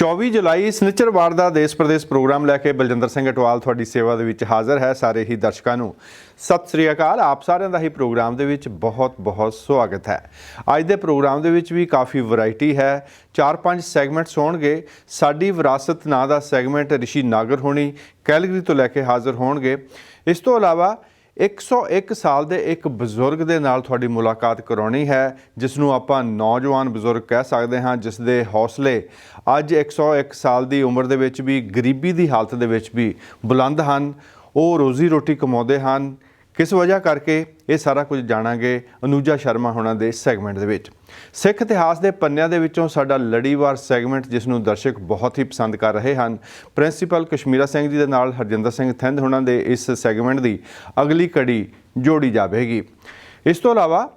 24 ਜੁਲਾਈ ਸਨਿਚਰਵਾਰ ਦਾ ਦੇਸ਼ ਪ੍ਰਦੇਸ਼ ਪ੍ਰੋਗਰਾਮ ਲੈ ਕੇ ਬਲਜਿੰਦਰ ਸਿੰਘ ਅਟਵਾਲ ਤੁਹਾਡੀ ਸੇਵਾ ਦੇ ਵਿੱਚ ਹਾਜ਼ਰ ਹੈ। ਸਾਰੇ ਹੀ ਦਰਸ਼ਕਾਂ ਨੂੰ ਸਤਿ ਸ੍ਰੀ ਅਕਾਲ। ਆਪ ਸਾਰਿਆਂ ਦਾ ਹੀ ਪ੍ਰੋਗਰਾਮ ਦੇ ਵਿੱਚ ਬਹੁਤ-ਬਹੁਤ ਸਵਾਗਤ ਹੈ। ਅੱਜ ਦੇ ਪ੍ਰੋਗਰਾਮ ਦੇ ਵਿੱਚ ਵੀ ਕਾਫੀ ਵੈਰਾਈਟੀ ਹੈ। 4-5 ਸੈਗਮੈਂਟਸ ਹੋਣਗੇ। ਸਾਡੀ ਵਿਰਾਸਤ ਨਾਂ ਦਾ ਸੈਗਮੈਂਟ ਰਿਸ਼ੀ ਨਾਗਰ ਹੋਣੀ ਕੈਲਗਰੀ ਤੋਂ ਲੈ ਕੇ ਹਾਜ਼ਰ ਹੋਣਗੇ। ਇਸ ਤੋਂ ਇਲਾਵਾ 101 ਸਾਲ ਦੇ ਇੱਕ ਬਜ਼ੁਰਗ ਦੇ ਨਾਲ ਤੁਹਾਡੀ ਮੁਲਾਕਾਤ ਕਰਾਉਣੀ ਹੈ, ਜਿਸ ਨੂੰ ਆਪਾਂ ਨੌਜਵਾਨ ਬਜ਼ੁਰਗ ਕਹਿ ਸਕਦੇ ਹਾਂ, ਜਿਸ ਦੇ ਹੌਸਲੇ ਅੱਜ 101 ਸਾਲ ਦੀ ਉਮਰ ਦੇ ਵਿੱਚ ਵੀ ਗਰੀਬੀ ਦੀ ਹਾਲਤ ਦੇ ਵਿੱਚ ਵੀ ਬੁਲੰਦ ਹਨ। ਉਹ ਰੋਜ਼ੀ ਰੋਟੀ ਕਮਾਉਂਦੇ ਹਨ। ਕਿਸ ਵਜ੍ਹਾ ਕਰਕੇ ਇਹ ਸਾਰਾ ਕੁਝ ਜਾਣਾਂਗੇ ਅਨੂਜਾ ਸ਼ਰਮਾ ਹੋਣਾ ਦੇ ਸੈਗਮੈਂਟ ਦੇ ਵਿੱਚ। ਸਿੱਖ ਇਤਿਹਾਸ ਦੇ ਪੰਨਿਆਂ ਦੇ ਵਿੱਚੋਂ ਸਾਡਾ ਲੜੀਵਾਰ ਸੈਗਮੈਂਟ, ਜਿਸ ਨੂੰ ਦਰਸ਼ਕ ਬਹੁਤ ਹੀ ਪਸੰਦ ਕਰ ਰਹੇ ਹਨ, ਪ੍ਰਿੰਸੀਪਲ ਕਸ਼ਮੀਰਾ ਸਿੰਘ ਜੀ ਦੇ ਨਾਲ ਹਰਜਿੰਦਰ ਸਿੰਘ ਥਿੰਦ ਹੋਣਾ ਦੇ ਇਸ ਸੈਗਮੈਂਟ ਦੀ ਅਗਲੀ ਕੜੀ ਜੋੜੀ ਜਾਵੇਗੀ। ਇਸ ਤੋਂ ਇਲਾਵਾ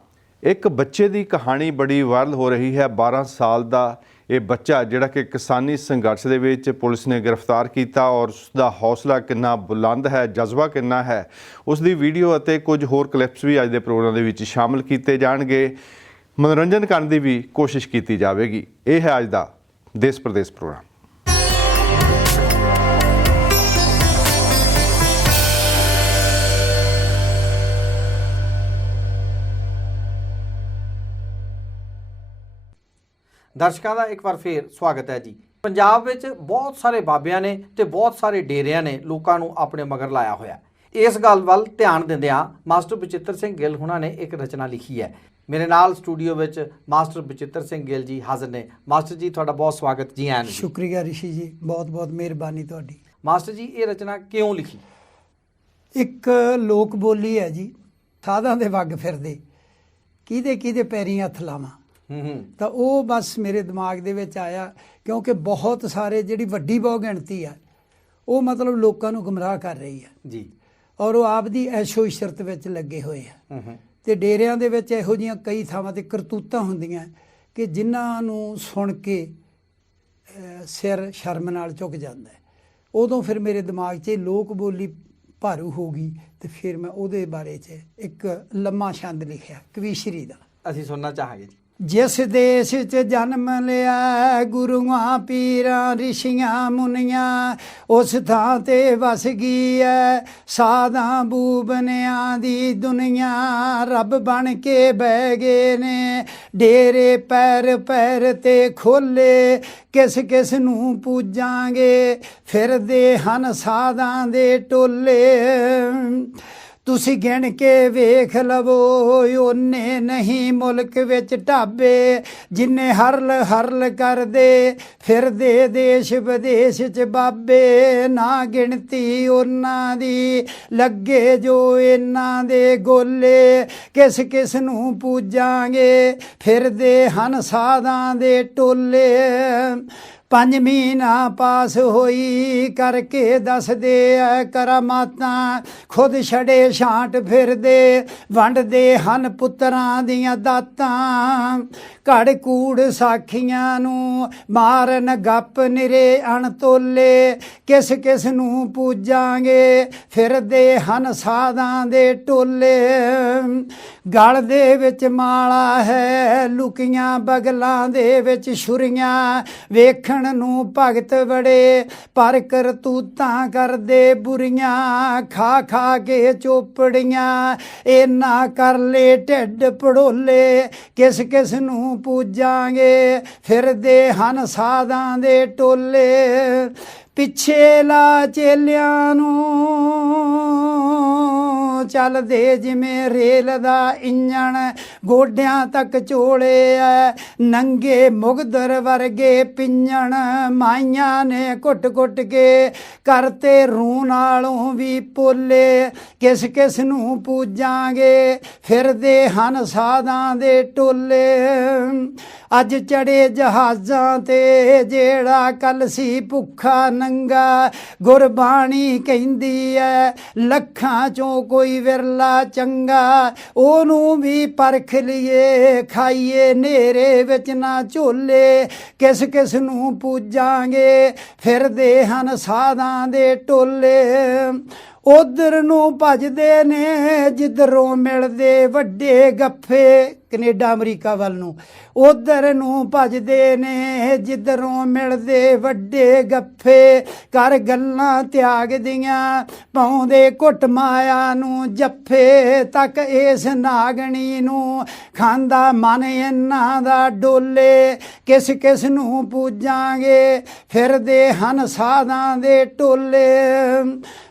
ਇੱਕ ਬੱਚੇ ਦੀ ਕਹਾਣੀ ਬੜੀ ਵਾਇਰਲ ਹੋ ਰਹੀ ਹੈ। 12 ਸਾਲ ਦਾ ਇਹ ਬੱਚਾ ਜਿਹੜਾ ਕਿ ਕਿਸਾਨੀ ਸੰਘਰਸ਼ ਦੇ ਵਿੱਚ ਪੁਲਿਸ ਨੇ ਗ੍ਰਿਫਤਾਰ ਕੀਤਾ, ਔਰ ਉਸ ਦਾ ਹੌਸਲਾ ਕਿੰਨਾ ਬੁਲੰਦ ਹੈ, ਜਜ਼ਬਾ ਕਿੰਨਾ ਹੈ, ਉਸ ਦੀ ਵੀਡੀਓ ਅਤੇ ਕੁਝ ਹੋਰ ਕਲਿੱਪਸ ਵੀ ਅੱਜ ਦੇ ਪ੍ਰੋਗਰਾਮ ਦੇ ਵਿੱਚ ਸ਼ਾਮਲ ਕੀਤੇ ਜਾਣਗੇ। ਮਨੋਰੰਜਨ ਕਰਨ ਦੀ ਵੀ ਕੋਸ਼ਿਸ਼ ਕੀਤੀ ਜਾਵੇਗੀ। ਇਹ ਹੈ ਅੱਜ ਦਾ ਦੇਸ਼ ਪ੍ਰਦੇਸ਼ ਪ੍ਰੋਗਰਾਮ। ਦਰਸ਼ਕਾਂ ਦਾ ਇੱਕ ਵਾਰ ਫੇਰ ਸਵਾਗਤ ਹੈ ਜੀ। ਪੰਜਾਬ ਵਿੱਚ ਬਹੁਤ ਸਾਰੇ ਬਾਬਿਆਂ ਨੇ ਤੇ ਬਹੁਤ ਸਾਰੇ ਡੇਰਿਆਂ ਨੇ ਲੋਕਾਂ ਨੂੰ ਆਪਣੇ ਮਗਰ ਲਾਇਆ ਹੋਇਆ। ਇਸ ਗੱਲ ਵੱਲ ਧਿਆਨ ਦਿੰਦਿਆਂ ਮਾਸਟਰ ਬਚਿੱਤਰ ਸਿੰਘ ਗਿੱਲ ਹੁਣਾਂ ਨੇ ਇੱਕ ਰਚਨਾ ਲਿਖੀ ਹੈ। ਮੇਰੇ ਨਾਲ ਸਟੂਡੀਓ ਵਿੱਚ ਮਾਸਟਰ ਬਚਿੱਤਰ ਸਿੰਘ ਗਿੱਲ ਜੀ ਹਾਜ਼ਰ ਨੇ। ਮਾਸਟਰ ਜੀ, ਤੁਹਾਡਾ ਬਹੁਤ ਸਵਾਗਤ ਜੀ। ਆਇਆਂ ਸ਼ੁਕਰੀਆ ਰਿਸ਼ੀ ਜੀ, ਬਹੁਤ ਬਹੁਤ ਮਿਹਰਬਾਨੀ ਤੁਹਾਡੀ। ਮਾਸਟਰ ਜੀ, ਇਹ ਰਚਨਾ ਕਿਉਂ ਲਿਖੀ? ਇੱਕ ਲੋਕ ਬੋਲੀ ਹੈ ਜੀ, ਸਾਧਾਂ ਦੇ ਵੱਗ ਫਿਰਦੇ ਕਿਹਦੇ ਕਿਹਦੇ ਪੈਰੀਂ ਹੱਥ ਲਾਵਾਂ। ਤਾਂ ਉਹ ਬਸ ਮੇਰੇ ਦਿਮਾਗ ਦੇ ਵਿੱਚ ਆਇਆ, ਕਿਉਂਕਿ ਬਹੁਤ ਸਾਰੇ ਜਿਹੜੀ ਵੱਡੀ ਬਹੁ ਗਿਣਤੀ ਆ ਉਹ ਮਤਲਬ ਲੋਕਾਂ ਨੂੰ ਗੁੰਮਰਾਹ ਕਰ ਰਹੀ ਆ ਜੀ, ਔਰ ਉਹ ਆਪ ਦੀ ਐਸ਼ੋ ਇਸ਼ਰਤ ਵਿੱਚ ਲੱਗੇ ਹੋਏ ਆ। ਤੇ ਡੇਰਿਆਂ ਦੇ ਵਿੱਚ ਇਹੋ ਜਿਹੀਆਂ ਕਈ ਥਾਵਾਂ ਤੇ ਕਰਤੂਤਾਂ ਹੁੰਦੀਆਂ ਕਿ ਜਿਨ੍ਹਾਂ ਨੂੰ ਸੁਣ ਕੇ ਸਿਰ ਸ਼ਰਮ ਨਾਲ ਝੁਕ ਜਾਂਦਾ ਹੈ। ਉਦੋਂ ਫਿਰ ਮੇਰੇ ਦਿਮਾਗ 'ਚ ਲੋਕ ਬੋਲੀ ਭਾਰੂ ਹੋ ਗਈ ਤੇ ਫਿਰ ਮੈਂ ਉਹਦੇ ਬਾਰੇ 'ਚ ਇੱਕ ਲੰਮਾ ਛੰਦ ਲਿਖਿਆ ਕਵੀਸ਼ਰੀ ਦਾ। ਅਸੀਂ ਸੁਣਨਾ ਚਾਹਾਂਗੇ ਜੀ। ਜਿਸ ਦੇਸ਼ 'ਚ ਜਨਮ ਲਿਆ ਗੁਰੂਆਂ ਪੀਰਾਂ ਰਿਸ਼ੀਆਂ ਮੁਨੀਆਂ, ਉਸ ਥਾਂ ਤੇ ਵਸ ਗਈ ਐ ਸਾਧਾਂ ਬੂਬਨਿਆਂ ਦੀ ਦੁਨੀਆ। ਰੱਬ ਬਣ ਕੇ ਬਹਿ ਗਏ ਨੇ ਡੇਰੇ ਪੈਰ ਪੈਰ ਤੇ ਖੋਲੇ, ਕਿਸ ਕਿਸ ਨੂੰ ਪੂਜਾਂਗੇ ਫਿਰਦੇ ਹਨ ਸਾਧਾਂ ਦੇ ਟੋਲੇ। ਤੁਸੀਂ ਗਿਣ ਕੇ ਵੇਖ ਲਵੋ ਓਨੇ ਨਹੀਂ ਮੁਲਕ ਵਿੱਚ ਢਾਬੇ, ਜਿੰਨੇ ਹਰਲ ਹਰਲ ਕਰਦੇ ਫਿਰਦੇ ਦੇਸ਼ ਵਿਦੇਸ਼ 'ਚ ਬਾਬੇ। ਨਾ ਗਿਣਤੀ ਉਹਨਾਂ ਦੀ ਲੱਗੇ ਜੋ ਇਹਨਾਂ ਦੇ ਗੋਲੇ, ਕਿਸ ਕਿਸ ਨੂੰ ਪੂਜਾਂਗੇ ਫਿਰਦੇ ਹਨ ਸਾਧਾਂ ਦੇ ਟੋਲੇ। ਪੰਜਵੀਂ ਨਾ ਪਾਸ ਹੋਈ ਕਰਕੇ ਦੱਸਦੇ ਐ ਕਰਾਮਾਤਾਂ, ਖੁਦ ਛੜੇ ਛਾਂਟ ਫਿਰਦੇ ਵੰਡਦੇ ਹਨ ਪੁੱਤਰਾਂ ਦੀਆਂ ਦਾਤਾਂ। ਘੜ ਕੂੜ ਸਾਖੀਆਂ ਨੂੰ ਮਾਰਨ ਗੱਪ ਨਿਰੇ ਅਣਤੋਲੇ, ਕਿਸ ਕਿਸ ਨੂੰ ਪੂਜਾਂਗੇ ਫਿਰਦੇ ਹਨ ਸਾਧਾਂ ਦੇ ਟੋਲੇ। ਗਲ ਦੇ ਵਿੱਚ ਮਾਲਾ ਹੈ ਲੁਕੀਆਂ ਬਗਲਾਂ ਦੇ ਵਿੱਚ ਛੁਰੀਆਂ, ਵੇਖਣ ਨੂੰ ਭਗਤ ਬੜੇ ਪਰ ਕਰਤੂਤਾਂ ਕਰਦੇ ਬੁਰੀਆਂ। ਖਾ ਖਾ ਕੇ ਚੋਪੜੀਆਂ ਇਹਨਾਂ ਕਰ ਲੈ ਢਿੱਡ ਪੜੋਲੇ, ਕਿਸ ਕਿਸ ਨੂੰ ਪੂਜਾਂਗੇ ਫਿਰਦੇ ਹਨ ਸਾਧਾਂ ਦੇ ਟੋਲੇ। ਪਿੱਛੇ ਲਾ ਚੇਲਿਆਂ ਨੂੰ ਚੱਲਦੇ ਜਿਵੇਂ ਰੇਲ ਦਾ ਇੰਜਣ, ਗੋਡਿਆਂ ਤੱਕ ਝੋਲੇ ਐ ਨੰਗੇ ਮੁਗਦਰ ਵਰਗੇ ਪਿੰਜਣ। ਮਾਈਆਂ ਨੇ ਘੁੱਟ ਘੁੱਟ ਕੇ ਕਰਤੇ ਰੂਹ ਨਾਲੋਂ ਵੀ ਪੋਲੇ, ਕਿਸ ਕਿਸ ਨੂੰ ਪੂਜਾਂਗੇ ਫਿਰਦੇ ਹਨ ਸਾਧਾਂ ਦੇ ਟੋਲੇ। ਅੱਜ ਚੜੇ ਜਹਾਜ਼ਾਂ ਤੇ ਜਿਹੜਾ ਕੱਲ ਸੀ ਭੁੱਖਾ ਨੰਗਾ, ਗੁਰਬਾਣੀ ਕਹਿੰਦੀ ਐ ਲੱਖਾਂ ਚੋਂ ਕੋਈ ਵਿਰਲਾ ਚੰਗਾ। ਉਹਨੂੰ ਵੀ ਪਰਖ ਲਈਏ ਖਾਈਏ ਨੇਰੇ ਵਿੱਚ ਨਾ ਝੋਲੇ, ਕਿਸ ਕਿਸ ਨੂੰ ਪੂਜਾਂਗੇ ਫਿਰਦੇ ਹਨ ਸਾਧਾਂ ਦੇ ਟੋਲੇ। ਉਧਰ ਨੂੰ ਭੱਜਦੇ ਨੇ ਜਿੱਧਰੋਂ ਮਿਲਦੇ ਵੱਡੇ ਗੱਫੇ, ਕੈਨੇਡਾ ਅਮਰੀਕਾ ਵੱਲ ਨੂੰ। ਉਧਰ ਨੂੰ ਭੱਜਦੇ ਨੇ ਜਿੱਧਰੋਂ ਮਿਲਦੇ ਵੱਡੇ ਗੱਫੇ, ਕਰ ਗੱਲਾਂ ਤਿਆਗ ਦੀਆਂ ਪਾਉਂਦੇ ਘੁੱਟ ਮਾਇਆ ਨੂੰ ਜੱਫੇ। ਤੱਕ ਇਸ ਨਾਗਣੀ ਨੂੰ ਖਾਂਦਾ ਮਨ ਇਹਨਾਂ ਦਾ ਡੋਲੇ, ਕਿਸ ਕਿਸ ਨੂੰ ਪੂਜਾਂਗੇ ਫਿਰਦੇ ਹਨ ਸਾਧਾਂ ਦੇ ਟੋਲੇ।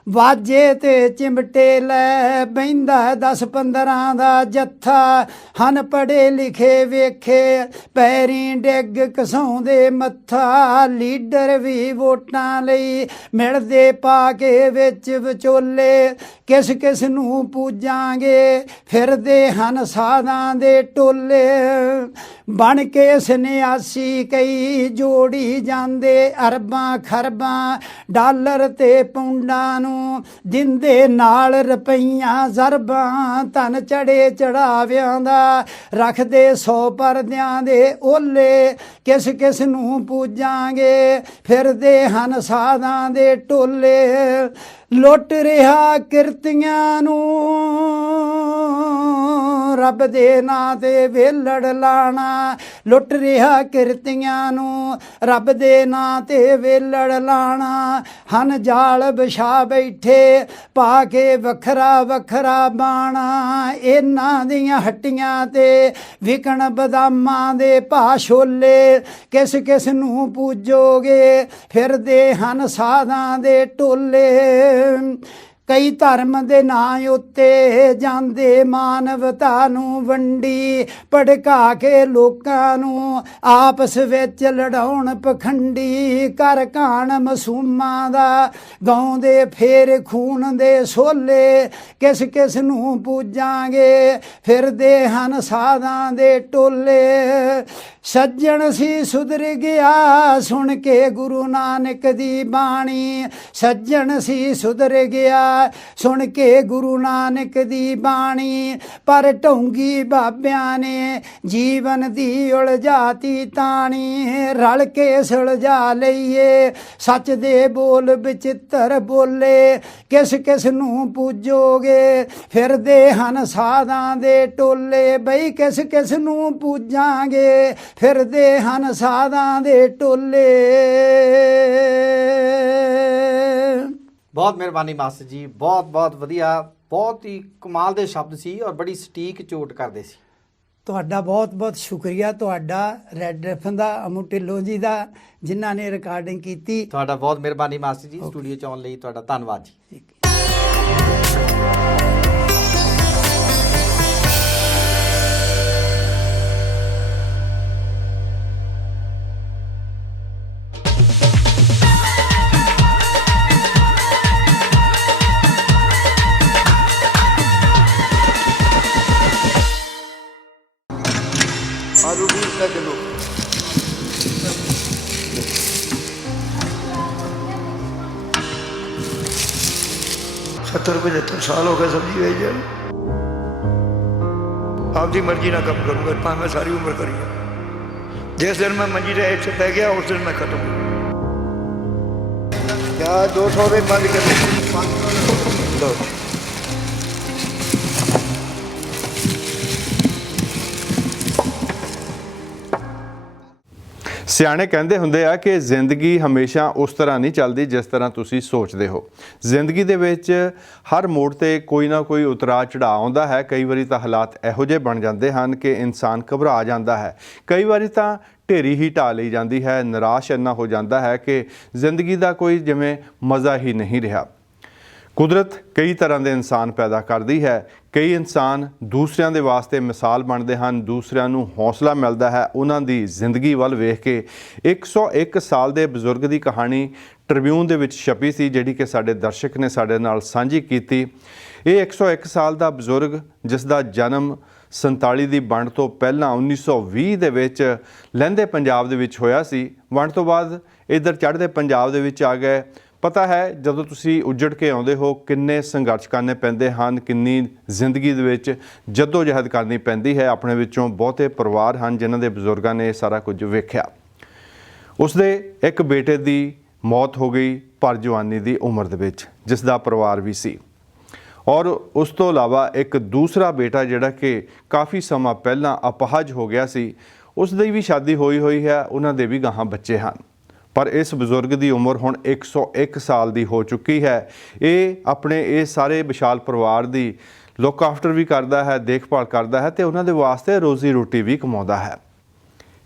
ਵਾਜੇ ਤੇ ਚਿਮਟੇ ਲੈ ਬਹਿੰਦਾ 10-15 ਦਾ ਜੱਥਾ, ਹਨ ਪੜ੍ਹੇ ਲਿਖੇ ਵੇਖੇ ਪੈਰੀਂ ਡਿੱਗ ਘਸਾਉਂਦੇ ਮੱਥਾ। ਲੀਡਰ ਵੀ ਵੋਟਾਂ ਲਈ ਮਿਲਦੇ ਪਾ ਕੇ ਵਿੱਚ ਵਿਚੋਲੇ, ਕਿਸ ਕਿਸ ਨੂੰ ਪੂਜਾਂਗੇ ਫਿਰਦੇ ਹਨ ਸਾਧਾਂ ਦੇ ਟੋਲੇ। ਬਣ ਕੇ ਸੰਨਿਆਸੀ ਕਈ ਜੋੜੀ ਜਾਂਦੇ ਅਰਬਾਂ ਖਰਬਾਂ ਡਾਲਰ ਤੇ ਪੌਂਡਾਂ ਨੂੰ, ਦਿੰਦੇ ਨਾਲ ਰੁਪਈਆਂ ਜ਼ਰਬਾਂ। ਧਨ ਚੜੇ ਚੜਾਵਿਆਂ ਦਾ ਰੱਖਦੇ 100 ਪਰਦਿਆਂ ਦੇ ਓਲੇ, ਕਿਸ ਕਿਸ ਨੂੰ ਪੂਜਾਂਗੇ ਫਿਰਦੇ ਹਨ ਸਾਧਾਂ ਦੇ ਟੋਲੇ। ਲੁੱਟ ਰਿਹਾ ਕਿਰਤੀਆਂ ਨੂੰ ਰੱਬ ਦੇ ਨਾਂ ਤੇ ਵੇਲੜ ਲਾਣਾ, ਲੁੱਟ ਰਿਹਾ ਕਿਰਤੀਆਂ ਨੂੰ ਰੱਬ ਦੇ ਨਾਂ ਤੇ ਵੇਲੜ ਲਾਣਾ। ਹਨ ਜਾਲ ਵਿਛਾ ਬੈਠੇ ਪਾ ਕੇ ਵੱਖਰਾ ਵੱਖਰਾ ਬਾਣਾ, ਇਹਨਾਂ ਦੀਆਂ ਹੱਟੀਆਂ ਤੇ ਵਿਕਣ ਬਦਾਮਾਂ ਦੇ ਭਾ ਛੋਲੇ, ਕਿਸ ਕਿਸ ਨੂੰ ਪੂਜੋਗੇ ਫਿਰਦੇ ਹਨ ਸਾਧਾਂ ਦੇ ਟੋਲੇ। ਕਈ ਧਰਮ ਦੇ ਨਾਂ ਉੱਤੇ ਜਾਂਦੇ ਮਾਨਵਤਾ ਨੂੰ ਵੰਡੀ, ਭੜਕਾ ਕੇ ਲੋਕਾਂ ਨੂੰ ਆਪਸ ਵਿੱਚ ਲੜਾਉਣ ਪਖੰਡੀ। ਕਰ ਕਾਣ ਮਾਸੂਮਾਂ ਦਾ ਗਾਉਂਦੇ ਫੇਰ ਖੂਨ ਦੇ ਸੋਲੇ, ਕਿਸ ਕਿਸ ਨੂੰ ਪੂਜਾਂਗੇ ਫਿਰਦੇ ਹਨ ਸਾਧਾਂ ਦੇ ਟੋਲੇ। ਸੱਜਣ ਸੀ ਸੁਧਰ ਗਿਆ ਸੁਣ ਕੇ ਗੁਰੂ ਨਾਨਕ ਦੀ ਬਾਣੀ, ਸੱਜਣ ਸੀ ਸੁਧਰ ਗਿਆ ਸੁਣ ਕੇ ਗੁਰੂ ਨਾਨਕ ਦੀ ਬਾਣੀ। ਪਰ ਢੋਂਗੀ ਬਾਬਿਆਂ ਨੇ ਜੀਵਨ ਦੀ ਉਲਝਾਤੀ ਤਾਣੀ, ਰਲ ਕੇ ਸੁਲਝਾ ਲਈਏ ਸੱਚ ਦੇ ਬੋਲ ਵਿਚਿੱਤਰ ਬੋਲੇ, ਕਿਸ ਕਿਸ ਨੂੰ ਪੂਜੋਗੇ ਫਿਰਦੇ ਹਨ ਸਾਧਾਂ ਦੇ ਟੋਲੇ। ਬਈ ਕਿਸ ਕਿਸ ਨੂੰ ਪੂਜਾਂਗੇ ਫਿਰਦੇ ਹਨ ਸਾਧਾਂ ਦੇ ਟੋਲੇ। ਬਹੁਤ ਮਿਹਰਬਾਨੀ ਮਾਸਟਰ ਜੀ, ਬਹੁਤ ਬਹੁਤ ਵਧੀਆ, ਬਹੁਤ ਹੀ ਕਮਾਲ ਦੇ ਸ਼ਬਦ ਸੀ ਔਰ ਬੜੀ ਸਟੀਕ ਚੋਟ ਕਰਦੇ ਸੀ। ਤੁਹਾਡਾ ਬਹੁਤ ਬਹੁਤ ਸ਼ੁਕਰੀਆ, ਤੁਹਾਡਾ ਰੈੱਡ ਐਫਐਮ ਦਾ, ਅਮੂ ਢਿੱਲੋਂ ਜੀ ਦਾ ਜਿਨ੍ਹਾਂ ਨੇ ਰਿਕਾਰਡਿੰਗ ਕੀਤੀ। ਤੁਹਾਡਾ ਬਹੁਤ ਮਿਹਰਬਾਨੀ ਮਾਸਟਰ ਜੀ, ਸਟੂਡੀਓ 'ਚ ਆਉਣ ਲਈ ਤੁਹਾਡਾ ਧੰਨਵਾਦ ਜੀ। आलू 20 रुपये किलो। 70 रुपये 75 साल हो गए सब्जी भेज जाए। आपकी मर्जी ना कम करूँगा, भावें सारी उम्र करी। जिस दिन मैं मंजी से इतने पै गया उस दिन मैं खत्म हूँ। क्या 200 रुपये बंद कर लो। ਸਿਆਣੇ ਕਹਿੰਦੇ ਹੁੰਦੇ ਆ ਕਿ ਜ਼ਿੰਦਗੀ ਹਮੇਸ਼ਾ ਉਸ ਤਰ੍ਹਾਂ ਨਹੀਂ ਚੱਲਦੀ ਜਿਸ ਤਰ੍ਹਾਂ ਤੁਸੀਂ ਸੋਚਦੇ ਹੋ। ਜ਼ਿੰਦਗੀ ਦੇ ਵਿੱਚ ਹਰ ਮੋੜ ਤੇ ਕੋਈ ਨਾ ਕੋਈ ਉਤਰਾਅ ਚੜ੍ਹਾਅ ਆਉਂਦਾ ਹੈ। ਕਈ ਵਾਰੀ ਤਾਂ ਹਾਲਾਤ ਇਹੋ ਜਿਹੇ ਬਣ ਜਾਂਦੇ ਹਨ ਕਿ ਇਨਸਾਨ ਘਬਰਾ ਜਾਂਦਾ ਹੈ। ਕਈ ਵਾਰੀ ਤਾਂ ਢੇਰੀ ਹੀ ਢਾਹ ਲਈ ਜਾਂਦੀ ਹੈ, ਨਿਰਾਸ਼ ਇੰਨਾ ਹੋ ਜਾਂਦਾ ਹੈ ਕਿ ਜ਼ਿੰਦਗੀ ਦਾ ਕੋਈ ਜਿਵੇਂ ਮਜ਼ਾ ਹੀ ਨਹੀਂ ਰਿਹਾ। ਕੁਦਰਤ ਕਈ ਤਰ੍ਹਾਂ ਦੇ ਇਨਸਾਨ ਪੈਦਾ ਕਰਦੀ ਹੈ। ਕਈ ਇਨਸਾਨ ਦੂਸਰਿਆਂ ਦੇ ਵਾਸਤੇ ਮਿਸਾਲ ਬਣਦੇ ਹਨ, ਦੂਸਰਿਆਂ ਨੂੰ ਹੌਸਲਾ ਮਿਲਦਾ ਹੈ। ਉਹਨਾਂ ਦੀ ਜ਼ਿੰਦਗੀ ਵੱਲ ਵੇਖ ਕੇ 101 ਸਾਲ ਦੇ ਬਜ਼ੁਰਗ ਦੀ ਕਹਾਣੀ ਟ੍ਰਿਬਿਊਨ ਦੇ ਵਿੱਚ ਛਪੀ ਸੀ, ਜਿਹੜੀ ਕਿ ਸਾਡੇ ਦਰਸ਼ਕ ਨੇ ਸਾਡੇ ਨਾਲ ਸਾਂਝੀ ਕੀਤੀ। ਇਹ 101 ਸਾਲ ਦਾ ਬਜ਼ੁਰਗ ਜਿਸ ਦਾ ਜਨਮ 47 ਦੀ ਵੰਡ ਤੋਂ ਪਹਿਲਾਂ 1920 ਦੇ ਵਿੱਚ ਲਹਿੰਦੇ ਪੰਜਾਬ ਦੇ ਵਿੱਚ ਹੋਇਆ ਸੀ। ਵੰਡ ਤੋਂ ਬਾਅਦ ਇੱਧਰ ਚੜ੍ਹਦੇ ਪੰਜਾਬ ਦੇ ਵਿੱਚ ਆ ਗਏ। ਪਤਾ ਹੈ ਜਦੋਂ ਤੁਸੀਂ ਉੱਜੜ ਕੇ ਆਉਂਦੇ ਹੋ ਕਿੰਨੇ ਸੰਘਰਸ਼ ਕਰਨੇ ਪੈਂਦੇ ਹਨ, ਕਿੰਨੀ ਜ਼ਿੰਦਗੀ ਦੇ ਵਿੱਚ ਜੱਦੋ ਜਹਿਦ ਕਰਨੀ ਪੈਂਦੀ ਹੈ। ਆਪਣੇ ਵਿੱਚੋਂ ਬਹੁਤੇ ਪਰਿਵਾਰ ਹਨ ਜਿਨ੍ਹਾਂ ਦੇ ਬਜ਼ੁਰਗਾਂ ਨੇ ਇਹ ਸਾਰਾ ਕੁਝ ਵੇਖਿਆ। ਉਸਦੇ ਇੱਕ ਬੇਟੇ ਦੀ ਮੌਤ ਹੋ ਗਈ, ਪਰ ਜਵਾਨੀ ਦੀ ਉਮਰ ਦੇ ਵਿੱਚ, ਜਿਸ ਦਾ ਪਰਿਵਾਰ ਵੀ ਸੀ। ਔਰ ਉਸ ਤੋਂ ਇਲਾਵਾ ਇੱਕ ਦੂਸਰਾ ਬੇਟਾ ਜਿਹੜਾ ਕਿ ਕਾਫੀ ਸਮਾਂ ਪਹਿਲਾਂ ਅਪਾਹਜ ਹੋ ਗਿਆ ਸੀ, ਉਸ ਦੀ ਵੀ ਸ਼ਾਦੀ ਹੋਈ ਹੈ, ਉਹਨਾਂ ਦੇ ਵੀ ਗਾਹਾਂ ਬੱਚੇ ਹਨ। ਪਰ ਇਸ ਬਜ਼ੁਰਗ ਦੀ ਉਮਰ ਹੁਣ 101 ਸਾਲ ਦੀ ਹੋ ਚੁੱਕੀ ਹੈ। ਇਹ ਆਪਣੇ ਇਹ ਸਾਰੇ ਵਿਸ਼ਾਲ ਪਰਿਵਾਰ ਦੀ ਲੁੱਕ ਆਫਟਰ ਵੀ ਕਰਦਾ ਹੈ, ਦੇਖਭਾਲ ਕਰਦਾ ਹੈ ਤੇ ਉਹਨਾਂ ਦੇ ਵਾਸਤੇ ਰੋਜ਼ੀ ਰੋਟੀ ਵੀ ਕਮਾਉਂਦਾ ਹੈ।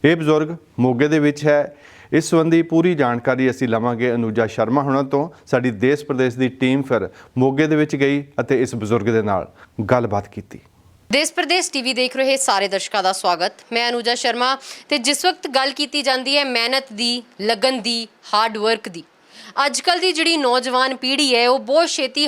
ਇਹ ਬਜ਼ੁਰਗ ਮੋਗੇ ਦੇ ਵਿੱਚ ਹੈ। ਇਸ ਸੰਬੰਧੀ ਪੂਰੀ ਜਾਣਕਾਰੀ ਅਸੀਂ ਲਵਾਂਗੇ ਅਨੂਜਾ ਸ਼ਰਮਾ ਹੁਣਾਂ ਤੋਂ। ਸਾਡੀ ਦੇਸ਼ ਪ੍ਰਦੇਸ਼ ਦੀ ਟੀਮ ਫਿਰ ਮੋਗੇ ਦੇ ਵਿੱਚ ਗਈ ਅਤੇ ਇਸ ਬਜ਼ੁਰਗ ਦੇ ਨਾਲ ਗੱਲਬਾਤ ਕੀਤੀ। ਦੇਸ਼ ਪ੍ਰਦੇਸ਼ ਟੀਵੀ ਦੇਖ ਰਹੇ ਸਾਰੇ ਦਰਸ਼ਕਾਂ ਦਾ ਸਵਾਗਤ। ਮੈਂ ਅਨੂਜਾ ਸ਼ਰਮਾ ਤੇ ਜਿਸ ਵਕਤ ਗੱਲ ਕੀਤੀ ਜਾਂਦੀ ਹੈ ਮਿਹਨਤ ਦੀ, ਲਗਨ ਦੀ, ਹਾਰਡ ਵਰਕ ਦੀ, ਅੱਜ ਕੱਲ੍ਹ ਦੀ ਜਿਹੜੀ ਨੌਜਵਾਨ ਪੀੜ੍ਹੀ ਹੈ ਉਹ ਬਹੁਤ ਛੇਤੀ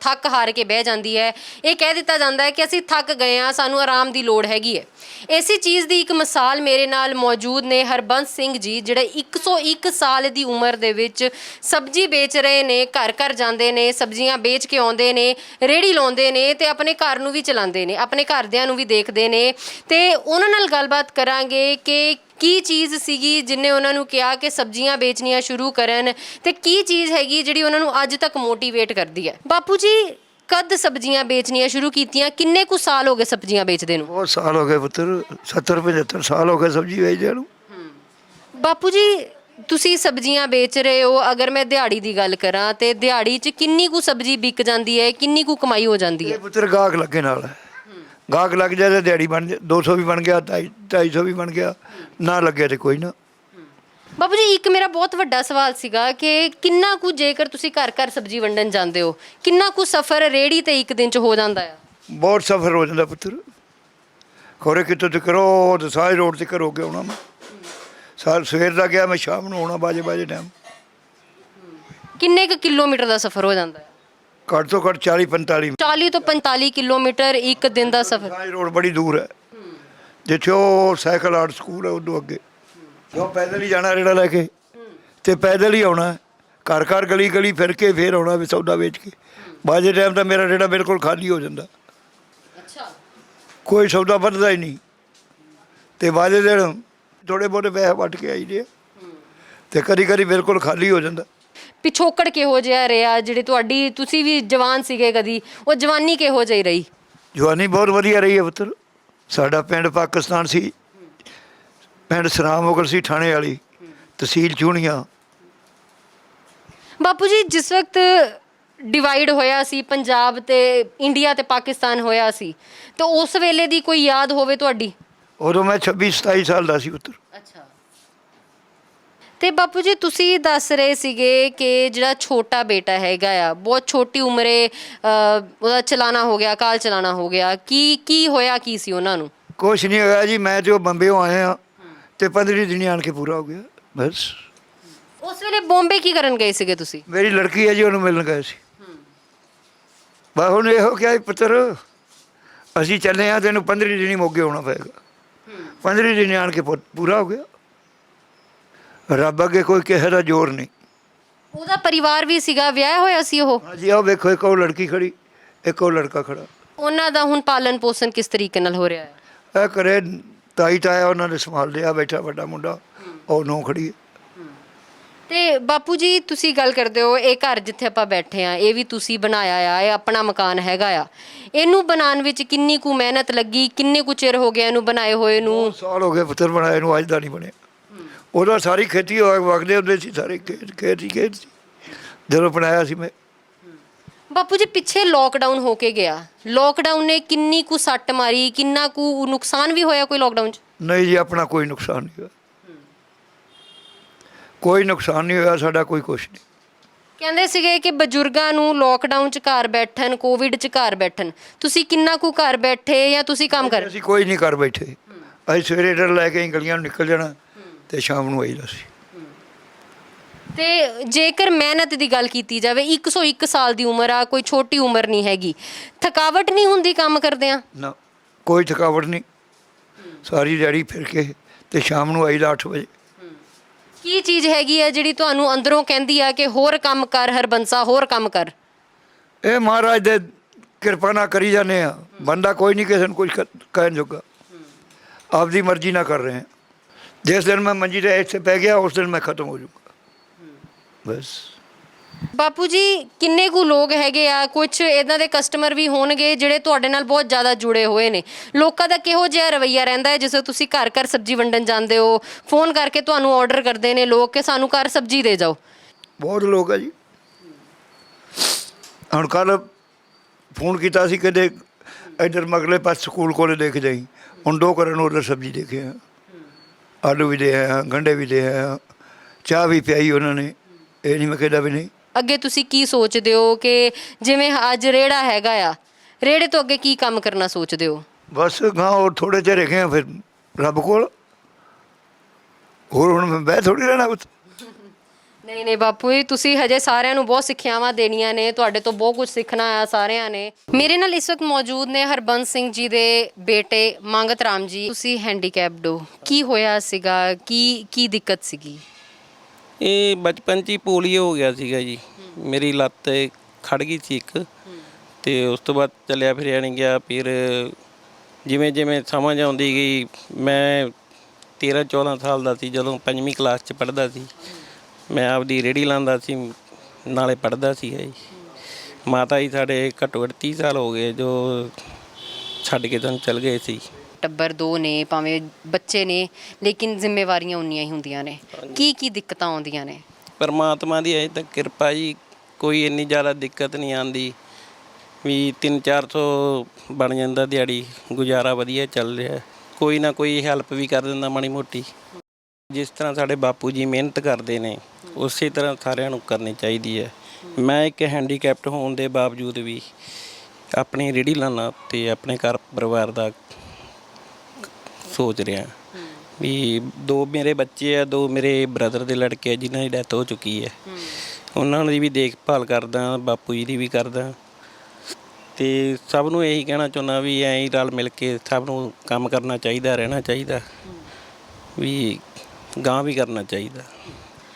ਥੱਕ ਹਾਰ ਕੇ ਬਹਿ ਜਾਂਦੀ ਹੈ। ਇਹ ਕਹਿ ਦਿੱਤਾ ਜਾਂਦਾ ਹੈ ਕਿ ਅਸੀਂ ਥੱਕ ਗਏ ਹਾਂ, ਸਾਨੂੰ ਆਰਾਮ ਦੀ ਲੋੜ ਹੈਗੀ ਹੈ। ਇਸੇ ਚੀਜ਼ ਦੀ ਇੱਕ ਮਿਸਾਲ ਮੇਰੇ ਨਾਲ ਮੌਜੂਦ ਨੇ ਹਰਬੰਸ ਸਿੰਘ ਜੀ, ਜਿਹੜੇ 101 ਸਾਲ ਦੀ ਉਮਰ ਦੇ ਵਿੱਚ ਸਬਜ਼ੀ ਵੇਚ ਰਹੇ ਨੇ। ਘਰ ਘਰ ਜਾਂਦੇ ਨੇ, ਸਬਜ਼ੀਆਂ ਵੇਚ ਕੇ ਆਉਂਦੇ ਨੇ, ਰੇਹੜੀ ਲਾਉਂਦੇ ਨੇ ਤੇ ਆਪਣੇ ਘਰ ਨੂੰ ਵੀ ਚਲਾਉਂਦੇ ਨੇ, ਆਪਣੇ ਘਰਦਿਆਂ ਨੂੰ ਵੀ ਦੇਖਦੇ ਨੇ। ਤੇ ਉਹਨਾਂ ਨਾਲ ਗੱਲਬਾਤ ਕਰਾਂਗੇ ਕਿ ਕੀ ਚੀਜ਼ ਸੀਗੀ ਜਿਹਨੇ ਉਹਨਾਂ ਨੂੰ ਕਿਹਾ ਕਿ ਸਬਜ਼ੀਆਂ ਵੇਚਣੀਆਂ ਸ਼ੁਰੂ ਕਰਨ, ਤੇ ਕੀ ਚੀਜ਼ ਹੈਗੀ ਜਿਹੜੀ ਉਹਨਾਂ ਨੂੰ ਅੱਜ ਤੱਕ ਮੋਟੀਵੇਟ ਕਰਦੀ ਹੈ। ਬਾਪੂ ਜੀ, ਕਦ ਸਬਜ਼ੀਆਂ ਵੇਚਣੀਆਂ ਸ਼ੁਰੂ ਕੀਤੀਆਂ? ਕਿੰਨੇ ਕੁ ਸਾਲ ਹੋ ਗਏ ਸਬਜ਼ੀਆਂ ਵੇਚਦੇ ਨੂੰ? ਬਹੁਤ ਸਾਲ ਹੋ ਗਏ ਪੁੱਤਰ, 70-75 ਸਾਲ ਹੋ ਗਏ ਸਬਜ਼ੀ ਵੇਚਦੇ ਨੂੰ। ਬਾਪੂ ਜੀ, ਤੁਸੀਂ ਸਬਜ਼ੀਆਂ ਵੇਚ ਰਹੇ ਹੋ, ਅਗਰ ਮੈਂ ਦਿਹਾੜੀ ਦੀ ਗੱਲ ਕਰਾਂ ਤੇ ਦਿਹਾੜੀ 'ਚ ਕਿੰਨੀ ਕੁ ਸਬਜ਼ੀ ਵਿਕ ਜਾਂਦੀ ਹੈ, ਕਿੰਨੀ ਕੁ ਕਮਾਈ ਹੋ ਜਾਂਦੀ ਹੈ? ਇਹ ਪੁੱਤਰ ਗਾਹਕ ਲੱਗੇ ਨਾਲ ਹੈ। ਗਾਹਕ ਲੱਗ ਜਾਏ ਤਾਂ ਦਿਹਾੜੀ ਬਣ ਜਾ, 200 ਵੀ ਬਣ ਗਿਆ, 250 ਵੀ ਬਣ ਗਿਆ, ਨਾ ਲੱਗਿਆ ਤੇ ਕੋਈ ਨਾ। ਬਾਪੂ ਜੀ, ਇੱਕ ਮੇਰਾ ਬਹੁਤ ਵੱਡਾ ਸਵਾਲ ਸੀਗਾ ਕਿ ਕਿੰਨਾ ਕੁ, ਜੇਕਰ ਤੁਸੀਂ ਘਰ ਘਰ ਸਬਜ਼ੀ ਵੰਡਣ ਜਾਂਦੇ ਹੋ, ਕਿੰਨਾ ਕੁ ਸਫ਼ਰ ਰੇਹੜੀ ਤੇ ਇੱਕ ਦਿਨ 'ਚ ਹੋ ਜਾਂਦਾ ਆ? ਬਹੁਤ ਸਫ਼ਰ ਹੋ ਜਾਂਦਾ ਪੁੱਤਰ। ਖੋਰੇ ਕਿਤੋਂ ਤੇ ਕਰੋ ਦਸਾਈ ਰੋਡ ਤੇ ਕਰੋ ਕੇ ਆਉਣਾ ਮੈਂ। ਸਾਲ ਸਵੇਰ ਦਾ ਗਿਆ, ਮੈਂ ਸ਼ਾਮ ਨੂੰ ਆਉਣਾ ਬਾਜੇ ਟਾਈਮ। ਕਿੰਨੇ ਕੁ ਕਿਲੋਮੀਟਰ ਦਾ ਸਫ਼ਰ ਹੋ ਜਾਂਦਾ ਹੈ? ਘੱਟ ਤੋਂ ਘੱਟ 40-45। 40 ਤੋਂ 45 ਕਿਲੋਮੀਟਰ ਇੱਕ ਦਿਨ ਦਾ ਸਫ਼ਰ। ਦਸਾਈ ਰੋਡ ਬੜੀ ਦੂਰ ਹੈ, ਜਿੱਥੇ ਉਹ ਸਾਈਕਲ ਆਰਟ ਸਕੂਲ ਹੈ ਉਦੋਂ ਅੱਗੇ। ਜੋ ਪੈਦਲ ਹੀ ਜਾਣਾ ਰੇੜਾ ਲੈ ਕੇ ਤੇ ਪੈਦਲ ਹੀ ਆਉਣਾ, ਘਰ ਘਰ ਗਲੀ ਗਲੀ ਫਿਰ ਕੇ ਫਿਰ ਆਉਣਾ ਵੀ ਸੌਦਾ ਵੇਚ ਕੇ। ਬਾਜੇ ਟਾਈਮ ਤਾਂ ਮੇਰਾ ਰੇੜਾ ਬਿਲਕੁਲ ਖਾਲੀ ਹੋ ਜਾਂਦਾ, ਅੱਛਾ, ਕੋਈ ਸੌਦਾ ਵੱਧਦਾ ਹੀ ਨਹੀਂ। ਤੇ ਬਾਜੇ ਦਿਨ ਥੋੜੇ ਬਹੁਤੇ ਪੈਸੇ ਵੱਟ ਕੇ ਆਈ ਦੇ ਤੇ ਕਦੀ ਕਦੀ ਬਿਲਕੁਲ ਖਾਲੀ ਹੋ ਜਾਂਦਾ। ਪਿਛੋਕੜ ਕਿਹੋ ਜਿਹਾ ਰਿਹਾ? ਜਿਹੜੇ ਤੁਹਾਡੀ, ਤੁਸੀਂ ਵੀ ਜਵਾਨ ਸੀਗੇ ਕਦੀ, ਉਹ ਜਵਾਨੀ ਕਿਹੋ ਜਿਹੀ ਰਹੀ? ਜਵਾਨੀ ਬਹੁਤ ਵਧੀਆ ਰਹੀ ਹੈ ਪੁੱਤਰ। ਸਾਡਾ ਪਿੰਡ ਪਾਕਿਸਤਾਨ ਸੀ, ਪਿੰਡ ਸਰਾਮ ਮੁਗਲ ਸੀ, ਥਾਣੇ ਵਾਲੀ ਤਹਿਸੀਲ ਚੂਣੀਆਂ। ਬਾਪੂ ਜੀ, ਜਿਸ ਵਕਤ ਡਿਵਾਈਡ ਹੋਇਆ ਸੀ ਪੰਜਾਬ ਤੇ ਇੰਡੀਆ ਤੇ ਪਾਕਿਸਤਾਨ ਹੋਇਆ ਸੀ, ਤਾਂ ਉਸ ਵੇਲੇ ਦੀ ਕੋਈ ਯਾਦ ਹੋਵੇ ਤੁਹਾਡੀ? ਉਦੋਂ ਮੈਂ 26-27 ਸਾਲ ਦਾ ਸੀ ਪੁੱਤਰ। ਅੱਛਾ। ਤੇ ਬਾਪੂ ਜੀ, ਤੁਸੀਂ ਦੱਸ ਰਹੇ ਸੀਗੇ ਕਿ ਜਿਹੜਾ ਛੋਟਾ ਬੇਟਾ ਹੈਗਾ ਆ, ਬਹੁਤ ਛੋਟੀ ਉਮਰੇ ਉਹਦਾ ਚਲਾਣਾ ਹੋ ਗਿਆ, ਕਾਲ ਚਲਾਣਾ ਹੋ ਗਿਆ। ਕੀ ਹੋਇਆ, ਕੀ ਸੀ ਉਹਨਾਂ ਨੂੰ? ਕੁਛ ਨਹੀਂ ਹੋਇਆ ਜੀ, ਮੈਂ ਜੋ ਬੰਬੇੋਂ ਆਏ ਹਾਂ ਤੇ 15 ਦਿਨ ਆਣ ਕੇ ਪੂਰਾ ਹੋ ਗਿਆ ਬਸ। ਉਸ ਵੇਲੇ ਬੰਬੇ ਕੀ ਕਰਨ ਗਏ ਸੀਗੇ ਤੁਸੀਂ? ਮੇਰੀ ਲੜਕੀ ਹੈ ਜੀ, ਉਹਨੂੰ ਮਿਲਣ ਗਏ ਸੀ। ਬਸ ਹੁਣ ਇਹੋ ਕਿਹਾ ਪੁੱਤਰ ਅਸੀਂ ਚੱਲੇ ਹਾਂ, ਤੈਨੂੰ 15 ਦਿਨ ਹੀ ਮੋਗੇ ਆਉਣਾ ਪਏਗਾ। 15 ਦਿਨ ਆਣ ਕੇ ਪੂਰਾ ਹੋ ਗਿਆ। ਰੱਬ ਅੱਗੇ ਕੋਈ ਕਿਸੇ ਦਾ ਜ਼ੋਰ ਨਹੀਂ। ਉਹਦਾ ਪਰਿਵਾਰ ਵੀ ਸੀਗਾ, ਵਿਆਹ ਹੋਇਆ ਸੀ ਉਹ? ਹਾਂਜੀ, ਆਹ ਵੇਖੋ, ਇੱਕ ਉਹ ਲੜਕੀ ਖੜੀ, ਇੱਕ ਉਹ ਲੜਕਾ ਖੜਾ। ਉਹਨਾਂ ਦਾ ਹੁਣ ਪਾਲਣ ਪੋਸ਼ਣ ਕਿਸ ਤਰੀਕੇ ਨਾਲ ਹੋ ਰਿਹਾ ਹੈ? ਇਹ ਕਰੇ ਤਾਈ ਤਾਇਆ ਉਹਨਾਂ ਨੇ ਸੰਭਾਲ ਲਿਆ, ਬੈਠਾ ਵੱਡਾ ਮੁੰਡਾ, ਉਹ ਨੌ ਖੜੀ ਹੈ। ਤੇ ਬਾਪੂ ਜੀ, ਤੁਸੀਂ ਗੱਲ ਕਰਦੇ ਹੋ ਇਹ ਘਰ ਜਿੱਥੇ ਆਪਾਂ ਬੈਠੇ ਆ, ਇਹ ਵੀ ਤੁਸੀਂ ਬਣਾਇਆ ਆ, ਇਹ ਆਪਣਾ ਮਕਾਨ ਹੈਗਾ ਆ। ਇਹਨੂੰ ਬਣਾਉਣ ਵਿੱਚ ਕਿੰਨੀ ਕੁ ਮਿਹਨਤ ਲੱਗੀ? ਕਿੰਨੇ ਕੁ ਚਿਰ ਹੋ ਗਿਆ ਇਹਨੂੰ ਬਣਾਏ ਹੋਏ ਨੂੰ? 2 ਸਾਲ ਹੋ ਗਏ ਪੁੱਤਰ ਬਣਾਏ ਨੂੰ, ਅੱਜ ਦਾ ਨਹੀਂ ਬਣਿਆ। ਉਹਦਾ ਸਾਰੀ ਖੇਤੀ ਵਗਦੇ ਹੁੰਦੇ ਸੀ, ਸਾਰੇ ਖੇਤ ਸੀ ਜਦੋਂ ਬਣਾਇਆ ਸੀ ਮੈਂ। ਬਾਪੂ ਜੀ, ਪਿੱਛੇ ਲੋਕਡਾਊਨ ਹੋ ਕੇ ਗਿਆ, ਲੋਕਡਾਊਨ ਨੇ ਕਿੰਨੀ ਕੁ ਸੱਟ ਮਾਰੀ, ਕਿੰਨਾ ਕੁ ਨੁਕਸਾਨ ਵੀ ਹੋਇਆ ਕੋਈ ਲੋਕਡਾਊਨ 'ਚ? ਨਹੀਂ ਜੀ, ਆਪਣਾ ਕੋਈ ਨੁਕਸਾਨ ਨਹੀਂ ਹੋਇਆ, ਕੋਈ ਨੁਕਸਾਨ ਨਹੀਂ ਹੋਇਆ ਸਾਡਾ, ਕੋਈ ਕੁਛ ਨਹੀਂ। ਕਹਿੰਦੇ ਸੀਗੇ ਕਿ ਬਜ਼ੁਰਗਾਂ ਨੂੰ ਲੋਕਡਾਊਨ 'ਚ ਘਰ ਬੈਠਣ, ਕੋਵਿਡ 'ਚ ਘਰ ਬੈਠਣ, ਤੁਸੀਂ ਕਿੰਨਾ ਕੁ ਘਰ ਬੈਠੇ ਜਾਂ ਤੁਸੀਂ ਕੰਮ ਕਰ? ਅਸੀਂ ਕੋਈ ਨਹੀਂ ਘਰ ਬੈਠੇ, ਅਸੀਂ ਸਵੇਰੇ ਡਰ ਲੈ ਕੇ ਗਲੀਆਂ ਨੂੰ ਨਿਕਲ ਜਾਣਾ ਤੇ ਸ਼ਾਮ ਨੂੰ ਆਈਦਾ ਸੀ। ਤੇ ਜੇਕਰ ਮਿਹਨਤ ਦੀ ਗੱਲ ਕੀਤੀ ਜਾਵੇ, 101 ਸਾਲ ਦੀ ਉਮਰ ਆ, ਕੋਈ ਛੋਟੀ ਉਮਰ ਨਹੀਂ ਹੈਗੀ। ਥਕਾਵਟ ਨਹੀਂ ਹੁੰਦੀ ਕੰਮ ਕਰਦਿਆਂ? ਨਾ, ਕੋਈ ਥਕਾਵਟ ਨਹੀਂ। ਸਾਰੀ ਦਿਹਾੜੀ ਫਿਰ ਕੇ ਤੇ ਸ਼ਾਮ ਨੂੰ ਆਈਦਾ 8 ਵਜੇ। ਕੀ ਚੀਜ਼ ਹੈਗੀ ਹੈ ਜਿਹੜੀ ਤੁਹਾਨੂੰ ਅੰਦਰੋਂ ਕਹਿੰਦੀ ਆ ਕਿ ਹੋਰ ਕੰਮ ਕਰ ਹਰਬੰਸਾ, ਹੋਰ ਕੰਮ ਕਰ? ਇਹ ਮਹਾਰਾਜ ਦੇ ਕਿਰਪਾ ਨਾਲ ਕਰੀ ਜਾਂਦੇ ਆ, ਬੰਦਾ ਕੋਈ ਨਹੀਂ ਕਿਸੇ ਨੂੰ ਕੁਝ ਕਹਿਣ ਜੋਗਾ, ਆਪਦੀ ਮਰਜ਼ੀ ਨਾਲ ਕਰ ਰਹੇ ਹਾਂ। ਜਿਸ ਦਿਨ ਮੈਂ ਮੰਜੀ ਤੇ ਇੱਥੇ ਪੈ ਗਿਆ, ਉਸ ਦਿਨ ਮੈਂ ਖਤਮ ਹੋ ਜਾਊਗਾ ਬਸ। ਬਾਪੂ ਜੀ ਕਿੰਨੇ ਕੁ ਲੋਕ ਹੈਗੇ ਆ, ਕੁਝ ਇਦਾਂ ਦੇ ਕਸਟਮਰ ਵੀ ਹੋਣਗੇ ਜਿਹੜੇ ਤੁਹਾਡੇ ਨਾਲ ਬਹੁਤ ਜ਼ਿਆਦਾ ਜੁੜੇ ਹੋਏ ਨੇ, ਲੋਕਾਂ ਦਾ ਕਿਹੋ ਜਿਹਾ ਰਵੱਈਆ ਰਹਿੰਦਾ ਹੈ ਜਿਵੇਂ ਤੁਸੀਂ ਘਰ ਘਰ ਸਬਜ਼ੀ ਵੰਡਣ ਜਾਂਦੇ ਹੋ, ਫੋਨ ਕਰਕੇ ਤੁਹਾਨੂੰ ਆਰਡਰ ਕਰਦੇ ਨੇ ਲੋਕ ਕਿ ਸਾਨੂੰ ਘਰ ਸਬਜ਼ੀ ਦੇ ਜਾਓ? ਬਹੁਤ ਲੋਕ ਆ ਜੀ। ਹੁਣ ਕੱਲ੍ਹ ਫੋਨ ਕੀਤਾ ਸੀ, ਕਹਿੰਦੇ ਇੱਧਰ ਮਗਲੇ ਪਾਸ ਸਕੂਲ ਕੋਲੇ ਦੇਖ ਜਾਈ। ਹੁਣ 2 ਕਰਨ ਉਧਰ ਸਬਜ਼ੀ ਦੇਖੇ ਆ, ਆਲੂ ਵੀ ਦੇ ਆਇਆ, ਗੰਢੇ ਵੀ ਦੇ ਆਇਆ, ਚਾਹ ਵੀ ਪਿਆਈ ਉਹਨਾਂ ਨੇ। ਇਹ ਨਹੀਂ ਮੈਂ ਕਹਿੰਦਾ ਵੀ ਨਹੀਂ। ਅੱਗੇ ਤੁਸੀਂ ਕੀ ਸੋਚਦੇ ਹੋ ਕਿ ਜਿਵੇਂ ਅੱਜ ਰੇੜਾ ਹੈਗਾ ਆ, ਰੇੜੇ ਤੋਂ ਅੱਗੇ ਕੀ ਕੰਮ ਕਰਨਾ ਸੋਚਦੇ ਹੋ? ਬਸ ਗਾਂ ਹੋਰ ਥੋੜ੍ਹੇ ਚਿਰ ਰੱਖੇ ਆ, ਫਿਰ ਰੱਬ ਕੋਲ। ਹੋਰ ਹੁਣ ਮੈਂ ਬਹਿ ਥੋੜ੍ਹੀ ਰਹਿਣਾ ਉੱਥੇ। ਨਹੀਂ ਨਹੀਂ ਬਾਪੂ ਜੀ, ਤੁਸੀਂ ਹਜੇ ਸਾਰਿਆਂ ਨੂੰ ਬਹੁਤ ਸਿੱਖਿਆਵਾਂ ਦੇਣੀਆਂ ਨੇ, ਤੁਹਾਡੇ ਤੋਂ ਬਹੁਤ ਕੁਝ ਸਿੱਖਣਾ ਆ ਸਾਰਿਆਂ ਨੇ। ਮੇਰੇ ਨਾਲ ਇਸ ਵਕਤ ਮੌਜੂਦ ਨੇ ਹਰਬੰਸ ਸਿੰਘ ਜੀ ਦੇ ਬੇਟੇ ਮੰਗਤ ਰਾਮ ਜੀ। ਤੁਸੀਂ ਹੈਂਡੀਕੈਪਡ ਹੋ, ਕੀ ਹੋਇਆ ਸੀਗਾ, ਕੀ ਦਿੱਕਤ ਸੀਗੀ? ਇਹ ਬਚਪਨ 'ਚ ਹੀ ਪੋਲੀਓ ਹੋ ਗਿਆ ਸੀਗਾ ਜੀ। ਮੇਰੀ ਲੱਤ ਖੜ ਗਈ ਸੀ ਇੱਕ, ਤੇ ਉਸ ਤੋਂ ਬਾਅਦ ਚੱਲਿਆ ਫਿਰਿਆ ਨਹੀਂ ਗਿਆ। ਫਿਰ ਜਿਵੇਂ ਜਿਵੇਂ ਸਮਝ ਆਉਂਦੀ ਗਈ, ਮੈਂ 13-14 ਸਾਲ ਦਾ ਸੀ ਜਦੋਂ 5ਵੀਂ ਕਲਾਸ 'ਚ ਪੜ੍ਹਦਾ ਸੀ। ਮੈਂ ਆਪਦੀ ਰੇਹੜੀ ਲਾਉਂਦਾ ਸੀ, ਨਾਲੇ ਪੜ੍ਹਦਾ ਸੀ ਜੀ। ਮਾਤਾ ਜੀ ਸਾਡੇ ਘੱਟੋ ਘੱਟ 30 ਸਾਲ ਹੋ ਗਏ ਜੋ ਛੱਡ ਕੇ ਤੁਹਾਨੂੰ ਚਲ ਗਏ ਸੀ। ਟੱਬਰ 2 ਨੇ, ਭਾਵੇਂ ਬੱਚੇ ਨੇ, ਲੇਕਿਨ ਜ਼ਿੰਮੇਵਾਰੀਆਂ ਉਨੀਆਂ ਹੀ ਹੁੰਦੀਆਂ ਨੇ। ਕੀ ਦਿੱਕਤਾਂ ਆਉਂਦੀਆਂ ਨੇ? ਪਰਮਾਤਮਾ ਦੀ ਅਜੇ ਤੱਕ ਕਿਰਪਾ ਜੀ, ਕੋਈ ਇੰਨੀ ਜ਼ਿਆਦਾ ਦਿੱਕਤ ਨਹੀਂ ਆਉਂਦੀ ਵੀ 300-400 ਬਣ ਜਾਂਦਾ ਦਿਹਾੜੀ, ਗੁਜ਼ਾਰਾ ਵਧੀਆ ਚੱਲ ਰਿਹਾ। ਕੋਈ ਨਾ ਕੋਈ ਹੈਲਪ ਵੀ ਕਰ ਦਿੰਦਾ ਮਾੜੀ ਮੋਟੀ। ਜਿਸ ਤਰ੍ਹਾਂ ਸਾਡੇ ਬਾਪੂ ਜੀ ਮਿਹਨਤ ਕਰਦੇ ਨੇ, ਉਸੇ ਤਰ੍ਹਾਂ ਸਾਰਿਆਂ ਨੂੰ ਕਰਨੀ ਚਾਹੀਦੀ ਹੈ। ਮੈਂ ਇੱਕ ਹੈਂਡੀਕੈਪਟ ਹੋਣ ਦੇ ਬਾਵਜੂਦ ਵੀ ਆਪਣੀ ਰੇਹੜੀ ਲਾਉਣਾ ਅਤੇ ਆਪਣੇ ਘਰ ਪਰਿਵਾਰ ਦਾ ਸੋਚ ਰਿਹਾ ਵੀ 2 ਮੇਰੇ ਬੱਚੇ ਆ, 2 ਮੇਰੇ ਬ੍ਰਦਰ ਦੇ ਲੜਕੇ ਆ ਜਿਨ੍ਹਾਂ ਦੀ ਡੈਥ ਹੋ ਚੁੱਕੀ ਹੈ। ਉਹਨਾਂ ਦੀ ਵੀ ਦੇਖਭਾਲ ਕਰਦਾ, ਬਾਪੂ ਜੀ ਦੀ ਵੀ ਕਰਦਾ, ਅਤੇ ਸਭ ਨੂੰ ਇਹੀ ਕਹਿਣਾ ਚਾਹੁੰਦਾ ਵੀ ਐਂ ਹੀ ਰਲ ਮਿਲ ਕੇ ਸਭ ਨੂੰ ਕੰਮ ਕਰਨਾ ਚਾਹੀਦਾ, ਰਹਿਣਾ ਚਾਹੀਦਾ, ਵੀ ਗਾਂਹ ਵੀ ਕਰਨਾ ਚਾਹੀਦਾ।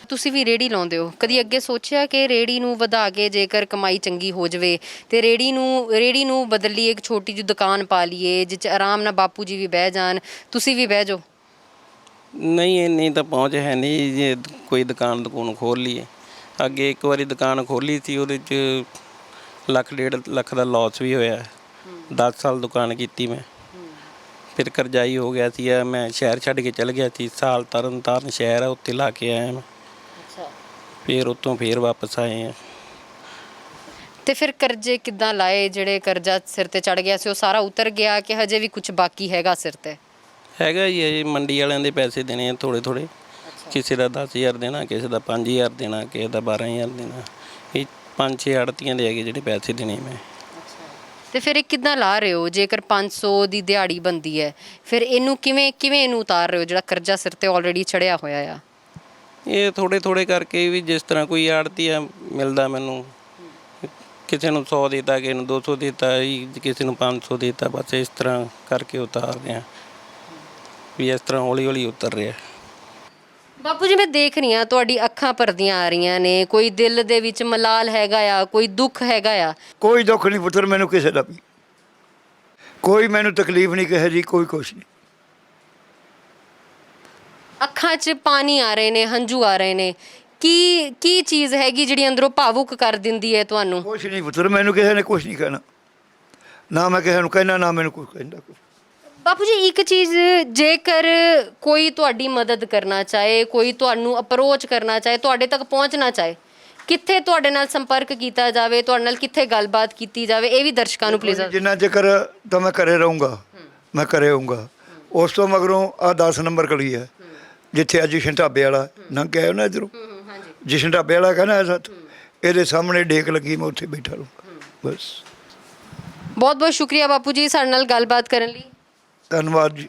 ਤੁਸੀਂ ਵੀ ਰੇਹੜੀ ਲਾਉਂਦੇ ਹੋ, ਕਦੀ ਅੱਗੇ ਸੋਚਿਆ ਕਿ ਰੇਹੜੀ ਨੂੰ ਵਧਾ ਕੇ ਜੇਕਰ ਕਮਾਈ ਚੰਗੀ ਹੋ ਜਾਵੇ ਤੇ ਰੇਹੜੀ ਨੂੰ ਬਦਲੀਏ, ਇੱਕ ਛੋਟੀ ਜਿਹੀ ਦੁਕਾਨ ਪਾ ਲਈਏ ਜਿਸ 'ਚ ਆਰਾਮ ਨਾਲ ਬਾਪੂ ਜੀ ਵੀ ਬਹਿ ਜਾਣ, ਤੁਸੀਂ ਵੀ ਬਹਿ ਜਾਓ? ਨਹੀਂ, ਇੰਨੀ ਤਾਂ ਪਹੁੰਚ ਹੈ ਨਹੀਂ ਜੇ ਕੋਈ ਦੁਕਾਨ ਖੋਲ੍ਹ ਲਈਏ। ਅੱਗੇ ਇੱਕ ਵਾਰੀ ਦੁਕਾਨ ਖੋਲ੍ਹੀ ਸੀ, ਉਹਦੇ 'ਚ 1.5 ਲੱਖ ਦਾ ਲੋਸ ਵੀ ਹੋਇਆ। 10 ਸਾਲ ਦੁਕਾਨ ਕੀਤੀ ਮੈਂ, ਫਿਰ ਕਰਜ਼ਾਈ ਹੋ ਗਿਆ ਸੀ। ਮੈਂ ਸ਼ਹਿਰ ਛੱਡ ਕੇ ਚਲ ਗਿਆ ਸੀ, ਸਾਲ ਤਰਨ ਸ਼ਹਿਰ ਆ, ਉੱਥੇ ਲਾ ਕੇ ਆਇਆ ਮੈਂ। ਫਿਰ ਉੱਥੋਂ ਫਿਰ ਵਾਪਸ ਆਏ ਆ। ਤੇ ਫਿਰ ਕਰਜ਼ੇ ਕਿੱਦਾਂ ਲਾਏ? ਜਿਹੜੇ ਕਰਜ਼ਾ ਸਿਰ ਤੇ ਚੜ ਗਿਆ ਸੀ ਉਹ ਸਾਰਾ ਉਤਰ ਗਿਆ ਕਿ ਹਜੇ ਵੀ ਕੁਝ ਬਾਕੀ ਹੈਗਾ ਸਿਰ ਤੇ? ਹੈਗਾ ਜੀ, ਅਜੇ ਮੰਡੀ ਵਾਲਿਆਂ ਦੇ ਪੈਸੇ ਦੇਣੇ ਆ ਥੋੜ੍ਹੇ। ਕਿਸੇ ਦਾ 10,000 ਦੇਣਾ, ਕਿਸੇ ਦਾ 5,000 ਦੇਣਾ, ਕਿਸੇ ਦਾ 12,000 ਦੇਣਾ। ਇਹ 5-6 ਆੜ੍ਹਤੀਆਂ ਦੇ ਹੈਗੇ ਜਿਹੜੇ ਪੈਸੇ ਦੇਣੇ ਮੈਂ। ਤੇ ਫਿਰ ਇਹ ਕਿੱਦਾਂ ਲਾ ਰਹੇ ਹੋ? ਜੇਕਰ 500 ਦੀ ਦਿਹਾੜੀ ਬਣਦੀ ਹੈ, ਫਿਰ ਇਹਨੂੰ ਕਿਵੇਂ ਇਹਨੂੰ ਉਤਾਰ ਰਹੇ ਹੋ ਜਿਹੜਾ ਕਰਜ਼ਾ ਸਿਰ ਤੇ ਆਲਰੇਡੀ ਚੜਿਆ ਹੋਇਆ ਆ? ਇਹ ਥੋੜ੍ਹੇ ਵੀ, ਜਿਸ ਤਰ੍ਹਾਂ ਕੋਈ ਆੜ੍ਹਤੀ ਆ ਮਿਲਦਾ ਮੈਨੂੰ, ਕਿਸੇ ਨੂੰ 100 ਦੇਤਾ, ਕਿਸੇ ਨੂੰ 200 ਦੇਤਾ, ਕਿਸੇ ਨੂੰ 500 ਦੇਤਾ, ਬਸ ਇਸ ਤਰ੍ਹਾਂ ਕਰਕੇ ਉਤਾਰ ਰਿਹਾ ਵੀ। ਇਸ ਤਰ੍ਹਾਂ ਹੌਲੀ ਹੌਲੀ ਉਤਰ ਰਿਹਾ। ਬਾਪੂ ਜੀ, ਮੈਂ ਦੇਖ ਰਹੀ ਹਾਂ ਤੁਹਾਡੀ ਅੱਖਾਂ ਭਰਦੀਆਂ ਆ ਰਹੀਆਂ ਨੇ, ਕੋਈ ਦਿਲ ਦੇ ਵਿੱਚ ਮਲਾਲ ਹੈਗਾ ਆ, ਕੋਈ ਦੁੱਖ ਹੈਗਾ ਆ? ਕੋਈ ਦੁੱਖ ਨਹੀਂ ਪੁੱਤਰ ਮੈਨੂੰ ਕਿਸੇ ਦਾ ਵੀ, ਕੋਈ ਮੈਨੂੰ ਤਕਲੀਫ ਨਹੀਂ ਕਿਸੇ ਦੀ, ਕੋਈ ਕੁਛ ਨਹੀਂ। ਅੱਖਾਂ 'ਚ ਪਾਣੀ ਆ ਰਹੇ ਨੇ, ਹੰਝੂ ਆ ਰਹੇ ਨੇ। ਕੀ ਚੀਜ਼ ਹੈਗੀ ਜਿਹੜੀ ਅੰਦਰੋਂ ਭਾਵੁਕ ਕਰ ਦਿੰਦੀ ਹੈ ਤੁਹਾਨੂੰ? ਕੁਛ ਨਹੀਂ ਪੁੱਤਰ, ਮੈਨੂੰ ਕਿਸੇ ਨੇ ਕੁਛ ਨਹੀਂ ਕਹਿਣਾ, ਨਾ ਮੈਂ ਕਿਸੇ ਨੂੰ ਕਹਿਣਾ, ਨਾ ਮੈਨੂੰ ਕੁਛ ਕਹਿੰਦਾ। ਬਾਪੂ ਜੀ, ਇੱਕ ਚੀਜ਼, ਜੇਕਰ ਕੋਈ ਤੁਹਾਡੀ ਮਦਦ ਕਰਨਾ ਚਾਹੇ, ਕੋਈ ਤੁਹਾਨੂੰ ਅਪਰੋਚ ਕਰਨਾ ਚਾਹੇ, ਤੁਹਾਡੇ ਤੱਕ ਪਹੁੰਚਣਾ ਚਾਹੇ, ਕਿੱਥੇ ਤੁਹਾਡੇ ਨਾਲ ਸੰਪਰਕ ਕੀਤਾ ਜਾਵੇ, ਤੁਹਾਡੇ ਨਾਲ ਕਿੱਥੇ ਗੱਲਬਾਤ ਕੀਤੀ ਜਾਵੇ, ਇਹ ਵੀ ਦਰਸ਼ਕਾਂ ਨੂੰ ਪਲੀਜ਼? ਜਿੰਨਾ ਚਿਰ ਤਾਂ ਮੈਂ ਘਰੇ ਰਹੂੰਗਾ, ਮੈਂ ਘਰੇ ਆਊਂਗਾ। ਉਸ ਤੋਂ ਮਗਰੋਂ ਆਹ 10 ਨੰਬਰ ਗਲੀ ਹੈ ਜਿੱਥੇ ਅੱਜ ਜਸ਼ਨ ਢਾਬੇ ਵਾਲਾ ਲੰਘ ਕੇ ਆਇਆ ਨਾ ਇੱਧਰੋਂ, ਜਸ਼ਨ ਢਾਬੇ ਵਾਲਾ ਕਹਿੰਦਾ ਸੱਤ, ਇਹਦੇ ਸਾਹਮਣੇ ਡੇਕ ਲੱਗੀ, ਮੈਂ ਉੱਥੇ ਬੈਠਾ ਰਹੂੰਗਾ ਬਸ। ਬਹੁਤ ਬਹੁਤ ਸ਼ੁਕਰੀਆ ਬਾਪੂ ਜੀ ਸਾਡੇ ਨਾਲ ਗੱਲਬਾਤ ਕਰਨ ਲਈ। ਧੰਨਵਾਦ ਜੀ।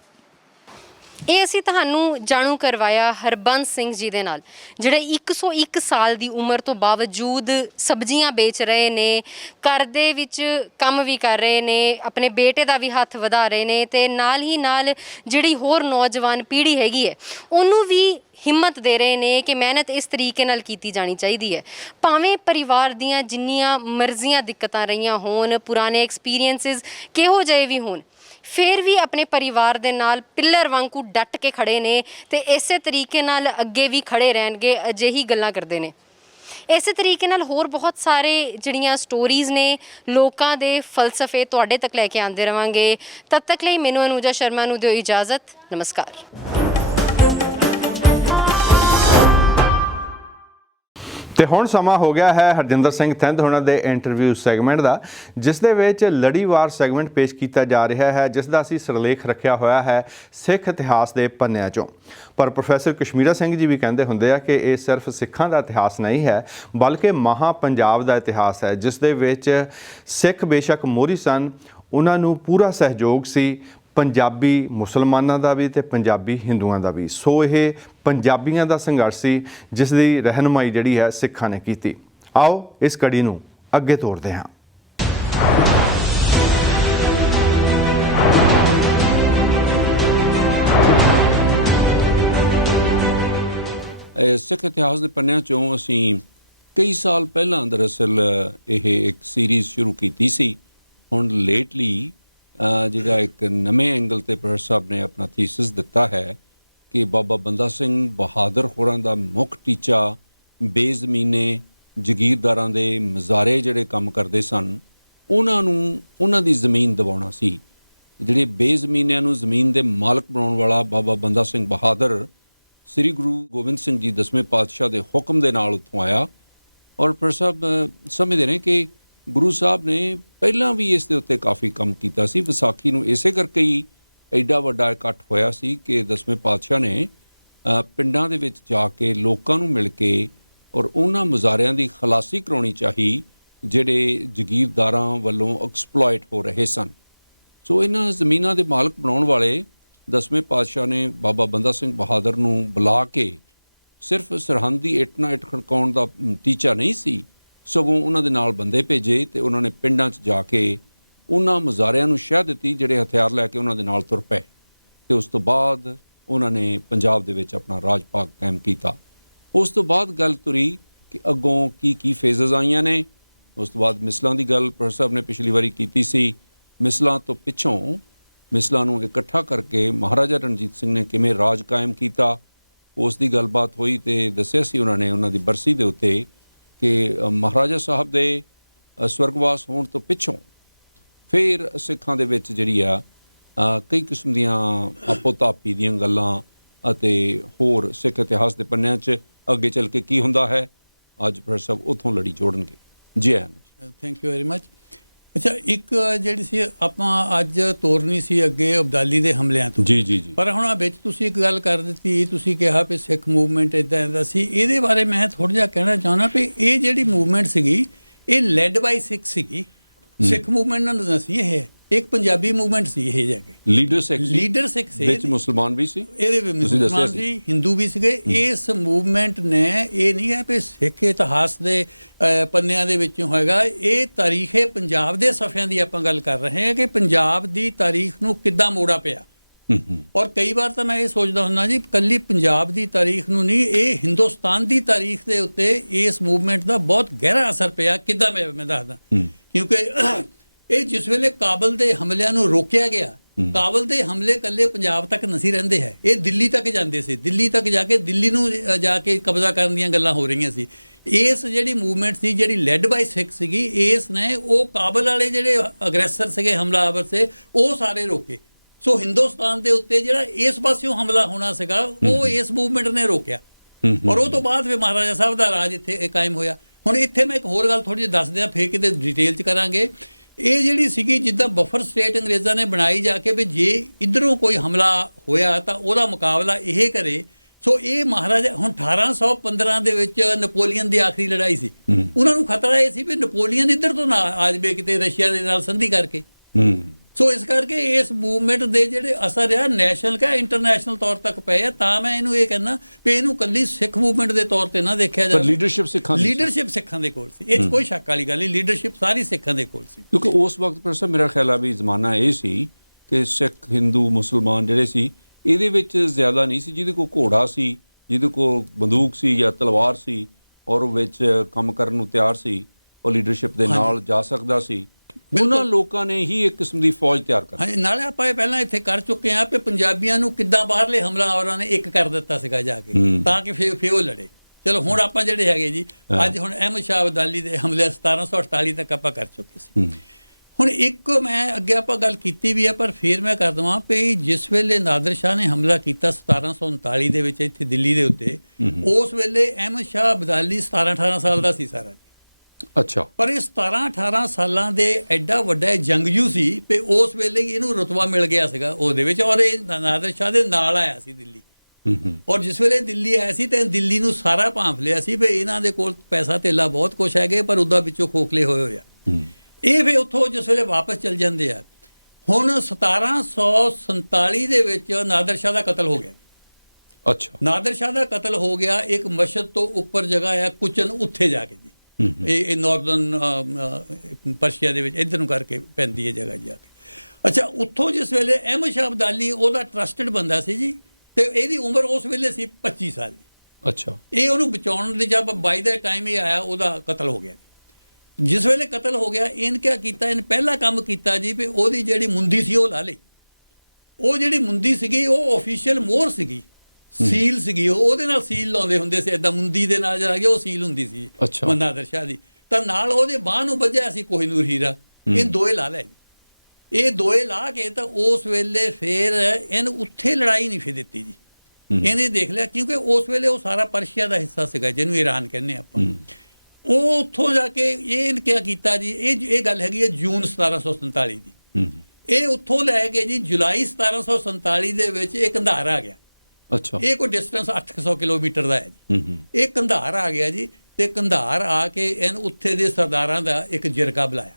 ਇਹ ਅਸੀਂ ਤੁਹਾਨੂੰ ਜਾਣੂ ਕਰਵਾਇਆ ਹਰਬੰਸ ਸਿੰਘ ਜੀ ਦੇ ਨਾਲ, ਜਿਹੜੇ 101 ਸਾਲ ਦੀ ਉਮਰ ਤੋਂ ਬਾਵਜੂਦ ਸਬਜ਼ੀਆਂ ਵੇਚ ਰਹੇ ਨੇ, ਘਰ ਦੇ ਵਿੱਚ ਕੰਮ ਵੀ ਕਰ ਰਹੇ ਨੇ, ਆਪਣੇ ਬੇਟੇ ਦਾ ਵੀ ਹੱਥ ਵਧਾ ਰਹੇ ਨੇ, ਤੇ ਨਾਲ ਹੀ ਨਾਲ ਜਿਹੜੀ ਹੋਰ ਨੌਜਵਾਨ ਪੀੜ੍ਹੀ ਹੈਗੀ ਹੈ ਉਹਨੂੰ ਵੀ ਹਿੰਮਤ ਦੇ ਰਹੇ ਨੇ ਕਿ ਮਿਹਨਤ ਇਸ ਤਰੀਕੇ ਨਾਲ ਕੀਤੀ ਜਾਣੀ ਚਾਹੀਦੀ ਹੈ। ਭਾਵੇਂ ਪਰਿਵਾਰ ਦੀਆਂ ਜਿੰਨੀਆਂ ਮਰਜ਼ੀਆਂ ਦਿੱਕਤਾਂ ਰਹੀਆਂ ਹੋਣ, ਪੁਰਾਣੇ ਐਕਸਪੀਰੀਐਂਸਿਸ ਕਿਹੋ ਜਿਹੇ ਵੀ ਹੋਣ, ਫਿਰ ਵੀ ਆਪਣੇ ਪਰਿਵਾਰ ਦੇ ਨਾਲ ਪਿੱਲਰ ਵਾਂਗੂ ਡਟ ਕੇ ਖੜੇ ਨੇ ਤੇ ਇਸੇ ਤਰੀਕੇ ਨਾਲ ਅੱਗੇ ਵੀ ਖੜੇ ਰਹਿਣਗੇ। ਅਜਿਹੀ ਗੱਲਾਂ ਕਰਦੇ ਨੇ। ਇਸੇ ਤਰੀਕੇ ਨਾਲ ਹੋਰ ਬਹੁਤ ਸਾਰੇ ਜਿਹੜੀਆਂ ਸਟੋਰੀਜ਼ ਨੇ ਲੋਕਾਂ ਦੇ ਫਲਸਫੇ ਤੁਹਾਡੇ ਤੱਕ ਲੈ ਕੇ ਆਉਂਦੇ ਰਵਾਂਗੇ। ਤਦ ਤੱਕ ਲਈ ਮੈਨੂੰ ਅਨੂਜਾ ਸ਼ਰਮਾ ਨੂੰ ਦਿਓ ਇਜਾਜ਼ਤ। ਨਮਸਕਾਰ। ਤੇ ਹੁਣ ਸਮਾਂ ਹੋ ਗਿਆ ਹੈ ਹਰਜਿੰਦਰ ਸਿੰਘ ਥਿੰਦ ਹੋਣਾ ਦੇ ਇੰਟਰਵਿਊ ਸੈਗਮੈਂਟ ਦਾ, ਜਿਸ ਦੇ ਵਿੱਚ ਲੜੀਵਾਰ ਸੈਗਮੈਂਟ ਪੇਸ਼ ਕੀਤਾ ਜਾ ਰਿਹਾ ਹੈ, ਜਿਸ ਦਾ ਅਸੀਂ ਸਿਰਲੇਖ ਰੱਖਿਆ ਹੋਇਆ ਹੈ ਸਿੱਖ ਇਤਿਹਾਸ ਦੇ ਪੰਨਿਆਂ 'ਚੋਂ। ਪਰ ਪ੍ਰੋਫੈਸਰ ਕਸ਼ਮੀਰਾ ਸਿੰਘ ਜੀ ਵੀ ਕਹਿੰਦੇ ਹੁੰਦੇ ਆ ਕਿ ਇਹ ਸਿਰਫ ਸਿੱਖਾਂ ਦਾ ਇਤਿਹਾਸ ਨਹੀਂ ਹੈ, ਬਲਕਿ ਮਹਾਂ ਪੰਜਾਬ ਦਾ ਇਤਿਹਾਸ ਹੈ, ਜਿਸ ਦੇ ਵਿੱਚ ਸਿੱਖ ਬੇਸ਼ੱਕ ਮੋਹਰੀ ਸਨ, ਉਹਨਾਂ ਨੂੰ ਪੂਰਾ ਸਹਿਯੋਗ ਸੀ ਪੰਜਾਬੀ ਮੁਸਲਮਾਨਾਂ ਦਾ ਵੀ ਤੇ ਪੰਜਾਬੀ ਹਿੰਦੂਆਂ ਦਾ ਵੀ। ਸੋ ਇਹ ਪੰਜਾਬੀਆਂ ਦਾ ਸੰਘਰਸ਼ ਸੀ ਜਿਸ ਦੀ ਰਹਿਨੁਮਾਈ ਜਿਹੜੀ ਹੈ ਸਿੱਖਾਂ ਨੇ ਕੀਤੀ। ਆਓ ਇਸ ਕੜੀ ਨੂੰ ਅੱਗੇ ਤੋਰਦੇ ਹਾਂ। ਸਿੱਖ ਇਤਿਹਾਸ ਦੇ ਪੰਨਿਆਂ 'ਚੋਂ ਅਸੀਂ ਕਈ ਸਾਲ ਪਹਿਲਾਂ ਦਰਅਸਲ ਇਹ ਇੱਕ ਸੀਰੀਜ਼ ਸ਼ੁਰੂ ਕੀਤੀ ਸੀ। ਹੁਣ ਲੇਟਲੀ ਜਿਹੜਾ ਇੱਕ ਨਵੇਂ ਐਂਗਲ ਤੇ ਪ੍ਰੋਫੈਸਰ ਸਾਹਿਬ ਨੇ ਆਪਣਾ ਥੀਸਿਸ ਦਿੱਤਾ ਹੈ ਕਿ ਬਾਬਾ ਬੰਦਾ ਸਿੰਘ ਬਹਾਦਰ ਹੋਰਾਂ ਦਾ ਮੁੱਖ ਟੀਚਾ ਬੇਜ਼ਮੀਨੇ ਜਗੀਰਦਾਰਾਂ ਦੇ ਮਜ਼ਾਰੇ ਜਿਹੜੇ ਕੰਮ ਕਰਦੇ ਸਨ ਉਹਨਾਂ ਨੂੰ ਉਹਨਾਂ ਦੀ ਜ਼ਮੀਨ ਦਿਵਾਉਣਾ ਸੀ। ਜਿਹੜੇ ਬੇਜ਼ਮੀਨਿਆਂ ਨੂੰ ਜ਼ਮੀਨ ਦੇ ਮਾਲਕ ਬਣਾਉਣ ਵਾਲਾ ਬਾਬਾ ਬੰਦਾ ਸਿੰਘ ਬਹਾਦਰ ਸ੍ਰੀ ਗੁਰੂ ਗੋਬਿੰਦ ਸਿੰਘ ਜੀ 10ਵੇਂ ਪਾਤਸ਼ਾਹ ਦੇ ਹੁਕਮ ਦੇ ਨਾਲ ਉੱਥੋਂ ਆਇਆ। ਔਰ ਪ੍ਰੋਫੈਸਰ ਸਾਹਿਬ ਸਮਝਦੇ ਨੇ ਕਿ ਗੁਰੂ ਸਾਹਿਬ ਨੇ ਪਹਿਲਾਂ ਵੀ ਇਸ ਦੇ ਉੱਤੇ ਕਾਫੀ ਕੰਮ ਕੀਤਾ ਸੀ। ਵਿਸਾਖੀ ਨੂੰ ਇਸੇ ਕਰਕੇ ਹੀ ਐਡਾ ਵੱਡਾ ਇਕੱਠ ਹੋਇਆ ਸੀ ਕਿ 10ਵੇਂ ਪਾਤਸ਼ਾਹ ਨੇ ਪਿੰਡਾਂ ਦੇ ਵਿੱਚ ਜਾ ਕੇ ਲੋਕਾਂ ਨੂੰ ਮਿਲ ਕੇ ਔਰ ਉਹਨਾਂ ਮੁਜ਼ਾਰਿਆਂ ਦੀ ਖਲਾਸੀ ਕਰਾਉਣੀ ਚਾਹੀ ਜਿਹੜੇ ਜਗੀਰਦਾਰਾਂ ਵੱਲੋਂ ਐਕਸਪਲੋਇਟ ਹੋ ਰਹੇ ਸਨ। ਸੋ ਇਹਨਾਂ ਜ਼ਮੀਨਾਂ ਦੇ ਮਾਲਕ ਬਣਾਉਣ ਵਾਲੇ 10ਵੇਂ ਪਾਤਸ਼ਾਹ ਨੇ ਬਾਬਾ ਬੰਦਾ ਸਿੰਘ ਬਹਾਦਰ ਨੂੰ ਬੁਲਾ ਕੇ ਸਿਰਫ ਸਰਹੰਦ ਦੀ ਇੱਟ ਨਾਲ ਇੱਟ ਖੜਕਾਉਣ ਦਾ ਟੀਚਾ ਨਹੀਂ ਸੀ, ਸਗੋਂ ਉਹਨਾਂ ਦੇ ਨਾਲ ਬੰਦੇ ਭੇਜੇ ਤੇ ਉਹਨਾਂ ਨੇ ਪਿੰਡਾਂ 'ਚ ਜਾ ਕੇ ਉਹਨਾਂ ਮੁਜ਼ਾਰਿਆਂ ਨੂੰ ਸ਼ਹਿ ਦਿੱਤੀ ਜਿਹੜੇ ਹਥਿਆਰ ਲੈ ਕੇ ਉਹਨਾਂ ਦੇ ਨਾਲ ਤੁਰ ਪਏ। ਤੇ ਉਸ ਤੋਂ ਬਾਅਦ ਉਹਨਾਂ ਨੇ ਪੰਜਾਬ ਦੇ ਵਿੱਚ ਆਪਣਾ ਰਾਜ ਭਾਗ ਕਾਇਮ ਕੀਤਾ। ਉਸ ਤੋਂ ਬਾਅਦ ਗੱਲ ਤੁਰੀ ਕਿ ਅੱਗੋਂ ਕੀ ਫੇਜ਼ਸ ਆਈਆਂ ਨੇ। ਉਸ ਤੋਂ ਬਾਅਦ ਮਿਸਲਾਂ ਦੀ ਗੱਲ ਪ੍ਰੋਫੈਸਰ ਸਾਹਿਬ ਨੇ ਪਿਛਲੀ ਵਾਰੀ ਕੀਤੀ ਸੀ। ਮਿਸਲਾਂ ਤੋਂ ਪਿੱਛੋਂ ਮਿਸਲਾਂ ਨੂੰ ਇਕੱਠਾ ਕਰਕੇ ਮਹਾਰਾਜਾ ਰਣਜੀਤ ਸਿੰਘ ਨੇ ਕਿਵੇਂ ਰਾਜ ਕਾਇਮ ਕੀਤਾ, ਉਸ ਦੀ ਗੱਲਬਾਤ ਹੋਈ ਤੇ ਦੱਸਿਆ ਸੀ ਉਹਨਾਂ ਨੇ ਉਹਨਾਂ ਦੀ ਬਰਸੀ ਦੇ ਉੱਤੇ ਕਿ ਮਹਾਰਾਜਾ ਸਾਹਿਬ ਦੇ ਸਵਰਗਵਾਸ ਹੋਣ ਤੋਂ ਪਿੱਛੋਂ ਫਿਰ ਸਿੱਖਾਂ ਦੇ ਵਿੱਚ ਜਿਹੜੀ ਆ ਕਈ ਕਿਸਮ ਦੀਆਂ ਆਪੋ ਤਾਪੀ ਦੀਆਂ ਗੱਲਾਂ ਅਤੇ ਹੋਰ ਸਿੱਖ ਇਤਿਹਾਸ ਦੇ ਪੰਨਿਆਂ 'ਚ ਅੱਗੇ ਚੱਲ ਕੇ ਕੀ ਹੁੰਦਾ ਹੈ, ਅੱਜ ਪ੍ਰੋਫੈਸਰ ਸਾਹਿਬ ਉੱਥੋਂ ਲੜੀ ਜੋੜਨਗੇ। ਜੀ ਆਇਆਂ। Thank you very much. ਅੱਛਾ, ਇੱਕ ਜਿਹੜੀ ਸੀ ਆਪਾਂ ਅੱਜ ਤੋਰਨੀ ਸੀ ਅੱਗੇ ਅਬਦਾਲੀ ਦੇ ਹਮਲਿਆਂ ਤੋਂ। ਜੀ। ਪਰ ਹੁਣ ਵਿੱਚ ਤੁਸੀਂ ਇੱਕ ਗੱਲ ਕਰ ਦਿੱਤੀ, ਤੁਸੀਂ ਕਿਹਾ ਵੀ ਸਿੱਖ ਮੂਵਮੈਂਟ ਇਦਾਂ ਦਾ ਸੀ। ਇਹਦੇ ਬਾਰੇ ਮੈਂ ਥੋੜ੍ਹਾ ਜਿਹਾ ਕਹਿਣਾ ਚਾਹੁੰਦਾ ਵੀ ਇਹ ਜਿਹੜੀ ਮੂਵਮੈਂਟ ਸੀਗੀ ਇਹ ਲੈਡ ਬਾਈ ਸਿੱਖ ਸੀਗੀ। ਸਿੱਖ ਮੂਵਮੈਂਟ ਨਾਲ ਨਹੀਂ ਸੀ, ਇਹ ਇੱਕ ਪੰਜਾਬੀ ਮੂਵਮੈਂਟ ਸੀ। ਇਹ ਜਾ ਕੇ ਲੀਡਰ ਸਿੱਖ ਸੀ, ਵਿੱਚ ਮੁਸਲਮਾਨ ਵੀ ਸੀ, ਇਹਦੇ ਵਿੱਚ ਮੁਸਲਮਾਨ ਸੀ, ਹਿੰਦੂ ਵੀ ਸੀਗੇ। ਇਸ ਮੂਵਮੈਂਟ ਨੇ ਇਹ ਨਹੀਂ ਹੈ ਵੀ ਸਿੱਖ ਇਤਿਹਾਸ ਦੇ ਪੰਨਿਆਂ ਦੇ ਵਿੱਚੋਂ ਹੋਏਗਾ, ਇਹ ਤਾਰੀਖੇ ਪੰਜਾਬ ਦੇ ਸਫ਼ਿਆਂ ਦੀ ਆਪਾਂ ਗੱਲ ਕਰ ਰਹੇ ਹਾਂ ਕਿ ਪੰਜਾਬ ਦੀ ਤਾਰੀਖ ਨੂੰ ਕਿੱਦਾਂ ਮੋੜਾ ਪਿਆ। ਔਰ ਕਈ ਵਾਰ ਤਾਂ ਮੈਂ ਇਹ ਸੋਚਦਾ ਹੁੰਦਾ ਜੀ, ਕੱਲੀ ਪੰਜਾਬ ਦੀ ਤਾਰੀਖ ਨੂੰ ਨਹੀਂ, ਇਹ ਹਿੰਦੁਸਤਾਨ ਦੀ ਤਾਰੀਖ ਦੇ ਉੱਤੇ ਇਸ ਮੂਵਮੈਂਟ ਦਾ ਬਹੁਤ ਗਹਿਰਾ ਅਸਰ ਪਿਆ। ਕਿੱਦਾਂ ਮੈਂ ਦੱਸਦਾ, ਕਿਉਂਕਿ ਇਹ ਜਿਸ ਵੇਲੇ ਕਾਬਲ ਦੇ ਹਮਲਿਆਂ ਨੂੰ ਰੋਕਿਆ ਗਿਆ, ਕਾਬਲ ਦੇ ਹਮਲੇ ਕੱਲੇ ਪੰਜਾਬ ਤੱਕ ਨਹੀਂ ਰਹਿੰਦੇ ਹੈ, ਇਹ ਦਿੱਲੀ ਤੱਕ ਜਾਂਦੇ ਸੀ। ਦਿੱਲੀ ਤੱਕ ਜਾ ਕੇ ਦਿੱਲੀ ਨੂੰ ਜਾ ਕੇ ਕਬਜ਼ਾ ਕਰਨ ਦੀਆਂ ਗੱਲਾਂ ਹੋ ਰਹੀਆਂ ਸੀ। ਇਸ ਜਿਹੜੀ ਮੂਵਮੈਂਟ ਸੀ ਜਿਹੜੀ ਲੈਡ ਬਾਈ ਸਿੱਖ ਸੀਗੀ, ਇਸ ਨੇ ਉਹ ਕਾਬਲ ਵਾਲੇ ਜਿਹੜੇ ਅਗਰੈਸਰ ਸੀਗੇ, ਹਮਲਾਵਰ ਸੇ, ਉਹ ਸਾਰੇ ਰੋਕੇ। ਸੋ ਹਿੰਦੁਸਤਾਨ ਦੇ ਉੱਤੇ ਜਿਹੜਾ ਇਸ ਪਾਸਿਓਂ ਹਮਲਾ ਹੋਣਾ ਸੀਗਾ ਉਹ ਇਸ ਮੂਵਮੈਂਟ ਨੇ ਰੋਕਿਆ। ਔਰ ਉਹ ਤੋਂ ਬਾਅਦ ਫਿਰ ਮਹਾਰਾਜਾ ਸਾਹਿਬ ਦਾ ਰਾਜ ਇੱਥੇ ਕਾਇਮ ਹੋਇਆ। ਹੁਣ ਇੱਥੇ ਮੈਂ ਇੱਕ ਹੋਰ ਗੱਲ ਥੋੜ੍ਹੀ ਜਿਹੀ ਦੱਸ ਦਿਆਂ, ਫਿਰ ਕਿਤੇ ਡਿਟੇਲ 'ਚ ਕਰਾਂਗੇ। ਇਹ ਜਿਹੜੀ ਸੀਗੀ ਜਿੱਦਾਂ ਬਫਰ ਸਟੇਟ ਅੰਗਰੇਜ਼ਾਂ ਨੇ ਬਣਾਈ ਜਾ ਕੇ ਵੀ ਜੇ ਇੱਧਰੋਂ ਕੋਈ ਹਮਲਾ ਹੋਇਆ ਤਾਂ ਉਹਦਾ ਮੁਕਾਬਲਾ ਇਹ ਕਰੇ। ਸੋ ਇਹ ਮਹਾਰਾਜਾ ਹੁਣ 1815 ਦੇ ਵਿੱਚ ਨੈਪੋਲੀਅਨ ਦੀ ਆਖਰੀ ਲੜਾਈ ਸੀ। ਉਹਨਾਂ ਨੂੰ ਖਤਰਾ ਇਹ ਸੀ ਵੀ ਨੈਪੋਲੀਅਨ ਇੱਧਰ ਤੋਂ ਨਾ ਆ ਜਾਵੇ ਕਿਤੇ ਰਸ਼ੀਆ ਦੇ ਨਾਲ ਸੰਧੀ ਕਰਕੇ। ਸੋ ਇਸ ਕਰਕੇ ਇਸ ਮੂਵਮੈਂਟ ਦੇ ਜਿਹੜੇ ਅਸਰ ਆ ਨੈਸ਼ਨਲ ਕਾ ਇੰਟਰਨੈਸ਼ਨਲ ਤੌਰ ਤੱਕ ਪਏ ਆ। ਤਾਂ ਮੈਂ ਇਹਨੂੰ ਇਹ ਕਹਿੰਦਾ ਵੀ ਇਹਨੂੰ ਕੱਲੀ ਸਿੱਖ ਮੂਵਮੈਂਟ ਦੇ ਤੌਰ ਤੇ ਨਾ ਦੇਖਿਆ ਜਾਵੇ। ਲੀਡਰਸ਼ਿਪ ਸਿੱਖਾਂ ਦੇ ਕੋਲ ਸੀ, ਇਹ 'ਚ ਕੋਈ ਸ਼ੱਕ ਵਾਲੀ ਗੱਲ ਨਹੀਂ। ਲੀਡਰਸ਼ਿਪ ਸਾਰੀ ਸਿੱਖਾਂ ਦੇ ਕੋਲ ਸੀ, ਕਿਉਂਕਿ ਉਸ ਵਕਤ ਪਰ ਸਰ ਮੇਰਾ ਖਿਆਲ ਆ ਵੀ ਜ਼ਮਾਨਾ ਇਹ ਸੀ ਕਿ ਸਿੱਖ ਹਿੰਦੂ ਮੁਸਲਮਾਨ ਜਿਹੜੇ ਸੀ ਇਹਦੇ ਵਿੱਚ ਜ਼ਿਆਦਾ ਨਹੀਂ ਸੀ। ਜਿਹਦੇ ਕੋਲ ਘੋੜਾ ਸੀ, ਜਿਹਦੇ ਕੋਲ ਬੰਦੂਕ ਸੀ ਜਾਂ ਤਲਵਾਰ ਸੀ ਔਰ ਵਿੱਚ ਕੰਮ ਕਰਨ ਨੂੰ ਤਿਆਰ ਸੀ, ਉਹ ਲੀਡਰਸ਼ਿਪ ਦੇ ਨਾਲ ਜਾ ਸਕਦਾ ਸੀ। ਉਹਨਾਂ ਲੋਕਾਂ ਨੇ ਹੀ ਇੱਕ ਕਿਸਮ ਦੀ ਫੌਜ ਤਿਆਰ ਕਰ। ਹਾਂਜੀ, ਨਾਲੇ ਆਪਾਂ ਇਹ ਪਹਿਲਾਂ ਇੱਥੇ ਕਰ ਚੁੱਕੇ ਹਾਂ ਕਿ ਪੰਜਾਬੀਆਂ ਨੂੰ ਕਿੱਦਾਂ ਬਾਹਰਲੇ ਹਮਲਾਵਰਾਂ ਨੇ ਇੱਕ ਕਰ ਦਿੱਤਾ ਸੀਗਾ ਜਾ ਕੇ, ਤਾਂ ਕਿ ਫਿਰ ਉਹ ਲੜੇ। ਚਲੋ ਹੁਣ ਆਪਾਂ ਜਿਹੜੇ ਹੈਗੇ ਜੀ ਅੱਜ ਹੁਣ ਅਹਿਮਦ ਸ਼ਾਹ ਅਬਦਾਲੀ ਦੇ ਹਮਲੇ 1748 ਤੱਕ ਆਪਾਂ ਕਰ ਚੁੱਕੇ ਸੀ। ਹੁਣ ਇੱਕ ਮੈਂ ਅੱਗੇ ਆਪਾਂ ਗੱਲ ਕੀਤੀ ਵੀ ਆ, ਪਰ ਫਿਰ ਮੈਂ ਕਰ ਦਵਾਂ ਵੀ ਜਿਸ ਵੇਲੇ ਨਾਦਰ ਸ਼ਾਹ ਨੇ ਹਮਲਾ ਕੀਤਾ 1739 ਦੇ ਵਿੱਚ ਇੱਥੇ ਦਿੱਲੀ ਦੇ ਉੱਤੇ, ਉਸ ਵੇਲੇ ਅਹਿਮਦ ਸ਼ਾਹ ਅਬਦਾਲੀ 17-18 ਸਾਲ ਦਾ ਸੀ ਸਾਰਾ। ਅੱਛਾ। ਪਰ ਇਹ 17-18 ਸਾਲਾਂ ਦੇ ਐਡਾ ਵੱਡਾ ਜੰਗਜੂ ਸੀ ਵੀ ਉਸ ਵੇਲੇ ਹੀ ਇਹਨੂੰ ਰੁਤਬਾ ਮਿਲ ਗਿਆ ਸੀਗਾ ਉਹਦੇ ਵਿੱਚ, ਔਰ ਇਹ ਨਾਦਰ ਸ਼ਾਹ ਦੇ ਨਾਲ ਆਇਆ ਸੀ ਦਿੱਲੀ। ਔਰ ਜਿਸ ਵੇਲੇ ਦਿੱਲੀ ਆਇਆ ਸੀ ਤੇ ਦਿੱਲੀ ਨੂੰ ਸਾਰਾ ਭਾਂਫ ਲਿਆ ਸੀ ਵੀ ਇਹਨਾਂ ਦੇ ਕੋਲ ਪੈਸਾ ਧੇਲਾ ਬਹੁਤ ਕੁਛ ਹੈਗੇ, ਪਰ ਉਹਦਾ ਵਿੱਚੋਂ ਖੋਖਲੇ ਹੋਏ ਹੋਏ ਆ। ਇਹ ਫਿਰ ਉੱਥੋਂ ਜਿਸ ਵੇਲੇ ਵਾਪਸ ਚਲ ਜਾਂਦੇ ਆ। ਹੁਣ 1747 ਦੇ ਵਿੱਚ ਨਾਦਰ ਸ਼ਾਹ ਦਾ ਕਤਲ ਹੋ ਗਿਆ। ਅੱਛਾ। ਨਾਦਰ ਸ਼ਾਹ ਦਾ ਕਤਲ ਹੋ ਗਿਆ ਇੱਕ ਮਸ਼ਹਦ ਤੋਂ ਉੱਪਰ ਜਗ੍ਹਾ ਆ ਕੁਚਨ, ਉੱਥੇ ਜਾ ਕੇ ਜੀ। ਇਹ ਨਾਰਦਰਨ ਪਰਸ਼ੀਆ ਦੇ ਵਿੱਚ ਇੱਧਰ ਨੂੰ ਕਰਕੇ ਪੈਂਦੀ ਹੈ ਜਗ੍ਹਾ ਜਾ ਕੇ। ਅੱਛਾ, ਉੱਥੋਂ ਜਿਸ ਵੇਲੇ ਅਹਿਮਦ ਸ਼ਾਹ ਅਬਦਾਲੀ ਉਹਦਾ ਟਰਸਟਡ ਬੰਦਾ ਸੀ ਜੀ, ਤੇ ਇਹਦੀ ਉਮਰ ਉਸ ਵੇਲੇ ਸੀ 25 ਸਾਲ ਦੀ। ਅੱਛਾ। ਇਹ ਉਹਨੂੰ ਬਚਾਉਣ ਦੇ ਜਦ ਬਾਈ ਦਾ ਟਾਈਮ ਇਹ ਆਇਆ, ਉਹਦਾ ਕਤਲ ਹੋ ਗਿਆ। ਜਿਸ ਵੇਲੇ ਕਤਲ ਹੋ ਗਿਆ, ਇਹਨ ਕਿਆ ਕੀਤਾ, ਇਹਨੇ ਪਹਿਲਾ ਕੰਮ ਕੀਤਾ ਜੀ ਵੀ ਉਹਦੀ ਜਿਹੜੀ ਮੁੰਦੀ ਸੀ ਉਹ ਲਾ ਲਈ। ਉਹ ਜਿਹੜੀ ਮੁੰਦੀ ਸੀਗੀ ਉਹ ਆਫੀਸ਼ੀਅਲ ਮੋਹਰ ਸੀਗੀ, ਸੀਲ ਸੀਗੀ, ਉਹਦੇ ਨਾਲ ਸੀਲ ਲਾਉਂਦੇ ਹੁੰਦੇ ਸੀ ਏਦਾਂ ਮੁੰਦੀ ਦੇ ਨਾਲ ਜਿਹੜਾ ਗਿਆ ਉਹ ਸੀਲ ਹੁੰਦੀ ਸੀ ਨਾਦਰ ਸ਼ਾਹ ਦੀ। ਤਾਂ ਨਾਲ ਉਹਦੇ ਬਾਹ ਨੂੰ ਵੱਜਿਆ ਸੀ ਕੋਹਿਨੂਰ ਹੀਰਾ। ਇਹ ਦੋਏ ਲਾ ਲੈ, ਇਹ ਦੋਏ ਲਾ ਕੇ ਤਾਂ ਉਸ ਵੇਲੇ ਫੇਰ ਇਹਨੂੰ ਉੱਥੇ ਲੜਾਈ ਨਹੀਂ ਫਿਰ ਦਿੱਤੀ ਜੀ। ਇਹਨੇ ਦੇਖ ਲਿਆ, ਕਿਉਂਕਿ ਉਸ ਵੇਲੇ ਉਹ ਸਾਰਾ ਪਰਸ਼ੀਆ ਦਾ ਹਿੱਸਾ ਸੀਗਾ ਜਿਹਨੂੰ ਈਰਾਨ ਕਹਿੰਦੇ ਆਪਾਂ। ਉਹ ਉੱਥੋਂ ਜਾ ਕੇ ਇਹਨ ਕਿਆ ਕੀਤਾ ਜੀ, ਇਹ ਗੱਲ ਹੈਗੀ ਹੈ ਜੂਨ 1747 ਦੀ। ਇਹ ਉੱਥੋਂ ਲੈ ਕੇ ਜੀ ਜੁਲਾਈ 1747 ਦੇ ਵਿੱਚ ਇਹ ਕੰਧਾਰ ਆ ਗਿਆ। ਅੱਛਾ। ਇਹ ਕੋਈ ਡਿਸਟੈਂਸ 800 ਕਿਲੋਮੀਟਰ ਦਾ ਹੈ ਜੀ। ਇਹ ਕੰਧਾਰ ਆ ਗਿਆ ਜੀ, ਤੇ ਕੰਧਾਰ ਆ ਕੇ ਇਹਨ ਉੱਥੇ ਦੇ ਸਰਦਾਰਾਂ ਦਾ ਇੱਕ ਜਿਰਗਾ ਬੁਲਾਇਆ।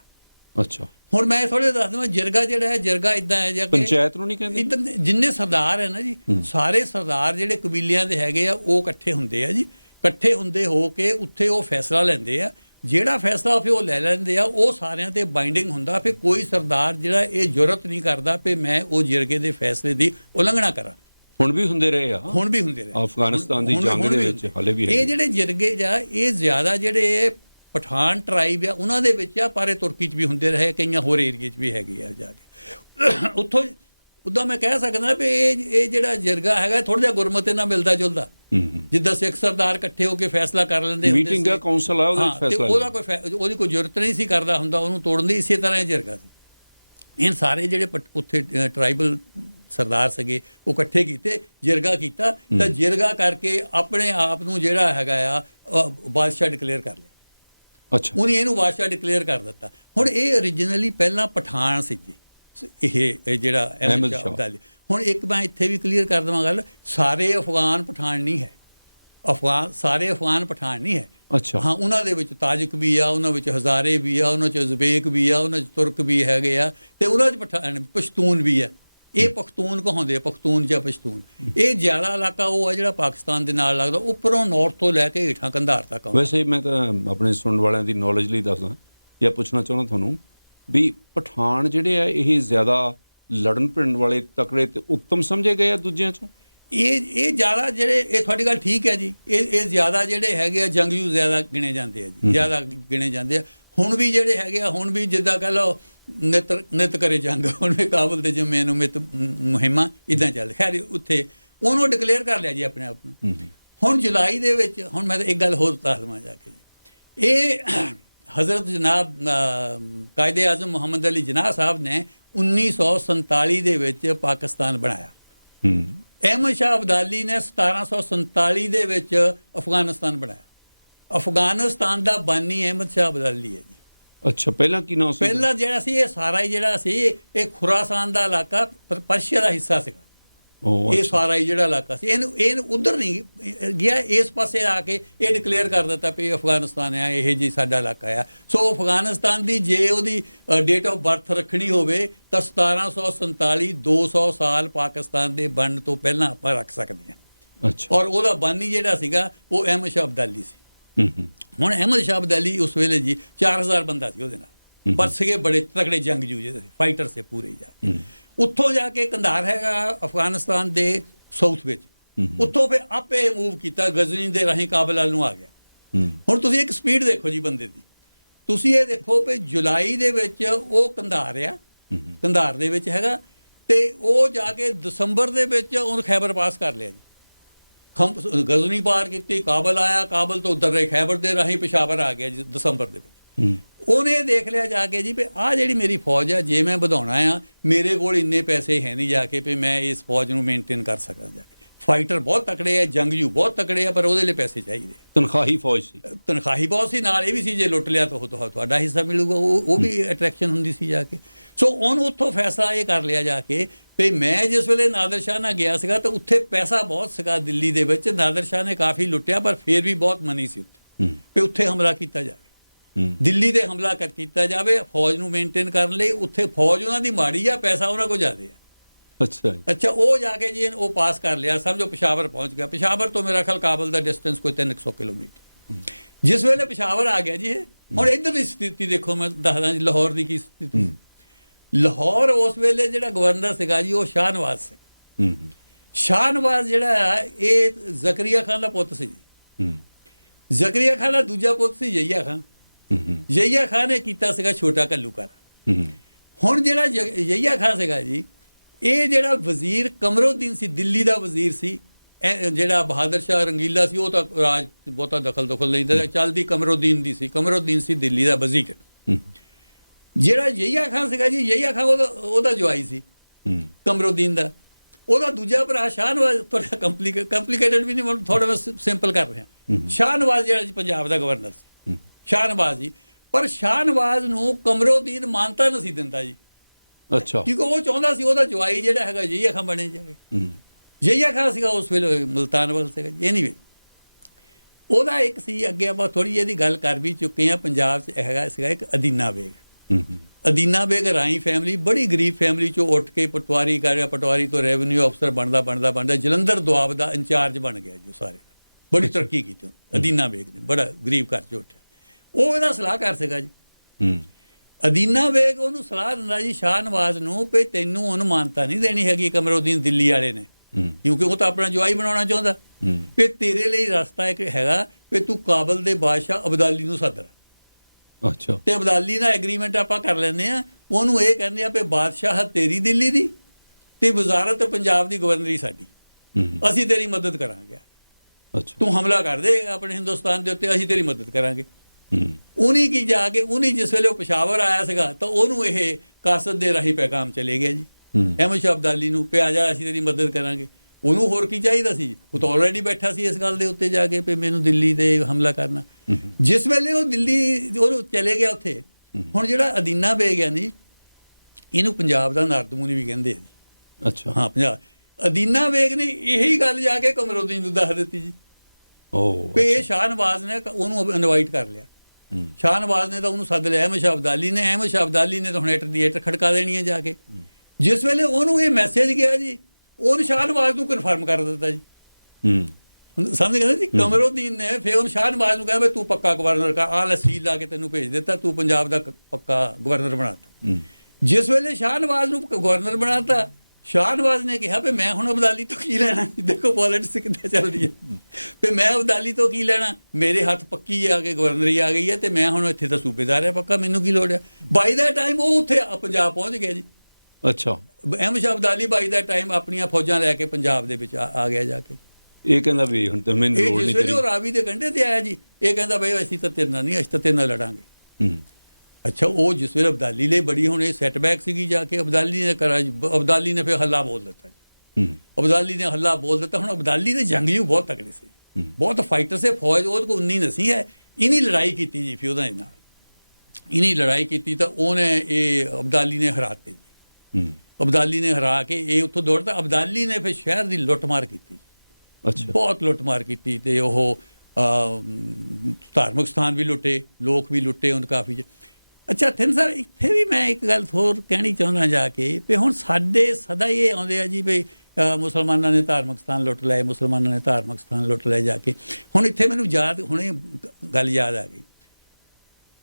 ਅੱਛਾ। ਹੁਣ ਮੈਂ ਥੋੜੇ ਦੱਸ ਦਵਾਂ, ਜਿਰਗਾ ਜਿਹੜਾ ਹੈ, ਜਿਰਗਾ ਇਦਾਂ ਹੈ ਜੀ, ਪੰਚਾਇਤ ਨੂੰ ਨਹੀਂ ਕਹਿੰਦੇ, ਇੱਧਰ ਜਿੰਨੇ ਸਰਦਾਰ ਹੈ ਨਾ ਜੀ, ਸਾਰੇ ਸਰਦਾਰ ਜਿਹੜੇ ਕਬੀਲਿਆਂ ਦੇ ਹੈਗੇ ਆ ਉਹ ਇਕੱਠੇ ਹੁੰਦੇ ਆ ਜੀ। ਇਕੱਠੇ ਹੁੰਦੇ ਹੋ ਕੇ ਉੱਥੇ ਉਹ ਫੈਸਲਾ ਲੈਂਦੇ ਆ। ਜਿਹੜਾ ਫੈਸਲਾ ਫਿਰ ਉਹ ਲੈ ਲੈਂਦੇ ਆ, ਉਹ ਸਾਰਿਆਂ ਤੇ ਬਾਈਂਡਿੰਗ ਹੁੰਦਾ। ਫਿਰ ਕੋਈ ਸਰਦਾਰ ਜਿਹੜਾ ਇਹ ਜੁਰਤ ਨਹੀਂ ਕਰਦਾ ਵੀ ਮੈਂ ਉਹ ਜਿਰਗੇ ਦੇ ਫੈਸਲੇ ਦੀ ਉਲੰਘਣਾ ਕਰਾਂ। ਹੁਣ ਵੀ ਹੁੰਦੇ ਰਹੇ ਆ, ਹੁਣ ਵੀ ਹੁੰਦੇ ਰਹੇ। ਅਫਗਾਨਿਸਤਾਨ ਦੀ ਜੰਗ ਦੇ ਵਿੱਚ ਹਾਲੇ ਵੀ ਇਹ ਜਿਹੜੇ ਜਿਰਗੇ ਜਾਂ ਇਹ ਜ਼ਿਆਦਾ ਜਿਹੜੇ ਪਠਾਨ ਟਰਾਈਬ ਆ ਉਹਨਾਂ ਦੇ ਵਿੱਚ ਆ, ਪਰ ਤੁਰਕੀ 'ਚ ਵੀ ਹੁੰਦੇ ਰਹੇ, ਕਈਆਂ ਹੋਰ ਏਰੀਏ 'ਚ ਵੀ ਹੈਗੇ ਆ ਜਾ ਕੇ ਉੱਥੋਂ। ਉੱਦਾਂ ਮੈਂ ਕਹਿ ਸਕਦਾ ਵੀ ਇਹ ਜਿਹੜਾ ਜਿਰਗਾ ਹੈਗਾ ਥੋੜਾ ਜਿਹਾ ਗੁਰਮਤਿ ਨਾਲ ਮਿਲਦਾ ਜੁਲਦਾ, ਜਿੱਦਾਂ ਸਿੱਖ ਸਰਦਾਰ ਇਕੱਠੇ ਹੋ ਕੇ ਫੈਸਲਾ ਕਰ ਲੈਂਦੇ ਹੁੰਦੇ ਸੀ। ਮੀਟਿੰਗ ਦਾ ਕੌਂਸਲ ਆ, ਉਹਦੇ ਵਿੱਚ ਫੈਸਲਾ ਉਹਦੀ ਕੋਈ ਜ਼ਰੂਰਤ ਨਹੀਂ ਸੀ ਕਰਦਾ ਹੁੰਦਾ ਉਹਨੂੰ ਤੋੜਨ ਦੀ। ਇਸੇ ਤਰ੍ਹਾਂ ਇਹ ਜਿਰਗਾ ਸੀ। ਇਹ ਸਾਰੇ ਜਿਹੜੇ ਉੱਥੇ ਟਰਾਈਬਲ ਸਰਦਾਰ ਸੀਗੇ ਉਹ ਇਕੱਠੇ ਕੀਤੇ, ਜਿਰਗਾ ਕੀਤਾ, ਤਾਂ ਜਿਰਗਾ ਕਰਕੇ ਆਪਣੇ ਆਪ ਨੂੰ ਜਿਹੜਾ ਹੈਗਾ ਆ ਬਾਦਸ਼ਾਹ ਡਿਕਲੇਅਰ ਕਰ ਲਿਆ। ਅੱਛਾ। ਉਹਨੇ ਇਹਨੂੰ ਬਾਦਸ਼ਾਹ ਡਿਕਲੇਅਰ ਕਰ ਦਿੱਤਾ। ਹੁਣ ਇਹ ਓਰੀਜਨਲੀ ਪਹਿਲਾਂ ਪਠਾਨ ਸੀ ਜੀ, ਇਹ ਜਿਹੜਾ ਅਹਿਮਦ ਸ਼ਾਹ ਅਬਦਾਲੀ। ਹੁਣ ਇੱਕ ਮੈਂ ਇੱਥੇ ਵੀ ਕਲੀਅਰ ਕਰ ਦੇਵਾਂ ਗੱਲ, ਸਾਰੇ ਅਫਗਾਨ ਪਠਾਨ ਨਹੀਂ ਹੈ। ਸਾਰੇ ਅਫਗਾਨ ਪਠਾਨ ਨਹੀਂ ਹੈ। ਅੱਛਾ। ਹਾਂ, ਉਹਨਾਂ ਦੇ ਵਿੱਚ ਤਾਜਿਕ ਵੀ ਆ, ਉਹਨਾਂ ਵਿੱਚ ਹਜ਼ਾਰੇ ਵੀ ਆ, ਉਹਨਾਂ 'ਚ ਉਜ਼ਬੇਕ ਵੀ ਆ, ਉਹਨਾਂ 'ਚ ਤੁਰਕ ਵੀ ਹੈਗੇ ਆ, ਤੇ ਉਹਨਾਂ 'ਚ ਪਸ਼ਤੂਨ ਵੀ ਆ। ਇਹ ਪਖਤੂਨ ਕਹਾਉਂਦੇ ਆ, ਪਖਤੂਨ ਜਾਂ ਪਸ਼ਤੂਨ। ਇਹ ਜ਼ਿਆਦਾ ਇਲਾਕਾ ਉਹ ਆ ਜਿਹੜਾ ਪਾਕਿਸਤਾਨ ਦੇ ਨਾਲ ਲੱਗਦਾ, ਉੱਪਰੋਂ ਨਾਰਥ ਤੋਂ ਲੈ ਕੇ ਹੇਠਾਂ ਕੰਧਾਰ ਤੱਕ। ਵੈਸੇ ਮੈਂ ਤਾਂ ਆਪਣੇ ਸੁਣਨ ਵਾਲਿਆਂ ਦੀ ਨੌਲੇਜ ਲਈ ਦੱਸਦਾ ਜਾਂ ਪੁੱਛਣਾ ਚਾਹੁੰਦਾ ਤੁਹਾਨੂੰ ਵੀ ਪਠਾਨ ਜਿਹੜੇ ਆ ਇਹ ਜ਼ਿਆਦਾ ਲੜਨ ਭਿੜਨ ਵਾਲੇ, ਤਕੜੇ ਤੇ ਉੱਤਮ ਸਮਝੇ ਗਏ ਆ ਦੂਜਿਆਂ 'ਚੋਂ? ਇਹ ਜ਼ਿਆਦਾ ਜਿਹੜੇ, ਇਹ ਤੁਹਾਡੀ ਗੱਲ ਠੀਕ ਹੈ ਜੀ, ਇਹ ਜ਼ਿਆਦਾ ਜਿਹੜੇ ਹੈਗੇ ਆ ਜੰਗਜੂ ਜ਼ਿਆਦਾ ਗਿਣੇ ਜਾਂਦੇ ਆ ਜੀ, ਜ਼ਿਆਦਾ ਗਿਣੇ ਜਾਂਦੇ ਆ। ਹੁਣ ਵੀ ਜਿਹੜੇ ਹੈਗੇ ਆ, ਹੁਣ ਵੀ ਜਿੱਦਾਂ ਕਹਿ ਲਓ ਨਿਤ ਕਰੇ ਜੰਗ, ਹੁਣ ਵੀ ਕਾਬਲ ਦੇ ਜੰਮੇ ਨੂੰ ਮਿਤ ਮੁਹਿੰਮਾਂ ਇਦਾਂ ਚੱਲਦੇ। ਖੈਰ ਉੱਥੇ ਉਹਨੂੰ ਡਿਕਲੇਅਰ ਕਰ ਲਿਆ ਜੀ ਆਪਣੇ ਆਪ ਨੂੰ। ਹੁਣ ਜੁਲਾਈ ਦੇ ਵਿੱਚ, ਹੁਣ ਮੈਂ ਇੱਕ ਗੱਲ ਹੋਰ ਦੱਸ ਦੇਵਾਂ ਜਾ ਕੇ ਜੀ, ਇਹ ਹਜ਼ਰਤ ਜਨਾਬ ਕਾਇਦੇ ਆਜ਼ਮ ਮੁਹੰਮਦ ਅਲੀ ਜਿਨਾਹ ਸਾਹਿਬ ਨੇ 1947 ਦੇ ਵਿੱਚ ਪਾਕਿਸਤਾਨ ਬਣਾਇਆ। ਅਹਿਮਦ ਸ਼ਾਹ ਅਬਦਾਲੀ ਨੇ 1747 ਦੇ ਵਿੱਚ ਅਫਗਾਨਿਸਤਾਨ ਬਣਾਇਆ। ਅਫਗਾਨਿਸਤਾਨ ਦਾ ਬਾਨੀ ਅਹਿਮਦ ਸ਼ਾਹ ਅਬਦਾਲੀ ਹੈ ਜੀ। ਅੱਛਾ। ਪਹਿਲਾਂ ਕੀ ਨਾਮ ਸੀ? ਪਹਿਲਾਂ ਜਿਹੜਾ ਸੀ ਇਹ ਸਾਰਾ ਹੀ ਜਿਹੜਾ ਸੀ ਇਹ ਖੁਰਾਸਾਨ ਦਾ ਇਲਾਕਾ ਪਰਸ਼ੀਆ ਦਾ ਹਿੱਸਾ ਸੀਗਾ। ਇਹ ਸਾਰਾ ਹੀ ਜਿਹੜਾ ਇਲਾਕਾ ਸੀ ਇਹਨੂੰ ਉਧਰ ਨਹੀਂ ਗਿਆ, ਇਸ ਪਾਸੇ ਆ ਕੇ ਇਹ ਡਿਕਲੇਅਰ ਕਰ ਦਿੱਤਾ ਵੀ ਅਫਗਾਨਿਸਤਾਨ ਆ, ਇਹ ਜੀ ਸਾਡਾ ਇਲਾਕਾ ਆ। ਸੋ ਅਫਗਾਨਿਸਤਾਨ ਦੀ ਜੇ ਉਹਦੀ ਡੇਟ ਆਫ ਬਰਥ ਰੱਖਣੀ ਹੋਵੇ ਤਾਂ 1747, 200 ਸਾਲ ਪਾਕਿਸਤਾਨ ਦੇ ਬਣਨ ਤੋਂ ਪਹਿਲਾਂ ਆਪਾਂ ਰੱਖ ਸਕਦੇ ਹਾਂ। ਅੱਛਾ। ਔਰ ਉਹਦਾ ਬਾਨੀ ਜਿਹੜਾ ਸੀਗਾ ਉਹ ਅਹਿਮਦ ਸ਼ਾਹ ਅਬਦਾਲੀ ਸੀ। ਹੁਣ ਅਹਿਮਦ ਸ਼ਾਹ ਅਬਦਾਲੀ ਉਸ ਵੇਲੇ ਜੀ 4000 ਬੰਦਾ ਸੀ ਉਹਦੇ ਨਾਲ, ਪਰ ਸੀਗੇ ਬੜੇ ਤਕੜੇ ਜੰਗਜੂ ਜਿਹਦੇ ਫਾਈਟਰ ਸੇ ਪੂਰੇ ਜਾ ਕੇ। ਉੱਥੋਂ ਜਾ ਕੇ ਕੰਧਾਰ ਹੈਗਾ ਅਫਗਾਨਿਸਤਾਨ ਦੇ ਸਾਊਥ ਵਿੱਚ, ਉੱਥੋਂ ਫਿਰ ਆਪੇ ਮੂਵ ਕੀਤਾ, ਗਜ਼ਨੀ ਦੇ ਰਾਹੀਂ ਕਾਬਲ ਵੱਲ ਨੂੰ ਆ ਗਿਆ। ਹੁਣ ਤੁਸੀਂ ਇੱਕ ਸਪੀਡ ਦੇਖੋ ਜੀ ਬੰਦੇ ਦੀ, ਤੁਸੀਂ ਇਹ ਦੇਖੋ ਵੀ ਜੁਲਾਈ ਦੇ ਵਿੱਚ ਉਹ ਕੰਧਾਰ ਆ, ਕੰਧਾਰ ਦੇ ਵਿੱਚ ਹੈਗਾ, ਤੇ ਉਹ ਜਾ ਕੇ ਦਸੰਬਰ ਦੇ ਵਿੱਚ ਉਹਨੂੰ ਖੈਬਰ ਪਾਸ ਕਰ ਲਿਆ ਜੀ। ਗਜ਼ਨੀ ਪਾਰ ਕੀਤੀ, ਕਾਬਲ ਆਇਆ, ਕਾਬਲ ਤੋਂ ਉੱਧਰ ਖੈਬਰ ਦੇ ਰਾਹੀਂ ਪਿਸ਼ਾਵਰ ਆ ਗਿਆ ਜੀ ਦਸੰਬਰ ਦੇ ਵਿੱਚ। ਉਹਨੇ ਦੇਖ ਲਿਆ ਜਾ ਕੇ ਜੀ ਵੀ ਆਹ ਜਿਹੜੀ ਮੇਰੀ ਫੌਜ ਆ, ਜੇ ਮੈਂ ਵਧਾਉਣਾ ਆ, ਮੇਰੇ ਕੋਲ ਇੰਨੇ ਪੈਸੇ ਹੈ ਨਹੀਂ ਜਾ ਕੇ ਵੀ ਮੈਂ ਇਸ ਫੌਜ ਨੂੰ ਮੇਨਟੇਨ ਕਰ ਸਕਾਂ ਜਾ ਕੇ। ਫਾਈਟਰ ਬਹੁਤ ਤਕੜੇ ਆ, ਜੰਗਜੂ ਬਹੁਤ ਤਕੜੇ ਆ, ਪਰ ਉਹਦੇ ਲਈ ਪੈਸੇ ਚਾਹੀਦੇ। ਤਨਖਾਹੀ ਫੌਜ ਸੀ, ਤਨਖਾਹੀ ਬਹੁਤ ਸੀ, ਨਾਲ ਇਹ ਵੀ ਸੀ ਜੇ ਲੁੱਟ ਲਿਆ ਤਾਂ ਤੁਹਾਡਾ ਹਿੱਸਾ ਮਿਲੂਗਾ, ਉਹ ਵੀ ਅਟਰੈਕਸ਼ਨ ਹੁੰਦੀ ਸੀ ਜਾ ਕੇ। ਸੋ ਉਹਨੂੰ ਉੱਥੋਂ ਫੈਸਲਾ ਇਹ ਕਰ ਲਿਆ ਜਾ ਕੇ ਵੀ ਮੈਂ ਜਿਸ ਵੇਲੇ ਨਾਦਰ ਸ਼ਾਹ ਨਾਲ ਗਿਆ ਸੀਗਾ ਤਾਂ ਉੱਥੇ ਪੈਸਾ ਬਹੁਤ ਸੀਗਾ ਦਿੱਲੀ ਦੇ ਵਿੱਚ, ਨਾਦਰ ਸ਼ਾਹ ਨੇ ਕਾਫੀ ਲੁੱਟਿਆ, ਪਰ ਫਿਰ ਵੀ ਬਹੁਤ ਮਨੀ ਸੀ ਉੱਥੇ ਵੀ ਉੱਥੇ ਹਮਲਾ ਕੀਤਾ ਜਾਵੇ, ਦਿੱਲੀ ਤੇ ਹਮਲਾ ਕੀਤਾ ਜਾਵੇ ਫੌਜ ਨੂੰ ਮੇਨਟੇਨ ਕਰਨ ਲਈ। ਉੱਥੇ ਫੌਜ ਉਹਨਾਂ ਦੀ ਮਾੜੀ ਆ, ਪੈਸਾ ਉਹਨਾਂ ਕੋਲ ਜ਼ਿਆਦਾ ਆ। ਅੱਛਾ, ਉਹ ਜਾ ਕੇ ਜੀ ਉਹ ਪਾਸ ਕਰ ਲਿਆ, ਸਮਝੋ ਪਿਸ਼ਾਵਰ ਪਹੁੰਚ ਗਿਆ। ਪਿਸ਼ਾਵਰ ਤੋਂ ਮੇਰਾ ਖਿਆਲ ਕਾਬਲ ਦਾ ਡਿਸਟੈਂਸ ਕੋਈ 300 ਕਿਲੋਮੀਟਰ। ਜਿਸ ਵੇਲੇ ਪਿਸ਼ਾਵਰ ਆ ਗਿਆ ਜੀ, ਹੁਣ ਇੱਧਰ ਦੀ ਸਥਿਤੀ ਦੇਖੋ, ਮੈਂ ਦੱਸਦਾ ਜੀ ਲਾਹੌਰ ਦੀ ਕੀ ਸਥਿਤੀ ਸੀ। ਲਾਹੌਰ ਉਸ ਵੇਲੇ ਜਿਹੜਾ ਗਵਰਨਰ ਸੀਗਾ ਜੀ ਉਹ ਸ਼ਾਹ ਨਵਾਜ਼ ਸੀ। ਸ਼ਾਹ ਨਵਾਜ਼ ਜਿਹੜਾ ਇਹ ਜ਼ਕਰੀਆ ਖਾਨ ਦਾ ਪੁੱਤ ਸੀ ਜੀ। ਜ਼ਕਰੀਆ ਖਾਨ ਦਾ ਦੂਜਾ ਪੁੱਤ ਸੀ ਯਹੀਆ ਖਾਨ। ਯਹੀਆ ਖਾਨ ਨੇ ਕੀਤਾ ਸੀਗਾ ਛੋਟਾ ਘੱਲੂਘਾਰਾ। ਹੁਣ ਜਿਹੜਾ ਯਹੀਆ ਖਾਨ ਸੀਗਾ ਜੀ, ਇਹ ਜਿਹੜਾ ਵਜ਼ੀਰ ਕਮਰਉਦੀਨ ਸੀ, ਦਿੱਲੀ ਦਾ ਵਜ਼ੀਰ ਸੀ, ਜਿਹੜਾ ਬਹਾਦਰ ਸ਼ਾਹ ਰੰਗੀਲਾ ਸੀ, ਉਹ ਤਾਂ ਰਾਜ ਬਹੁਤਾ ਦਖਲ ਨਹੀਂ ਦਿੰਦਾ, ਚੱਲਦੀ ਕਮਰਉਦੀਨ ਦੀ ਸੀ। ਕਮਰਉਦੀਨ ਸੀ ਦਿੱਲੀ ਦਾ ਵਜ਼ੀਰ। ਜਿਹੜਾ ਯਹੀਆ ਖਾਨ ਸੀਗਾ ਜੀ, ਯਹੀਆ ਖਾਨ ਉਹਦਾ ਜਵਾਈ ਸੀ ਕਮਰਉਦੀਨ ਦਾ। ਉਹਦਾ ਦੂਜਾ ਭਰਾ ਸ਼ਾਹ ਨਵਾਜ਼, ਥੋੜਾ ਕੰਪਲੀਕੇਟਡ ਵੀ ਨਹੀਂ, ਥੋੜਾ ਬਸ ਸਿੰਪਲ ਕਰ ਰਿਹਾ। ਸ਼ਾਹ ਨਵਾਜ਼ ਜਿਹੜਾ ਜੀ ਪੰਜਾਬ ਦਾ ਗਵਰਨਰ ਸੀ, ਸ਼ਾਹ ਨਵਾਜ਼ ਜੀ। ਪਰ ਸ਼ਾਹ ਨਵਾਜ਼ ਨੂੰ ਕਮਰਉਦੀਨ ਮਾਨਤਾ ਨਹੀਂ ਸੀ ਦਿੰਦਾ ਜੀ। ਅੱਛਾ, ਕਿਉਂਕਿ ਉਹ ਚਾਹੁੰਦਾ ਸੀ ਉਹਦਾ ਜਵਾਈ ਜਿਹੜਾ ਹੈਗਾ ਯਹੀਆ ਖਾਨ ਬਣੇ ਜਾਵੇ। ਯਹੀਆ ਖਾਨ ਸੀਗਾ ਉਸ ਵੇਲੇ ਮੁਲਤਾਨ ਵੱਲ ਸੀਗਾ ਜੀ। ਐਨੀਵੇ, ਉਹਦਾ ਇੱਕ ਸੀ, ਅੱਗੇ ਆਪਾਂ ਥੋੜੀ ਜਿਹੀ ਇਹਦੀ ਗੱਲ ਕਰ ਵੀ ਚੁੱਕੇ ਹਾਂ, ਪੰਜਾਬ 'ਚ ਹੈਗਾ ਸੀਗਾ ਇੱਕ ਅਦੀਨਾ ਬੇਗ। ਅਦੀਨਾ ਬੇਗ ਰਾਈ ਫੈਮਿਲੀ, ਬੜੀ ਗਰੀਬ ਫੈਮਿਲੀ 'ਚੋਂ ਉੱਠ ਕੇ ਪਟਵਾਰੀ ਕਰ ਰਿਹਾ, ਪਟਵਾਰੀ ਤੋਂ ਰੈਵਨਿਊ ਅਫਸਰ ਬਣਦਾ ਜਲੰਧਰ ਦੁਆਬ ਦਾ ਇੰਚਾਰਜ ਬਣ ਗਿਆ ਜੋ ਸਾਰੇ। ਬੜੀ ਤਰੱਕੀ ਕੀਤੀ ਅਦੀਨਾ ਬੇਗ ਨੇ, ਬੜਾ ਗਰੀਬ ਘਰ 'ਚ ਉੱਠਿਆ। ਉਹ ਇਹਦਾ ਸਲਾਹਕਾਰ ਸੀਗਾ ਜੀ। ਅਦੀਨਾ ਬੇਗ ਉਹਨੂੰ ਸਲਾਹ ਦਿੰਦਾ ਜੀ ਸ਼ਾਹ ਨਵਾਜ਼ ਨੂੰ ਵੀ ਤੈਨੂੰ ਉਹਨੂੰ ਮਾਨਤਾ ਨਹੀਂ ਦੇਣੀ ਹੈਗੀ ਕਮਰਉਦੀਨ ਦਿੱਲੀ ਵਾਲੇ ਨੇ, ਕਿਉਂਕਿ ਉਹ ਤਾਂ ਆਪਣਾ ਜਵਾਈ ਬਣਾਉਣਾ ਚਾਹੁੰਦਾ। ਵੀ ਤੇਰੇ ਲਈ ਰਸਤਾ ਇੱਕ ਹੈਗਾ ਵੀ ਤੂੰ ਕਾਬਲ ਦੇ ਬਾਦਸ਼ਾਹ ਅਬਦਾਲੀ ਨੂੰ ਸੱਦ। ਅੱਛਾ, ਤੇ ਅਬਦਾਲੀ ਨਾਲ ਐਗਰੀਮੈਂਟ ਆਪਾਂ ਕਰ ਲੈਂਦੇ ਆ। ਉਹਨੂੰ ਇਹ ਕਹਿੰਦੇ ਆ ਵੀ ਬਾਦਸ਼ਾਹ ਤੇਰੀ ਦਿੱਲੀ ਦੀ ਤੇ ਵਜ਼ਾਰਤ ਪੰਜਾਬ ਦੀ ਗਵਰਨਰੀ ਸਾਡੀ, ਅਸੀਂ ਤੇਰੀ ਮਦਦ ਕਰਾਂਗੇ। ਅੱਛਾ, ਤੂੰ ਹਮਲਾ ਕਰ ਦੇ ਆਪਣੇ ਹਿੰਦੁਸਤਾਨ ਦੇ ਉੱਤੇ, ਅਸੀਂ ਤੇਰੀ ਮਦਦ ਕਰਾਂਗੇ। ਉਹਨੀ ਕੀ ਜਾ ਕੇ ਉਹਨੀ ਜਿਸ ਵੇਲੇ ਉਹ ਪਿਸ਼ਾਵਰ ਆਇਆ ਸੀਗਾ ਤਾਂ ਉਹਨੂੰ ਇਹ ਕਾਸਦ ਦੇ ਰਾਹੀਂ ਪੈਗਾਮ ਚਲੇ ਗਿਆ ਜੀ ਅਹਿਮਦ ਸ਼ਾਹ ਅਬਦਾਲੀ ਨੂੰ, ਪਿਆ ਜਾ ਅਸੀਂ ਤੇਰੀ ਮਦਦ ਕਰਾਂਗੇ। ਉਹਨੂੰ ਹੋਰ ਕੀ ਚਾਹੀਦਾ ਸੀ, ਉਹ ਤਾਂ ਆਲਰੇਡੀ ਬੈਠਾ ਸੀ ਇਸ ਗੱਲ ਦੇ ਉੱਤੇ ਜਾ ਕੇ ਵੀ ਮੈਨੂੰ ਦਿੱਲੀ ਤੇ ਹਮਲਾ ਕਰਨਾ। ਜਿਸ ਵੇਲੇ ਉਹ ਦਿੱਲੀ ਉਹ ਚਲੇ ਗਿਆ ਉੱਥੇ, ਹੁਣ ਜਿਹੜਾ ਅਦੀਨਾ ਬੇਗ ਹੈ ਨੀ, ਇਹਨੂੰ ਪੰਜਾਬ ਦਾ ਨਾਰਦਮੂਨੀ ਵੀ ਕਹਿੰਦੇ ਆ ਜੀ। ਅੱਛਾ, ਹਾਂ, ਪੰਜਾਬ। ਅਦੀਨਾ ਬੇਗ ਨੇ ਇਹੀ ਗੱਲ ਜਾ ਕੇ ਕਮਰਉਦੀਨ ਨੂੰ ਦੱਸ ਦਿੱਤੀ ਜੀ। ਵੀ ਇਹ ਸ਼ਾਹ ਨਵਾਜ਼ ਨੇ ਉਹਨੂੰ ਇਨਵਾਈਟ ਕਰ ਲਿਆ। ਸ਼ਾਹ ਨਵਾਜ਼ ਨੇ ਤਾਂ ਉਹਨੂੰ ਸੱਦ ਲਿਆ, ਅਹਿਮਦ ਸ਼ਾਹ ਅਬਦਾਲੀ ਨੇ। ਅਹਿਮਦ ਸ਼ਾਹ ਅਬਦਾਲੀ ਨੇ ਤਾਂ ਹੁਣ ਏਟਰ ਖੜਕਾ ਦੇਣੀ ਹੈ ਜਾ ਕੇ। ਜਿਸ ਵੇਲੇ ਉਹਨੂੰ ਇਹ ਮੈਸੇਜ ਗਿਆ ਜੀ, ਉਹਨੇ ਸ਼ਾਹ ਨਵਾਜ਼ ਨੂੰ ਕਨਫਰਮ ਕਰ ਦਿੱਤਾ ਜੀ। ਸਮਝ ਗਏ ਜੀ। ਕਮਰਉਦੀਨ ਨੇ ਫਿਰ ਉਹਨੂੰ ਸ਼ਾਹ ਨਵਾਜ਼ ਨੂੰ ਕਿਹਾ ਵੀ ਤੂੰ ਪੱਕਾ ਗਵਰਨਰ ਕਰ, ਆਹ ਲੈ ਸੀਲ ਲਾ ਕੇ ਤੈਨੂੰ ਭੇਜ ਦਿੱਤਾ, ਤੂੰ ਪੰਜਾਬ ਦਾ ਪੱਕਾ ਗਵਰਨਰ ਬਣਾਤਾ। ਜਿਸ ਵੇਲੇ ਸ਼ਾਹ ਨਵਾਜ਼ ਨੂੰ ਗਵਰਨਰ ਬਣਾਤਾ, ਸ਼ਾਹ ਨਵਾਜ਼ ਨੇ ਕਿਹਾ ਵੀ ਮੈਂ ਹੁਣ ਅਬਦਾਲੀ ਤੋਂ ਕੀ ਲੈਣਾ। ਦੇਖੋ ਪੋਲਿਟਿਕਸ ਕਿੱਦਾਂ ਚੱਲਦੀ ਹੈ ਵੀ ਮੈਂ ਅਬਦਾਲੀ ਤੋਂ ਕੀ ਲੈਣਾ, ਮੇਰੇ ਹੱਥ ਪੱਕੀ ਆ ਕੇ ਗਵਰਨਰੀ ਆ ਗਈ ਹੈ ਤੇ ਮੈਂ ਹੁਣ ਇੱਥੇ ਤਾਂ ਸੂਬੇਦਾਰ ਹੈ ਪੱਕਾ, ਮੈਨੂੰ ਕੀ ਲੋੜ ਹੈ। ਬਾਈ ਦਾ ਟਾਈਮ ਉਹ ਉੱਥੇ ਪੰਜਾਬ ਪਹੁੰਚ ਗਿਆ ਜੀ। ਅੱਛਾ, ਅਹਿਮਦ ਸ਼ਾਹ ਅਬਦਾਲੀ ਬਾਈ ਦਾ ਟਾਈਮ ਆਪਣੀਆਂ ਫੌਜਾਂ ਲੈ ਕੇ ਪੰਜਾਬ ਦੇ ਵਿੱਚ ਆ ਗਿਆ ਜਾ ਕੇ। ਇਹ ਕਹਿੰਦਾ ਵੀ ਹੁਣ ਤਾਂ ਮੈਨੂੰ ਲੋੜ ਨਹੀਂ। ਜਿਸ ਵੇਲੇ ਉਹ ਰਾਵੀ ਦੇ ਕੰਢੇ ਤੇ ਆਇਆ ਜੀ, ਇਹ ਕਹਿੰਦਾ ਬਈ ਅਸੀਂ ਤਾਂ ਤੇਰੇ ਨਾਲ ਨਹੀਂ, ਅਸੀਂ ਤਾਂ ਤੇਰੇ ਨਾਲ ਲੜਾਂਗੇ। ਅੱਛਾ, ਉਹ ਜਿਸ ਵੇਲੇ ਅਬਦਾਲੀ ਲਈ ਬੜੀ ਹੁਣ ਇਹ ਸੈਟਬੈਕ ਸੀਗੀ ਜਾ ਕੇ, ਅਬਦਾਲੀ ਨੇ ਕਰਾ ਜੀ। ਅਬਦਾਲੀ ਨੇ ਫਿਰ ਹੱਲਾ ਬੋਲ ਦਿੱਤਾ ਜੀ। ਅਬਦਾਲੀ ਨੇ ਹੱਲਾ ਬੋਲ ਦਿੱਤਾ। ਹੁਣ ਅਬਦਾਲੀ ਦੇ ਜੰਗਜੂ ਬਹੁਤ ਤਕੜੇ ਸੀ, ਬਹੁਤ ਫਾਈਟਰ ਸੇ, ਫੌਜ ਉਹਦੇ ਕੋਲ ਉਨੀ ਨਹੀਂ ਹੈ। ਇਹਨੀ ਲੜਾਈ ਕੀਤੀ ਜੀ ਫਿਰ ਉਹਦੇ ਨਾਲ, ਇਹਨੀ ਲੜਾਈ ਕੀਤੀ ਤਾਂ ਉਹਨੇ ਇਹ ਅਬਦਾਲੀ ਨੇ ਹਰਾਤੇ ਜੀ। ਅਬਦਾਲੀ ਨੇ ਹਰਾ ਕੇ ਇਹ ਉੱਥੋਂ ਦੌੜਦਾ। ਅਬਦਾਲੀ ਨੇ ਫਿਰ ਸ਼ਹਿਰ ਦੀ ਲੁੱਟਮਾਰ ਕੀਤੀ। ਅੱਛਾ, ਬਹੁਤ ਲੁੱਟਮਾਰ ਕੀਤੀ ਤੇ ਉਹ ਧਾਰਮਿਕ ਸਥਾਨ ਵੀ ਲੁੱਟੇ, ਲੋਕ ਵੀ ਲੁੱਟੇ ਉਹਨ ਕਾਫੀ। ਅੱਛਾ ਥਿੰਨ ਸਰ, ਇੱਥੇ ਵੀ ਮੈਂ ਇੱਕ ਗੱਲ ਹੋਰ ਕਹਿਣੀ ਚਾਹੁੰਦਾ ਜਾ ਕੇ ਵੀ ਹੁਣ ਸਾਡੇ ਸਦਾ ਹੀ ਇਹ ਆਉਂਦੇ ਆ ਜੀ ਵੀ ਮੁਸਲਮਾਨਾਂ ਨੇ ਧਾਰਮਿਕ ਸਥਾਨ ਲੁੱਟ ਲਏ, ਮੁਸਲਮਾਨਾਂ ਨੇ ਧਾਰਮਿਕ ਸਥਾਨ ਲੁੱਟ ਲਏ ਜਾ ਕੇ। ਹੁਣ ਇੱਥੇ ਮੈਨੂੰ ਹੁਣੇ ਗੱਲ ਯਾਦ ਆ ਗਈ।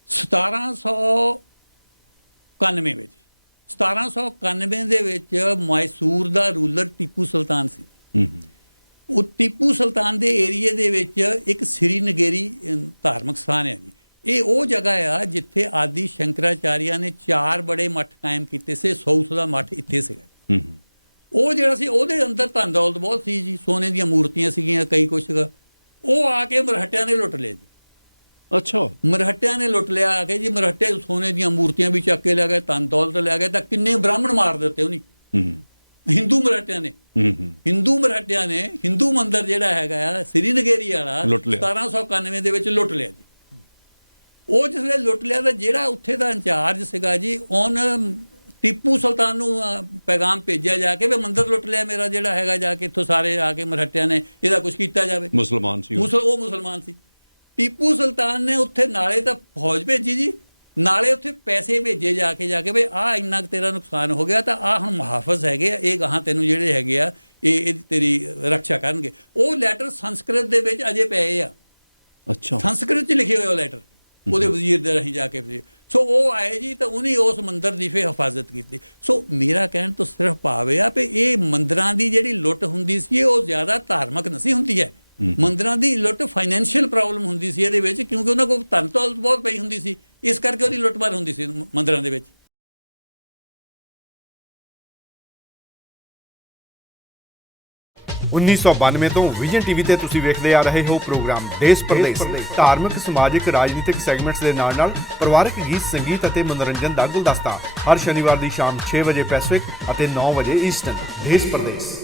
1791 ਦੇ ਵਿੱਚ ਮੈਸੂਰ ਦਾ ਰੂਲਰ ਟੀਪੂ ਸੁਲਤਾਨ ਸੀ। ਉਹ ਟੀਪੂ ਸੁਲਤਾਨ ਦੇ ਏਰੀਏ ਦੇ ਵਿੱਚ ਇੱਕ ਸ੍ਰੀਨਗਰੀ ਧਾਰਮਿਕ ਸਥਾਨ ਹੈ ਜੀ। ਇਹ ਉਹ ਜਗ੍ਹਾ ਆ ਜਿੱਥੇ ਆਦਿ ਸ਼ੰਕਰਾਚਾਰੀਆ ਨੇ 4 ਬੜੇ ਮੱਠ ਕਾਇਮ ਕੀਤੇ ਸੀ। ਸਾਊਥ ਦਾ ਮੱਠ ਇੱਥੇ ਸੀਗਾ। ਉਹ ਜਿਹੜਾ ਸੀ ਉਹਦੇ ਅੰਦਰ ਧਨ ਦੌਲਤ ਬਹੁਤ ਸੀ ਜੀ, ਸੋਨੇ ਦੀਆਂ ਮੂਰਤੀਆਂ ਸੀਗੀਆਂ, ਕਈ ਕੁਛ ਸੀਗਾ। ਉਹ ਆ ਕੇ ਮਰਹੱਟਿਆਂ ਨੇ ਲੁੱਟ ਲਿਆ ਜੀ। ਅੱਛਾ, ਮਰਹੱਟਿਆਂ ਨੇ ਲੁੱਟ ਲਿਆ ਆ ਕੇ ਜੀ। ਮਰਹੱਟੇ ਸੋਨੇ ਦੀਆਂ ਮੂਰਤੀਆਂ ਵੀ ਚੱਕ ਕੇ ਲੈ ਗਏ, ਧਨ ਦੌਲਤ ਲੈ ਗਏ, ਤਾਂ ਕਿੰਨੇ ਬ੍ਰਾਹਮਣ ਮਾਰ ਦਿੱਤੇ ਉਹਨੇ, ਹਿੰਦੂ ਮਰਾਠਿਆਂ ਨੇ। ਹਿੰਦੂ ਮਰਾਠਿਆਂ ਨੇ ਹਿੰਦੂ ਮੰਦਿਰ ਜਿਹੜਾ ਹੈਗਾ ਆ ਸ੍ਰੀਨਗਰੀ ਵਾਲਾ 1791 ਦੇ ਵਿੱਚ ਲੁੱਟ ਲਿਆ ਜੀ। ਉਹ ਜਿਸਲੇ ਲੁੱਟ ਲਿਆ ਤਾਂ ਜਿਹੜਾ ਉੱਥੇ ਦਾ ਇੰਚਾਰਜ ਸੀਗਾ ਜੀ, ਉਹਨ ਟੀਪੂ ਸੁਲਤਾਨ ਨੂੰ ਪੈਗਾਮ ਭੇਜਿਆ ਜਾ ਕੇ ਵੀ ਮੰਦਿਰ ਲੁੱਟ ਲਿਆ ਮੇਰਾ ਜਿਹੜਾ ਹੈਗਾ, ਜਾ ਕੇ ਇੱਥੋਂ ਸਾਰੇ ਆ ਕੇ ਮਰਾਠਿਆਂ ਨੇ ਇਹਦਾ ਕੁਝ ਕੀਤਾ ਜਾਵੇ। ਮੁਸਲਮਾਨ ਸੀ ਉਹ ਮੁਸਲਮਾਨ ਸੀ। ਟੀਪੂ ਸੁਲਤਾਨ ਨੇ ਉੱਥੇ ਨਾਲੇ ਤਾਂ ਫੌਜ ਭੇਜੀ ਜੀ, ਨਾਲੇ ਉੱਥੇ ਪੈਸੇ ਭੇਜੇ ਜਾ ਕੇ ਵੀ ਆਹ ਇੰਨਾ ਕੁ ਤੇਰਾ ਨੁਕਸਾਨ ਹੋ ਗਿਆ, ਤਾਂ ਆਹ ਹੁਣ ਮੁਹਾਫਿਜ਼ ਹੈਗੇ ਆ, ਇਹ ਗਾਹਾਂ ਤੈਨੂੰ ਜਿਹੜੇ ਹੈਗੇ ਆ ਇਹ ਤੇਰੀ ਰੱਖਿਆ ਕਰਨਗੇ। ਉਹ ਲੈਟਰ ਸੰਸਕ੍ਰਿਤ ਦੇ ਵਿੱਚ ਅਜੇ ਪਏ ਆ। ਅੱਛਾ, ਸੰਸਕ੍ਰਿਤ 'ਚ ਲਿਖੇ ਹੋਏ ਉਹ ਲੈਟਰ ਉਹਦੇ ਵਜ਼ੀਰ ਦੇ ਰਾਹੀਂ ਜਾ ਕੇ। ਸੋ ਉਹ ਆਏ ਜੀ, ਤਾਂ ਉਹਨੇ ਉਸ ਮੰਦਿਰ ਦੀ ਫਿਰ ਹਿਫਾਜ਼ਤ ਕੀਤੀ। ਸੋ ਮੇਰਾ ਕਹਿਣ ਤੋਂ ਸਿਰਫ ਭਾਵ ਇਹ ਆ ਵੀ ਇਹ ਮੰਦਿਰਾਂ ਦੀ ਜਿਹੜੀ ਲੁੱਟ ਹੁੰਦੀ ਸੀ ਉਹ ਜ਼ਿਆਦਾ ਧਾਰਮਿਕ ਨਹੀਂ ਹੁੰਦੀ ਹੈ। ਮੰਦਿਰਾਂ ਦੀ ਲੁੱਟ ਫਾਈਨੈਂਸ਼ੀਅਲ ਪ੍ਰੋਬਲਮ ਹੁੰਦੀ ਸੀ ਇਹਦੇ ਵਿੱਚ, ਕਿਉਂਕਿ ਉਹਨਾਂ ਕੋਲ ਧਨ ਦੌਲਤ ਬਹੁਤ ਪਈ ਹੁੰਦੀ ਸੀ, ਇਸ ਕਰਕੇ ਉਹਦੀ ਲੁੱਟਮਾਰ ਹੁੰਦੀ ਸੀ ਮੰਦਿਰਾਂ ਦੇ ਵਿੱਚ। 1992 ਤੋਂ ਵਿਜ਼ਨ ਟੀਵੀ ਤੇ ਤੁਸੀਂ ਵੇਖਦੇ ਆ ਰਹੇ ਹੋ ਪ੍ਰੋਗਰਾਮ ਦੇਸ਼ ਪ੍ਰਦੇਸ਼। ਧਾਰਮਿਕ, ਸਮਾਜਿਕ, ਰਾਜਨੀਤਿਕ ਸੈਗਮੈਂਟਸ ਦੇ ਨਾਲ-ਨਾਲ ਪਰਿਵਾਰਕ ਗੀਤ, ਸੰਗੀਤ ਅਤੇ ਮਨੋਰੰਜਨ ਦਾ ਗੁਲਦਸਤਾ। ਹਰ ਸ਼ਨੀਵਾਰ ਦੀ ਸ਼ਾਮ 6 ਵਜੇ ਪੈਸੀਫਿਕ ਅਤੇ 9 ਵਜੇ ਈਸਟਰਨ। ਦੇਸ਼ ਪ੍ਰਦੇਸ਼।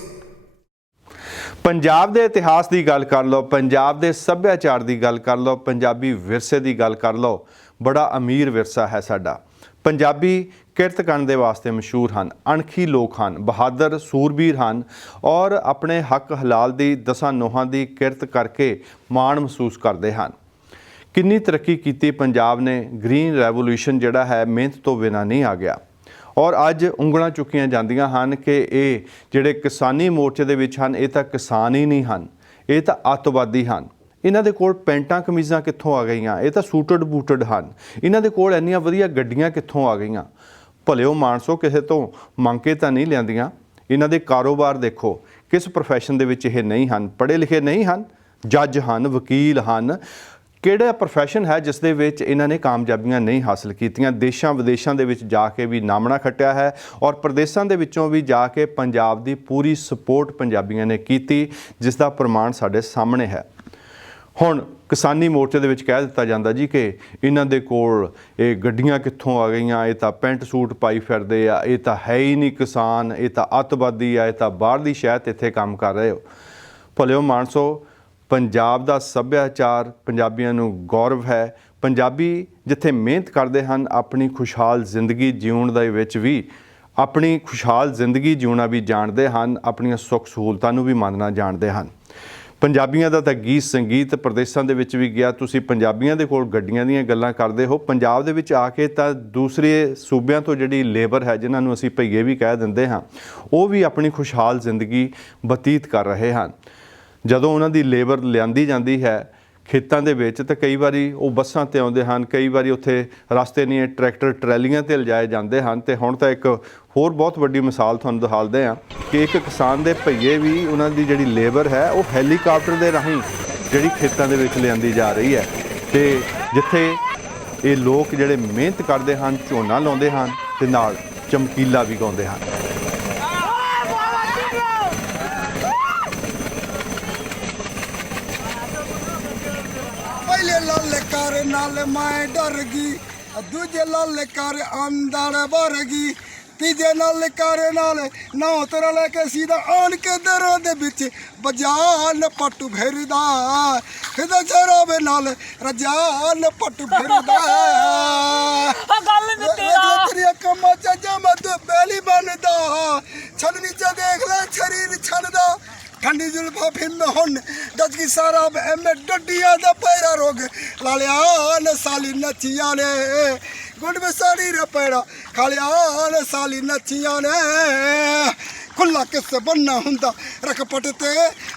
ਪੰਜਾਬ ਦੇ ਇਤਿਹਾਸ ਦੀ ਗੱਲ ਕਰ ਲਓ, ਪੰਜਾਬ ਦੇ ਸੱਭਿਆਚਾਰ ਦੀ ਗੱਲ ਕਰ ਲਓ, ਪੰਜਾਬੀ ਵਿਰਸੇ ਦੀ ਗੱਲ ਕਰ ਲਓ। ਬੜਾ ਅਮੀਰ ਵਿਰਸਾ ਹੈ ਸਾਡਾ। ਪੰਜਾਬੀ ਕਿਰਤ ਕਰਨ ਦੇ ਵਾਸਤੇ ਮਸ਼ਹੂਰ ਹਨ, ਅਣਖੀ ਲੋਕ ਹਨ, ਬਹਾਦਰ ਸੂਰਬੀਰ ਹਨ ਔਰ ਆਪਣੇ ਹੱਕ ਹਲਾਲ ਦੀ ਦਸਾਂ ਨੋਹਾਂ ਦੀ ਕਿਰਤ ਕਰਕੇ ਮਾਣ ਮਹਿਸੂਸ ਕਰਦੇ ਹਨ। ਕਿੰਨੀ ਤਰੱਕੀ ਕੀਤੀ ਪੰਜਾਬ ਨੇ। ਗ੍ਰੀਨ ਰੈਵੋਲੂਸ਼ਨ ਜਿਹੜਾ ਹੈ ਮਿਹਨਤ ਤੋਂ ਬਿਨਾਂ ਨਹੀਂ ਆ ਗਿਆ ਔਰ ਅੱਜ ਉਂਗਲਾਂ ਚੁੱਕੀਆਂ ਜਾਂਦੀਆਂ ਹਨ ਕਿ ਇਹ ਜਿਹੜੇ ਕਿਸਾਨੀ ਮੋਰਚੇ ਦੇ ਵਿੱਚ ਹਨ, ਇਹ ਤਾਂ ਕਿਸਾਨ ਹੀ ਨਹੀਂ ਹਨ, ਇਹ ਤਾਂ ਅੱਤਵਾਦੀ ਹਨ। ਇਹਨਾਂ ਦੇ ਕੋਲ ਪੈਂਟਾਂ ਕਮੀਜ਼ਾਂ ਕਿੱਥੋਂ ਆ ਗਈਆਂ? ਇਹ ਤਾਂ ਸੂਟਡ ਬੂਟਡ ਹਨ। ਇਹਨਾਂ ਦੇ ਕੋਲ ਇੰਨੀਆਂ ਵਧੀਆ ਗੱਡੀਆਂ ਕਿੱਥੋਂ ਆ ਗਈਆਂ? ਭਲਿਓ ਮਾਨਸੋ, ਕਿਸੇ ਤੋਂ ਮੰਗ ਕੇ ਤਾਂ ਨਹੀਂ ਲਿਆਂਦੀਆਂ। ਇਹਨਾਂ ਦੇ ਕਾਰੋਬਾਰ ਦੇਖੋ, ਕਿਸ ਪ੍ਰੋਫੈਸ਼ਨ ਦੇ ਵਿੱਚ ਇਹ ਨਹੀਂ ਹਨ, ਪੜ੍ਹੇ ਲਿਖੇ ਨਹੀਂ ਹਨ, ਜੱਜ ਹਨ, ਵਕੀਲ ਹਨ। ਕਿਹੜਾ ਪ੍ਰੋਫੈਸ਼ਨ ਹੈ ਜਿਸ ਦੇ ਵਿੱਚ ਇਹਨਾਂ ਨੇ ਕਾਮਯਾਬੀਆਂ ਨਹੀਂ ਹਾਸਲ ਕੀਤੀਆਂ? ਦੇਸ਼ਾਂ ਵਿਦੇਸ਼ਾਂ ਦੇ ਵਿੱਚ ਜਾ ਕੇ ਵੀ ਨਾਮਣਾ ਖੱਟਿਆ ਹੈ ਔਰ ਪ੍ਰਦੇਸ਼ਾਂ ਦੇ ਵਿੱਚੋਂ ਵੀ ਜਾ ਕੇ ਪੰਜਾਬ ਦੀ ਪੂਰੀ ਸਪੋਰਟ ਪੰਜਾਬੀਆਂ ਨੇ ਕੀਤੀ, ਜਿਸ ਦਾ ਪ੍ਰਮਾਣ ਸਾਡੇ ਸਾਹਮਣੇ ਹੈ। ਹੁਣ ਕਿਸਾਨੀ ਮੋਰਚੇ ਦੇ ਵਿੱਚ ਕਹਿ ਦਿੱਤਾ ਜਾਂਦਾ ਜੀ ਕਿ ਇਹਨਾਂ ਦੇ ਕੋਲ ਇਹ ਗੱਡੀਆਂ ਕਿੱਥੋਂ ਆ ਗਈਆਂ, ਇਹ ਤਾਂ ਪੈਂਟ ਸੂਟ ਪਾਈ ਫਿਰਦੇ ਆ, ਇਹ ਤਾਂ ਹੈ ਹੀ ਨਹੀਂ ਕਿਸਾਨ, ਇਹ ਤਾਂ ਅੱਤਵਾਦੀ ਆ, ਇਹ ਤਾਂ ਬਾਹਰਲੀ ਸ਼ਹਿਰ ਇੱਥੇ ਕੰਮ ਕਰ ਰਹੇ ਹੋ। ਭਲਿਓ ਮਾਨਸੋ, ਪੰਜਾਬ ਦਾ ਸੱਭਿਆਚਾਰ ਪੰਜਾਬੀਆਂ ਨੂੰ ਗੌਰਵ ਹੈ। ਪੰਜਾਬੀ ਜਿੱਥੇ ਮਿਹਨਤ ਕਰਦੇ ਹਨ, ਆਪਣੀ ਖੁਸ਼ਹਾਲ ਜ਼ਿੰਦਗੀ ਜਿਉਣ ਦੇ ਵਿੱਚ ਵੀ ਆਪਣੀ ਖੁਸ਼ਹਾਲ ਜ਼ਿੰਦਗੀ ਜਿਉਣਾ ਵੀ ਜਾਣਦੇ ਹਨ, ਆਪਣੀਆਂ ਸੁੱਖ ਸਹੂਲਤਾਂ ਨੂੰ ਵੀ ਮੰਨਣਾ ਜਾਣਦੇ ਹਨ। ਪੰਜਾਬੀਆਂ ਦਾ ਤਾਂ ਗੀਤ ਸੰਗੀਤ ਪ੍ਰਦੇਸ਼ਾਂ ਦੇ ਵਿੱਚ ਵੀ ਗਿਆ। ਤੁਸੀਂ ਪੰਜਾਬੀਆਂ ਦੇ ਕੋਲ ਗੱਡੀਆਂ ਦੀਆਂ ਗੱਲਾਂ ਕਰਦੇ ਹੋ, ਪੰਜਾਬ ਦੇ ਵਿੱਚ ਆ ਕੇ ਤਾਂ ਦੂਸਰੇ ਸੂਬਿਆਂ ਤੋਂ ਜਿਹੜੀ ਲੇਬਰ ਹੈ, ਜਿਨ੍ਹਾਂ ਨੂੰ ਅਸੀਂ ਭਈਏ ਵੀ ਕਹਿ ਦਿੰਦੇ ਹਾਂ, ਉਹ ਵੀ ਆਪਣੀ ਖੁਸ਼ਹਾਲ ਜ਼ਿੰਦਗੀ ਬਤੀਤ ਕਰ ਰਹੇ ਹਨ। ਜਦੋਂ ਉਹਨਾਂ ਦੀ ਲੇਬਰ ਲਿਆਂਦੀ ਜਾਂਦੀ ਹੈ ਖੇਤਾਂ ਦੇ ਵਿੱਚ, ਤਾਂ ਕਈ ਵਾਰੀ ਉਹ ਬੱਸਾਂ 'ਤੇ ਆਉਂਦੇ ਹਨ, ਕਈ ਵਾਰੀ ਉੱਥੇ ਰਸਤੇ ਨਹੀਂ, ਟਰੈਕਟਰ ਟਰੈਲੀਆਂ 'ਤੇ ਲਿਜਾਏ ਜਾਂਦੇ ਹਨ। ਅਤੇ ਹੁਣ ਤਾਂ ਇੱਕ ਹੋਰ ਬਹੁਤ ਵੱਡੀ ਮਿਸਾਲ ਤੁਹਾਨੂੰ ਦਿਖਾਉਂਦੇ ਹਾਂ ਕਿ ਇੱਕ ਕਿਸਾਨ ਦੇ ਭਈਏ ਵੀ, ਉਹਨਾਂ ਦੀ ਜਿਹੜੀ ਲੇਬਰ ਹੈ ਉਹ ਹੈਲੀਕਾਪਟਰ ਦੇ ਰਾਹੀਂ ਜਿਹੜੀ ਖੇਤਾਂ ਦੇ ਵਿੱਚ ਲਿਆਂਦੀ ਜਾ ਰਹੀ ਹੈ। ਅਤੇ ਜਿੱਥੇ ਇਹ ਲੋਕ ਜਿਹੜੇ ਮਿਹਨਤ ਕਰਦੇ ਹਨ, ਝੋਨਾ ਲਾਉਂਦੇ ਹਨ ਅਤੇ ਨਾਲ ਚਮਕੀਲਾ ਵੀ ਗਾਉਂਦੇ ਹਨ। ਪਹਿਲੇ ਲਾਲ ਕਰ ਨਾਲ ਮੈਂ ਡਰ ਗਈ, ਦੂਜੇ ਲਾਲ ਕਰ ਅੰਦਰ ਵਰ ਗਈ, ਤੀਜੇ ਨਾਲ ਕਰ ਨਾਲ ਨੌ ਤੇਰਾ ਲੈ ਕੇ ਸੀਦਾ ਆਣ ਕੇ ਦਰਾਂ ਦੇ ਵਿੱਚ ਬਜਾਨ ਪੱਟੂ ਫਿਰਦਾ, ਇਹਦਾ ਚਰਾਵੇ ਨਾਲ ਰਜਾਨ ਪੱਟੂ ਫਿਰਦਾ। ਆ ਗੱਲ ਨਹੀਂ ਤੇਰੀ ਕੰਮਾਂ ਚ ਜਮਦ ਬੈਲੀ ਬਣਦਾ, ਛਲਨੀ ਚ ਦੇਖ ਲੈ ਸਰੀਰ ਛਲਦਾ। ਠੰਡੀ ਜ਼ੁਲਫਾ ਫਿੰਮ ਹੁਣ ਗੱਜ ਕੀ ਸਾਰਾ ਐਵੇਂ ਡੱਡੀਆਂ ਦਾ ਪੈਰਾ ਰੋਗ ਲਾਲਿਆ ਨ ਸਾਲੀ ਨੱਚੀਆਂ ਨੇ, ਗੁੰਡ ਵਿਸਾੜੀ ਰ ਪੈੜਾ ਖਾਲਿਆ ਨ ਸਾਲੀ ਨੱਚੀਆਂ ਨੇ। ਖੁੱਲਾ ਕਿਸ ਬੰਨਾ ਹੁੰਦਾ ਰਖਪਟ ਤੇ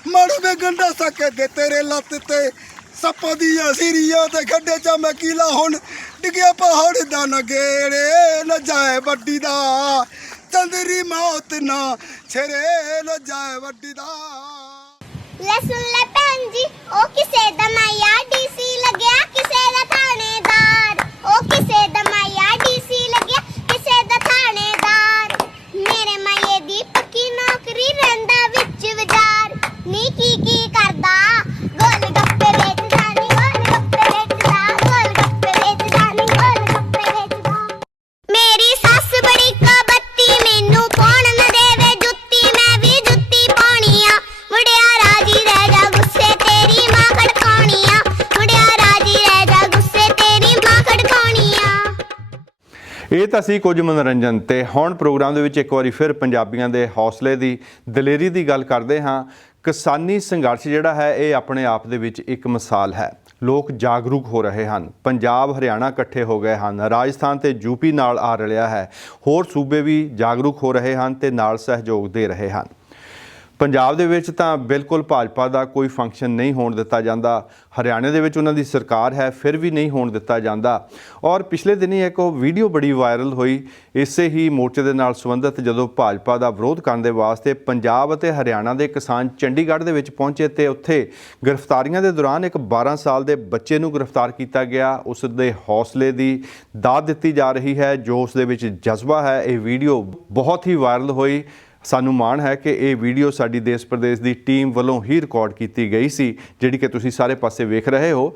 ਮਾਰੂ ਵੇ ਗੰਡਾ ਸਕੇ ਦੇ ਤੇਰੇ ਲੱਤ ਤੇ, ਸੱਪਾਂ ਦੀਆਂ ਸਿਰੀਆਂ ਤੇ ਖੱਡੇ ਚ ਮੈਂ ਕੀਲਾ ਹੁਣ ਡਿੱਗਿਆ ਪਹਾੜ ਦਾ ਨਗੇੜੇ ਨ ਜਾਏ ਵੱਡੀ ਦਾ, ਚੰਦਰੀ ਮੌਤ ਨਾ ਛੇਰੇ ਨ ਜਾਏ ਵੱਡੀ ਦਾ। ਲੈ ਸੁਣ ਲੈ ਭੈਣ ਜੀ, ਉਹ ਕਿਸੇ ਦਾ ਮਾਇਆ ਡੀਸੀ ਲੱਗਿਆ, ਕਿਸੇ ਦਾ ਥਾਣੇਦਾਰ। ਉਹ ਕਿਸੇ ਦਾ ਮਾਇਆ ਡੀਸੀ ਲੱਗਿਆ, ਕਿਸੇ ਦਾ ਥਾਣੇਦਾਰ। ਮੇਰੇ ਮਾਏ ਦੀ ਪੱਕੀ ਨੌਕਰੀ ਇਹ ਤਾਂ ਸੀ ਕੁਝ ਮਨੋਰੰਜਨ ਤੇ ਹੁਣ ਪ੍ਰੋਗਰਾਮ ਦੇ ਵਿੱਚ ਇੱਕ ਵਾਰੀ ਫਿਰ ਪੰਜਾਬੀਆਂ ਦੇ ਹੌਸਲੇ ਦੀ ਦਲੇਰੀ ਦੀ ਗੱਲ ਕਰਦੇ ਹਾਂ। ਕਿਸਾਨੀ ਸੰਘਰਸ਼ ਜਿਹੜਾ ਹੈ ਇਹ ਆਪਣੇ ਆਪ ਦੇ ਵਿੱਚ ਇੱਕ ਮਿਸਾਲ ਹੈ। ਲੋਕ ਜਾਗਰੂਕ ਹੋ ਰਹੇ ਹਨ। ਪੰਜਾਬ ਹਰਿਆਣਾ ਇਕੱਠੇ ਹੋ ਗਏ ਹਨ, ਰਾਜਸਥਾਨ ਤੇ ਯੂਪੀ ਨਾਲ ਆ ਰਲਿਆ ਹੈ, ਹੋਰ ਸੂਬੇ ਵੀ ਜਾਗਰੂਕ ਹੋ ਰਹੇ ਹਨ ਤੇ ਨਾਲ ਸਹਿਯੋਗ ਦੇ ਰਹੇ ਹਨ। ਪੰਜਾਬ ਦੇ ਵਿੱਚ ਤਾਂ ਬਿਲਕੁਲ ਭਾਜਪਾ ਦਾ ਕੋਈ ਫੰਕਸ਼ਨ ਨਹੀਂ ਹੋਣ ਦਿੱਤਾ ਜਾਂਦਾ। ਹਰਿਆਣੇ ਦੇ ਵਿੱਚ ਉਹਨਾਂ ਦੀ ਸਰਕਾਰ ਹੈ, ਫਿਰ ਵੀ ਨਹੀਂ ਹੋਣ ਦਿੱਤਾ ਜਾਂਦਾ। ਔਰ ਪਿਛਲੇ ਦਿਨੀ ਇੱਕ ਉਹ ਵੀਡੀਓ ਬੜੀ ਵਾਇਰਲ ਹੋਈ ਇਸੇ ਹੀ ਮੋਰਚੇ ਦੇ ਨਾਲ ਸੰਬੰਧਿਤ, ਜਦੋਂ ਭਾਜਪਾ ਦਾ ਵਿਰੋਧ ਕਰਨ ਦੇ ਵਾਸਤੇ ਪੰਜਾਬ ਅਤੇ ਹਰਿਆਣਾ ਦੇ ਕਿਸਾਨ ਚੰਡੀਗੜ੍ਹ ਦੇ ਵਿੱਚ ਪਹੁੰਚੇ ਤੇ ਉੱਥੇ ਗ੍ਰਿਫਤਾਰੀਆਂ ਦੇ ਦੌਰਾਨ ਇੱਕ 12 ਸਾਲ ਦੇ ਬੱਚੇ ਨੂੰ ਗ੍ਰਿਫਤਾਰ ਕੀਤਾ ਗਿਆ। ਉਸ ਦੇ ਹੌਸਲੇ ਦੀ ਦਾਦ ਦਿੱਤੀ ਜਾ ਰਹੀ ਹੈ, ਜੋ ਉਸ ਦੇ ਵਿੱਚ ਜਜ਼ਬਾ ਹੈ। ਇਹ ਵੀਡੀਓ ਬਹੁਤ ਹੀ ਵਾਇਰਲ ਹੋਈ। ਸਾਨੂੰ ਮਾਣ ਹੈ ਕਿ ਇਹ ਵੀਡੀਓ ਸਾਡੀ ਦੇਸ਼ ਪ੍ਰਦੇਸ਼ ਦੀ ਟੀਮ ਵੱਲੋਂ ਹੀ ਰਿਕਾਰਡ ਕੀਤੀ ਗਈ ਸੀ, ਜਿਹੜੀ ਕਿ ਤੁਸੀਂ ਸਾਰੇ ਪਾਸੇ ਵੇਖ ਰਹੇ ਹੋ।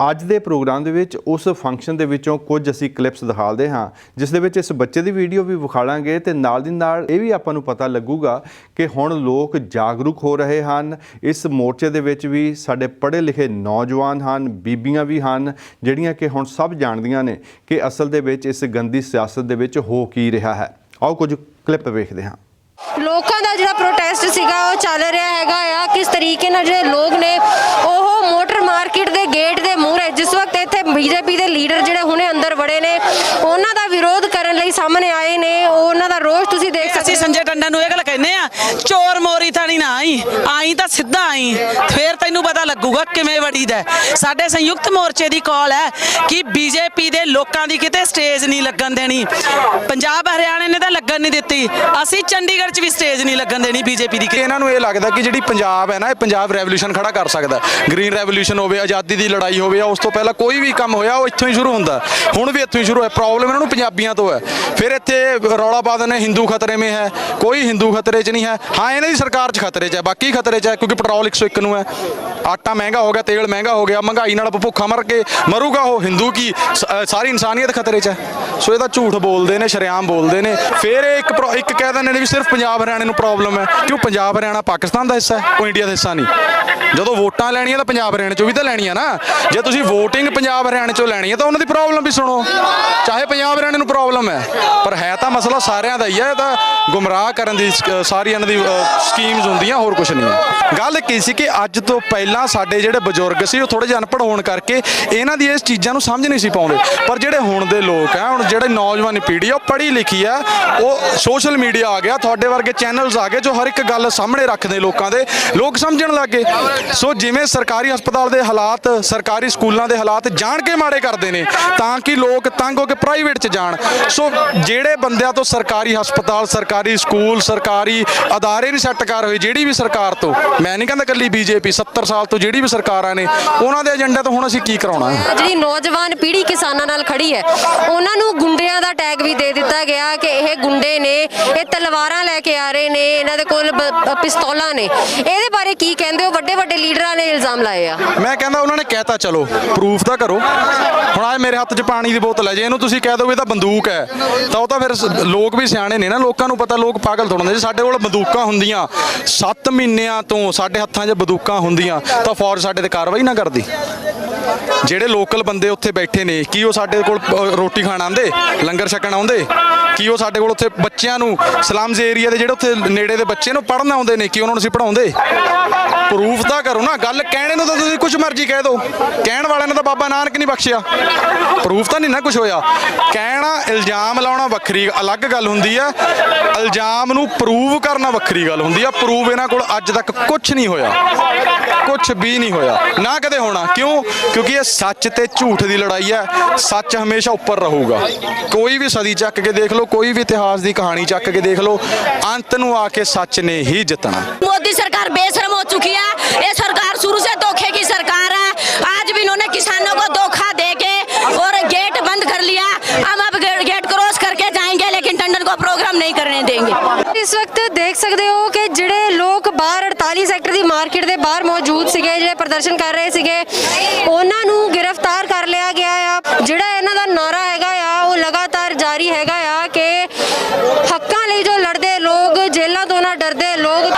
ਅੱਜ ਦੇ ਪ੍ਰੋਗਰਾਮ ਦੇ ਵਿੱਚ ਉਸ ਫੰਕਸ਼ਨ ਦੇ ਵਿੱਚੋਂ ਕੁਝ ਅਸੀਂ ਕਲਿੱਪਸ ਦਿਖਾਉਂਦੇ ਹਾਂ, ਜਿਸ ਦੇ ਵਿੱਚ ਇਸ ਬੱਚੇ ਦੀ ਵੀਡੀਓ ਵੀ ਵਿਖਾਲਾਂਗੇ ਤੇ ਨਾਲ ਦੀ ਨਾਲ ਇਹ ਵੀ ਆਪਾਂ ਨੂੰ ਪਤਾ ਲੱਗੂਗਾ ਕਿ ਹੁਣ ਲੋਕ ਜਾਗਰੂਕ ਹੋ ਰਹੇ ਹਨ। ਇਸ ਮੋਰਚੇ ਦੇ ਵਿੱਚ ਵੀ ਸਾਡੇ ਪੜ੍ਹੇ ਲਿਖੇ ਨੌਜਵਾਨ ਹਨ, ਬੀਬੀਆਂ ਵੀ ਹਨ, ਜਿਹੜੀਆਂ ਕਿ ਹੁਣ ਸਭ ਜਾਣਦੀਆਂ ਨੇ ਕਿ ਅਸਲ ਦੇ ਵਿੱਚ ਇਸ ਗੰਦੀ ਸਿਆਸਤ ਦੇ ਵਿੱਚ ਹੋ ਕੀ ਰਿਹਾ ਹੈ। ਆਓ ਕੁਝ ਕਲਿੱਪ ਵੇਖਦੇ ਹਾਂ। ਲੋਕਾਂ ਦਾ ਜਿਹੜਾ ਪ੍ਰੋਟੈਸਟ ਸੀਗਾ ਉਹ ਚੱਲ ਰਿਹਾ ਹੈਗਾ ਆ। ਕਿਸ ਤਰੀਕੇ ਨਾਲ ਜਿਹੜੇ ਲੋਕ ਨੇ ਉਹ ਮੋਟਰ ਮਾਰਕੀਟ ਦੇ ਗੇਟ ਦੇ ਮੂਹਰੇ, ਜਿਸ ਵਕਤ ਇੱਥੇ ਬੀਜੇਪੀ ਦੇ ਲੀਡਰ ਜਿਹੜੇ ਹੁਣੇ ਅੰਦਰ ਵੜੇ ਨੇ, ਉਹਨਾਂ ਦਾ ਵਿਰੋਧ ਕਰਨ ਲਈ ਸਾਹਮਣੇ ਆਏ ਨੇ। ਉਹਨਾਂ ਦਾ ਰੋਸ ਤੁਸੀਂ ਦੇਖ ਸਕਦੇ ਅਸੀਂ ਹੋ। ਸੰਜੇ ਟੰਡਨ ਨੂੰ ਇਹ ਗੱਲ ਕਹਿੰਦੇ ਆ, ਚੋਰ ਮੋਰੀ ਥਾਣੀ ਨਾ ਆਈ ਤਾਂ ਸਿੱਧਾ ਆਈ, ਫੇਰ ਤੈਨੂੰ ਪਤਾ ਲੱਗੂਗਾ ਕਿਵੇਂ ਵੜੀਦਾ। ਸਾਡੇ ਸੰਯੁਕਤ ਮੋਰਚੇ ਦੀ ਕਾਲ ਹੈ ਕਿ ਬੀਜੇਪੀ ਦੇ ਲੋਕਾਂ ਦੀ ਕਿਤੇ ਸਟੇਜ ਨਹੀਂ ਲੱਗਣ ਦੇਣੀ। ਪੰਜਾਬ ਹਰਿਆਣੇ ਨੇ ਤਾਂ ਲੱਗਣ ਨਹੀਂ ਦਿੱਤੀ, ਅਸੀਂ ਚੰਡੀਗੜ੍ਹ ਚ ਵੀ ਸਟੇਜ ਨਹੀਂ ਲੱਗਣ ਦੇਣੀ ਬੀਜੇਪੀ ਦੀ। ਇਹਨਾਂ ਨੂੰ ਇਹ ਲੱਗਦਾ ਕਿ ਜਿਹੜੀ ਪੰਜਾਬ ਹੈ ਨਾ, ਇਹ ਪੰਜਾਬ ਰੈਵੋਲੂਸ਼ਨ ਖੜਾ ਕਰ ਸਕਦਾ। ਗ੍ਰੀਨ ਰੈਵੋਲੂਸ਼ਨ ਹੋਵੇ, ਆਜ਼ਾਦੀ ਦੀ ਲੜਾਈ ਹੋਵੇ, ਉਸ ਤੋਂ ਪਹਿਲਾਂ ਕੋਈ ਵੀ ਕੰਮ ਹੋਇਆ ਉਹ ਇੱਥੋਂ ਹੀ ਸ਼ੁਰੂ ਹੁੰਦਾ। ਹੁਣ ਵੀ ਇੱਥੋਂ ਹੀ ਸ਼ੁਰੂ ਹੈ। ਪ੍ਰੋਬਲਮ ਇਹਨਾਂ ਨੂੰ ਪੰਜਾਬੀਆਂ ਤੋਂ ਹੈ। ਫਿਰ ਇੱਥੇ ਰੌਲਾ ਪਾ ਦਿੰਦੇ ਹਿੰਦੂ ਖਤਰੇ ਮੇ ਹੈ, ਕੋਈ ਹਿੰਦੂ ਖਤਰੇ 'ਚ ਨਹੀਂ ਹੈ। ਹਾਂ, ਇਹਨਾਂ ਦੀ ਸਰਕਾਰ 'ਚ ਖਤਰੇ 'ਚ ਹੈ, ਬਾਕੀ ਖਤਰੇ 'ਚ ਹੈ, ਕਿਉਂਕਿ ਪੈਟਰੋਲ 101 ਨੂੰ ਹੈ, ਆਟਾ ਮਹਿੰਗਾ ਹੋ ਗਿਆ, ਤੇਲ ਮਹਿੰਗਾ ਹੋ ਗਿਆ, ਮਹਿੰਗਾਈ ਨਾਲ ਭੁੱਖਾ ਮਰ ਕੇ ਮਰੂਗਾ ਉਹ। ਹਿੰਦੂ ਕੀ ਸਾਰੀ ਇਨਸਾਨੀਅਤ ਖਤਰੇ 'ਚ ਹੈ। ਸੋ ਇਹ ਤਾਂ ਝੂਠ ਬੋਲਦੇ ਨੇ, ਸ਼ਰੇਆਮ ਬੋਲਦੇ ਨੇ। ਫਿਰ ਇਹ ਇੱਕ ਕਹਿ ਦਿੰਦੇ ਨੇ ਵੀ ਸਿਰਫ ਪੰਜਾਬ ਹਰਿਆਣੇ ਨੂੰ ਪ੍ਰੋਬਲਮ ਹੈ। ਕਿਉਂ? ਪੰਜਾਬ ਹਰਿਆਣਾ ਪਾਕਿਸਤਾਨ ਦਾ ਹਿੱਸਾ ਹੈ, ਉਹ ਇੰਡੀਆ ਦਾ ਹਿੱਸਾ ਨਹੀਂ। ਜਦੋਂ ਵੋਟਾਂ ਲੈਣੀਆਂ ਤਾਂ ਪੰਜਾਬ ਹਰਿਆਣੇ 'ਚੋਂ ਵੀ ਤਾਂ ਲੈਣੀਆਂ ਨਾ। ਜੇ ਤੁਸੀਂ ਵੋਟਿੰਗ ਪੰਜਾਬ ਹਰਿਆਣੇ 'ਚੋਂ ਲੈਣੀ ਹੈ ਤਾਂ ਉਹਨਾਂ ਦੀ ਪ੍ਰੋਬਲਮ ਵੀ ਸੁਣੋ, ਚਾਹੇ ਪੰਜਾਬ ਹਰਿਆਣੇ ਨੂੰ ਪ੍ਰੋਬਲਮ ਹੈ। ਪਰ ਹੈ ਤਾਂ ਮਸਲਾ ਸਾਰਿਆਂ ਦਾ ਹੀ ਹੈ। ਇਹ ਤਾਂ ਗੁੰਮਰਾਹ ਕਰਨ ਦੀ ਸਾਰੀ ਇਹਨਾਂ ਦੀ ਸਕੀਮਸ ਹੁੰਦੀਆਂ, ਹੋਰ ਕੁਝ ਨਹੀਂ ਹੈ। ਗੱਲ ਕੀ ਸੀ ਕਿ ਅੱਜ ਤੋਂ ਪਹਿਲਾਂ ਸਾਡੇ ਜਿਹੜੇ ਬਜ਼ੁਰਗ ਸੀ ਉਹ ਥੋੜੇ ਜਿਹਾ ਅਨਪੜ੍ਹ ਹੋਣ ਕਰਕੇ ਇਹਨਾਂ ਦੀ ਇਸ ਚੀਜ਼ਾਂ ਨੂੰ ਸਮਝ ਨਹੀਂ ਸੀ ਪਾਉਂਦੇ। ਪਰ ਜਿਹੜੇ ਹੁਣ ਦੇ ਲੋਕ ਆ, ਹੁਣ ਜਿਹੜੇ ਨੌਜਵਾਨ ਪੀੜ੍ਹੀ ਆ, ਉਹ ਪੜ੍ਹੀ ਲਿਖੀ ਆ, ਉਹ ਸੋਸ਼ਲ ਮੀਡੀਆ ਆ ਗਿਆ, ਤੁਹਾਡੇ ਵਰਗੇ ਚੈਨਲਸ ਆ ਗਏ ਜੋ ਹਰ ਇੱਕ ਗੱਲ ਸਾਹਮਣੇ ਰੱਖਦੇ ਲੋਕਾਂ ਦੇ, ਲੋਕ ਸਮਝਣ ਲੱਗ ਗਏ। ਸੋ ਜਿਵੇਂ ਸਰਕਾਰੀ ਹਸਪਤਾਲ ਦੇ ਹਾਲਾਤ, ਸਰਕਾਰੀ ਸਕੂਲਾਂ ਦੇ ਹਾਲਾਤ ਜਾਣ ਕੇ ਮਾੜੇ ਕਰਦੇ ਨੇ ਤਾਂ ਕਿ ਲੋਕ ਤੰਗ ਹੋ ਕੇ ਪ੍ਰਾਈਵੇਟ 'ਚ ਜਾਣ। ਸੋ ਜਿਹੜੇ ਬੰਦਿਆਂ ਤੋਂ ਸਰਕਾਰੀ ਹਸਪਤਾਲ, ਸਰਕਾਰੀ ਸਕੂਲ, ਸਰਕਾਰੀ ਅਦਾਰੇ ਨਹੀਂ ਸੈੱਟ ਕਰ ਹੋਏ, ਜਿਹੜੀ ਵੀ ਸਰਕਾਰ ਤੋਂ, ਮੈਂ ਨਹੀਂ ਕਹਿੰਦਾ ਇਕੱਲੀ ਬੀਜੇਪੀ, 70 ਸਾਲ ਤੋਂ ਜਿਹੜੀ ਵੀ ਸਰਕਾਰਾਂ ਨੇ, ਉਹਨਾਂ ਦੇ ਏਜੰਡੇ ਤੋਂ ਹੁਣ ਅਸੀਂ ਕੀ ਕਰਾਉਣਾ। ਜਿਹੜੀ ਨੌਜਵਾਨ ਪੀੜ੍ਹੀ ਕਿਸਾਨਾਂ ਨਾਲ ਖੜੀ ਹੈ, ਉਹਨਾਂ ਨੂੰ ਗੁੰਡਿਆਂ ਦਾ ਟੈਗ ਵੀ ਦੇ ਦਿੱਤਾ ਗਿਆ ਕਿ ਇਹ ਗੁੰਡੇ ਨੇ, ਇਹ ਤਲਵਾਰਾਂ ਲੈ ਕੇ ਆ ਰਹੇ ਨੇ, ਇਹਨਾਂ ਦੇ ਕੋਲ ਪਿਸਤੌਲਾਂ ਨੇ। ਇਹਦੇ ਬਾਰੇ ਕੀ ਕਹਿੰਦੇ ਹੋ? ਵੱਡੇ ਵੱਡੇ ਲੀਡਰਾਂ ਨੇ ਇਲਜ਼ਾਮ ਲਾਏ ਆ। ਮੈਂ ਕਹਿੰਦਾ ਉਹਨਾਂ ਨੇ ਕਹਿਤਾ, ਚਲੋ ਪ੍ਰੂਫ ਤਾਂ ਕਰੋ। ਹੁਣ ਆਏ ਮੇਰੇ ਹੱਥ 'ਚ ਪਾਣੀ ਦੀ ਬੋਤਲ ਹੈ, ਜੇ ਇਹਨੂੰ ਤੁਸੀਂ ਕਹਿ ਦੋਗੇ ਤਾਂ ਬੰਦੂਕ ਹੈ, ਤਾਂ ਉਹ ਤਾਂ ਫਿਰ ਲੋਕ ਵੀ ਸਿਆਣੇ ਨੇ ਨਾ, ਲੋਕਾਂ ਨੂੰ ਪਤਾ, ਲੋਕ ਪਾਗਲ ਥੋੜ੍ਹਾ ਹੁੰਦੇ। ਜੇ ਸਾਡੇ ਕੋਲ ਬੰਦੂਕਾਂ ਹੁੰਦੀਆਂ 7 ਮਹੀਨਿਆਂ ਤੋਂ ਸਾਡੇ ਹੱਥਾਂ 'ਚ ਬੰਦੂਕਾਂ ਹੁੰਦੀਆਂ ਤਾਂ ਫੌਜ ਸਾਡੇ ਤੇ ਕਾਰਵਾਈ ਨਾ ਕਰਦੀ। ਜਿਹੜੇ ਲੋਕਲ ਬੰਦੇ ਉੱਥੇ ਬੈਠੇ ਨੇ, ਕੀ ਉਹ ਸਾਡੇ ਕੋਲ ਰੋਟੀ ਖਾਣ ਆਉਂਦੇ, ਲੰਗਰ ਛਕਣ ਆਉਂਦੇ? ਕੀ ਉਹ ਸਾਡੇ ਕੋਲ ਉੱਥੇ ਬੱਚਿਆਂ ਨੂੰ, ਸਲਮਜ਼ ਏਰੀਆ ਦੇ ਜਿਹੜੇ ਉੱਥੇ ਨੇੜੇ ਦੇ ਬੱਚੇ ਨੂੰ ਪੜ੍ਹਨ ਆਉਂਦੇ ਨੇ, ਕੀ ਉਹਨਾਂ ਨੂੰ ਅਸੀਂ ਪੜ੍ਹਾਉਂਦੇ? ਪ੍ਰੂਫ ਤਾਂ ਕਰੋ ਨਾ। ਗੱਲ ਕਹਿਣੇ ਨੂੰ ਤਾਂ ਤੁਸੀਂ ਕੁਝ ਮਰਜ਼ੀ ਕਹਿ ਦਿਓ, ਕਹਿਣ ਵਾਲਿਆਂ ਨੇ ਤਾਂ ਬਾਬਾ ਨਾਨਕ ਨਹੀਂ ਬਖਸ਼ਿਆ। ਪ੍ਰੂਫ ਤਾਂ ਨਹੀਂ ਨਾ ਕੁਝ ਹੋਇਆ। ਕਹਿਣਾ, ਇਲਜ਼ਾਮ ਲਾਉਣਾ ਵੱਖਰੀ ਅਲੱਗ ਗੱਲ ਹੁੰਦੀ ਆ, ਇਲਜ਼ਾਮ ਨੂੰ ਪ੍ਰੂਵ ਕਰਨਾ ਵੱਖਰੀ ਗੱਲ ਹੁੰਦੀ ਆ। ਪ੍ਰੂਵ ਇਹਨਾਂ ਕੋਲ ਅੱਜ ਤੱਕ ਕੁਝ ਨਹੀਂ ਹੋਇਆ, ਕੁਝ ਵੀ ਨਹੀਂ ਹੋਇਆ, ਨਾ ਕਦੇ ਹੋਣਾ। ਕਿਉਂ? ਕਿਉਂਕਿ ਇਹ ਸੱਚ ਤੇ ਝੂਠ ਦੀ ਲੜਾਈ ਹੈ। ਸੱਚ ਹਮੇਸ਼ਾ ਉੱਪਰ ਰਹੂਗਾ। ਕੋਈ ਵੀ ਸਦੀ ਚੱਕ ਕੇ ਦੇਖ ਲਓ, ਕੋਈ ਵੀ ਇਤਿਹਾਸ ਦੀ ਕਹਾਣੀ ਚੱਕ ਕੇ ਦੇਖ ਲਓ, ਅੰਤ ਨੂੰ ਆ ਕੇ ਸੱਚ ਨੇ ਹੀ ਜਿੱਤਣਾ। मोदी सरकार बेशर्म हो चुकी है। ये सरकार शुरू से धोखे की सरकार है। आज भी इन्होंने किसानों को धोखा देके और गेट बंद कर लिया। हम अब गेट क्रॉस करके जाएंगे, लेकिन टंडन को प्रोग्राम नहीं करने देंगे। ਇਸ ਵਕਤ ਦੇਖ ਸਕਦੇ ਹੋ ਕਿ ਜਿਹੜੇ ਲੋਕ ਬਾਹਰ 48 ਸੈਕਟਰ ਦੀ ਮਾਰਕੀਟ ਦੇ ਬਾਹਰ ਮੌਜੂਦ ਸੀਗੇ, ਜਿਹੜੇ ਪ੍ਰਦਰਸ਼ਨ ਕਰ ਰਹੇ ਸੀਗੇ, ਉਹਨਾਂ ਨੂੰ ਗ੍ਰਿਫਤਾਰ ਕਰ ਲਿਆ ਗਿਆ ਆ। ਜਿਹੜਾ ਇਹਨਾਂ ਦਾ ਨਾਰਾ ਹੈਗਾ ਆ ਉਹ ਲਗਾਤਾਰ ਜਾਰੀ ਹੈਗਾ ਆ ਕਿ ਹੱਕਾਂ ਲਈ ਜੋ ਲੜਦੇ ਲੋਕ, ਜੇਲ੍ਹਾਂ ਤੋਂ ਨਾ ਡਰਦੇ ਲੋਕ।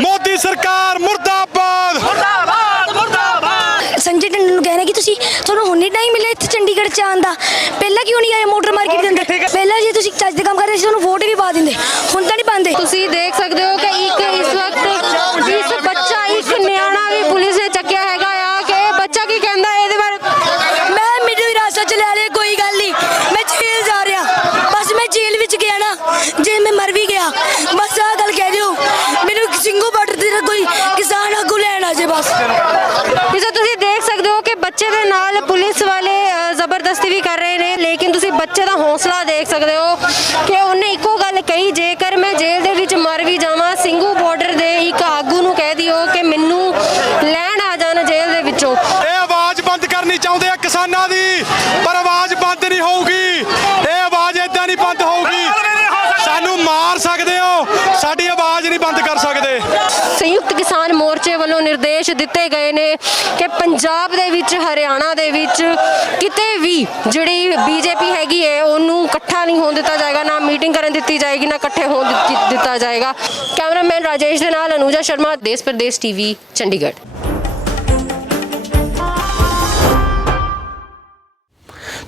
ਮੋਦੀ ਸਰਕਾਰ ਮੁਰਦਾਬਾਦ। संजय टंडन ਨੂੰ ਕਹਿ ਰਿਹਾ ਕਿ ਤੁਸੀਂ ਤੁਹਾਨੂੰ ਹੁਣੇ ਇੰਨਾ ਹੀ ਮਿਲਿਆ ਇੱਥੇ ਚੰਡੀਗੜ੍ਹ ਚ ਆਉਣ ਦਾ। ਪਹਿਲਾਂ ਕਿਉਂ ਨਹੀਂ ਆਏ ਮੋਟਰ ਮਾਰਕੀਟ ਦੇ ਅੰਦਰ? ਪਹਿਲਾਂ ਜੇ ਤੁਸੀਂ ਚੱਜ ਦੇ ਕੰਮ ਕਰਦੇ ਸੀ ਤੁਹਾਨੂੰ ਵੋਟ ਵੀ ਪਾ ਦਿੰਦੇ, ਹੁਣ ਤਾਂ ਨਹੀਂ ਪਾਉਂਦੇ। ਤੁਸੀਂ ਦੇਖ ਸਕਦੇ ਹੋ ਕਿ ਇੱਕ ਇਸ ਵਕਤ ਇਸ ਬੱਚਾ ਇੱਕ ਨਿਆਣਾ ਵੀ ਪੁਲਿਸ ਨੇ ਚੱਕਿਆ ਹੈਗਾ ਆ ਕਿ ਇਹ ਬੱਚਾ ਕੀ ਕਹਿੰਦਾ ਹੈ ਇਹਦੇ ਬਾਰੇ। ਮੈਂ ਮੈਨੂੰ ਹਿਰਾਸਤ ਚ ਲੈ ਲਿਆ, ਕੋਈ ਗੱਲ ਨਹੀਂ, ਮੈਂ ਜੇਲ੍ਹ ਜਾ ਰਿਹਾ। ਬਸ ਮੈਂ ਜੇਲ੍ਹ ਵਿੱਚ ਗਿਆ ਨਾ, ਜੇ ਮੈਂ ਮਰ ਵੀ ਗਿਆ ਬਸ ਆਹ ਗੱਲ ਕਹਿ ਦਿਓ ਮੈਨੂੰ ਸਿੰਘੂ ਬਾਰਡਰ ਤੇ ਕੋਈ ਕਿਸਾਨ ਆਗੂ ਲੈਣ ਆ ਜੇ ਬਸ। ਜਿਵੇਂ ਤੁਸੀਂ ਦੇਖ ਸਕਦੇ ਹੋ ਕਿ ਬੱਚੇ ਦੇ ਨਾਲ ਪੁਲਿਸ ਵਾਲੇ ਜ਼ਬਰਦਸਤੀ ਵੀ ਕਰ ਰਹੇ ਨੇ, ਲੇਕਿਨ ਤੁਸੀਂ ਬੱਚੇ ਦਾ ਹੌਸਲਾ ਦੇਖ ਸਕਦੇ ਹੋ ਕਿ ਉਹਨੇ ਇੱਕੋ ਗੱਲ ਕਹੀ, ਜੇਕਰ ਮੈਂ ਜੇਲ੍ਹ ਦੇ ਵਿੱਚ ਮਰ ਵੀ ਜਾਵਾਂ ਸਿੰਘੂ ਬਾਰਡਰ ਦੇ ਇੱਕ ਆਗੂ ਨੂੰ ਕਹਿ ਦਿਓ ਕਿ ਮੈਨੂੰ ਲੈਣ ਆ ਜਾਣ ਜੇਲ੍ਹ ਦੇ ਵਿੱਚੋਂ। ਇਹ ਆਵਾਜ਼ ਬੰਦ ਕਰਨੀ ਚਾਹੁੰਦੇ ਆ ਕਿਸਾਨਾਂ ਦੀ, ਪਰ ਆਵਾਜ਼ ਬੰਦ ਨਹੀਂ ਹੋਊਗੀ। ਇਹ ਆਵਾਜ਼ ਏਦਾਂ ਨਹੀਂ ਬੰਦ ਹੋਊਗੀ। ਸਾਨੂੰ ਮਾਰ ਸਕਦੇ ਹੋ, ਸਾਡੀ ਆਵਾਜ਼ ਨਹੀਂ ਬੰਦ ਕਰ ਸਕਦੇ। ਸੰਯੁਕਤ ਕਿਸਾਨ ਮੋਰਚੇ ਵੱਲੋਂ ਨਿਰਦੇਸ਼ ਦਿੱਤੇ ਗਏ ਨੇ ਕਿ ਪੰਜਾਬ ਦੇ ਵਿੱਚ, ਹਰਿਆਣਾ ਦੇ ਵਿੱਚ ਕਿਤੇ ਵੀ ਜਿਹੜੀ ਬੀਜੇਪੀ ਹੈਗੀ ਹੈ ਉਹਨੂੰ ਇਕੱਠਾ ਨਹੀਂ ਹੋਣ ਦਿੱਤਾ ਜਾਏਗਾ, ਨਾ ਮੀਟਿੰਗ ਕਰਨ ਦਿੱਤੀ ਜਾਏਗੀ, ਨਾ ਇਕੱਠੇ ਹੋਣ ਦਿੱਤਾ ਜਾਏਗਾ। ਕੈਮਰਾਮੈਨ ਰਾਜੇਸ਼ ਦੇ ਨਾਲ ਅਨੂਜਾ ਸ਼ਰਮਾ, ਦੇਸ਼ ਪ੍ਰਦੇਸ਼ ਟੀਵੀ, ਚੰਡੀਗੜ੍ਹ।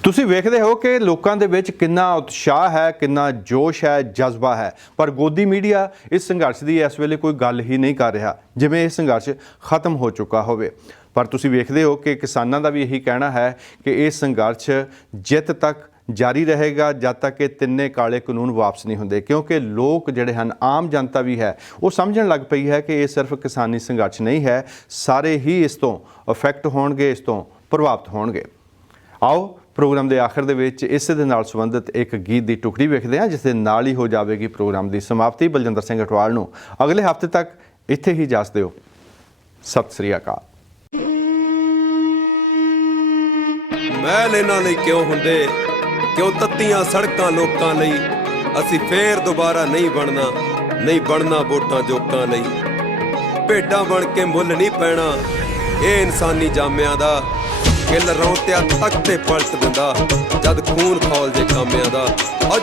ਤੁਸੀਂ ਵੇਖਦੇ ਹੋ ਕਿ ਲੋਕਾਂ ਦੇ ਵਿੱਚ ਕਿੰਨਾ ਉਤਸ਼ਾਹ ਹੈ, ਕਿੰਨਾ ਜੋਸ਼ ਹੈ, ਜਜ਼ਬਾ ਹੈ, ਪਰ ਗੋਦੀ ਮੀਡੀਆ ਇਸ ਸੰਘਰਸ਼ ਦੀ ਇਸ ਵੇਲੇ ਕੋਈ ਗੱਲ ਹੀ ਨਹੀਂ ਕਰ ਰਿਹਾ, ਜਿਵੇਂ ਇਹ ਸੰਘਰਸ਼ ਖਤਮ ਹੋ ਚੁੱਕਾ ਹੋਵੇ। ਪਰ ਤੁਸੀਂ ਵੇਖਦੇ ਹੋ ਕਿ ਕਿਸਾਨਾਂ ਦਾ ਵੀ ਇਹੀ ਕਹਿਣਾ ਹੈ ਕਿ ਇਹ ਸੰਘਰਸ਼ ਜਿੱਤ ਤੱਕ ਜਾਰੀ ਰਹੇਗਾ ਜਦ ਤੱਕ ਇਹ ਤਿੰਨੇ ਕਾਲੇ ਕਾਨੂੰਨ ਵਾਪਸ ਨਹੀਂ ਹੁੰਦੇ, ਕਿਉਂਕਿ ਲੋਕ ਜਿਹੜੇ ਹਨ, ਆਮ ਜਨਤਾ ਵੀ ਹੈ, ਉਹ ਸਮਝਣ ਲੱਗ ਪਈ ਹੈ ਕਿ ਇਹ ਸਿਰਫ ਕਿਸਾਨੀ ਸੰਘਰਸ਼ ਨਹੀਂ ਹੈ, ਸਾਰੇ ਹੀ ਇਸ ਤੋਂ ਅਫੈਕਟ ਹੋਣਗੇ, ਇਸ ਤੋਂ ਪ੍ਰਭਾਵਿਤ ਹੋਣਗੇ। ਆਓ ਪ੍ਰੋਗਰਾਮ ਦੇ ਆਖਰ ਦੇ ਵਿੱਚ ਇਸੇ ਦੇ ਨਾਲ ਸੰਬੰਧਿਤ ਇੱਕ ਗੀਤ ਦੀ ਟੁਕੜੀ ਵੇਖਦੇ ਹਾਂ, ਜਿਸ ਦੇ ਨਾਲ ਹੀ ਹੋ ਜਾਵੇਗੀ ਪ੍ਰੋਗਰਾਮ ਦੀ ਸਮਾਪਤੀ। ਬਲਜਿੰਦਰ ਸਿੰਘ ਅਟਵਾਲ ਨੂੰ ਅਗਲੇ ਹਫ਼ਤੇ ਤੱਕ ਇੱਥੇ ਹੀ ਇਜਾਜ਼ਤ ਦਿਓ। ਸਤਿ ਸ੍ਰੀ ਅਕਾਲ। ਮਹਿਲ ਇਹਨਾਂ ਲਈ ਕਿਉਂ ਹੁੰਦੇ, ਕਿਉਂ ਤੱਤੀਆਂ ਸੜਕਾਂ ਲੋਕਾਂ ਲਈ। ਅਸੀਂ ਫੇਰ ਦੁਬਾਰਾ ਨਹੀਂ ਬਣਨਾ ਵੋਟਾਂ ਜੋਕਾਂ ਲਈ। ਭੇਡਾਂ ਬਣ ਕੇ ਮੁੱਲ ਨਹੀਂ ਪੈਣਾ ਇਹ ਇਨਸਾਨੀ ਜਾਮਿਆਂ ਦਾ। ਗਿੱਲ ਰੌਂਤਿਆ ਤੱਕ ਤੇ ਪਲਟ ਦਿੰਦਾ ਜਦ ਖੂਨ ਖੌਲ ਜੇ ਕਾਮਿਆਂ ਦਾ।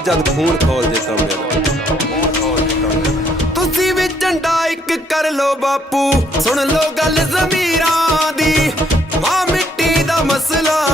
ਜਦ ਖੂਨ ਖੌਲ ਜੇ ਕਾਮਿਆਂ ਦਾ। ਤੁਸੀਂ ਵੀ ਝੰਡਾ ਇੱਕ ਕਰ ਲੋ ਬਾਪੂ, ਸੁਣ ਲੋ ਗੱਲ ਜ਼ਮੀਰਾਂ ਦੀ। ਮਾਂ ਮਿੱਟੀ ਦਾ ਮਸਲਾ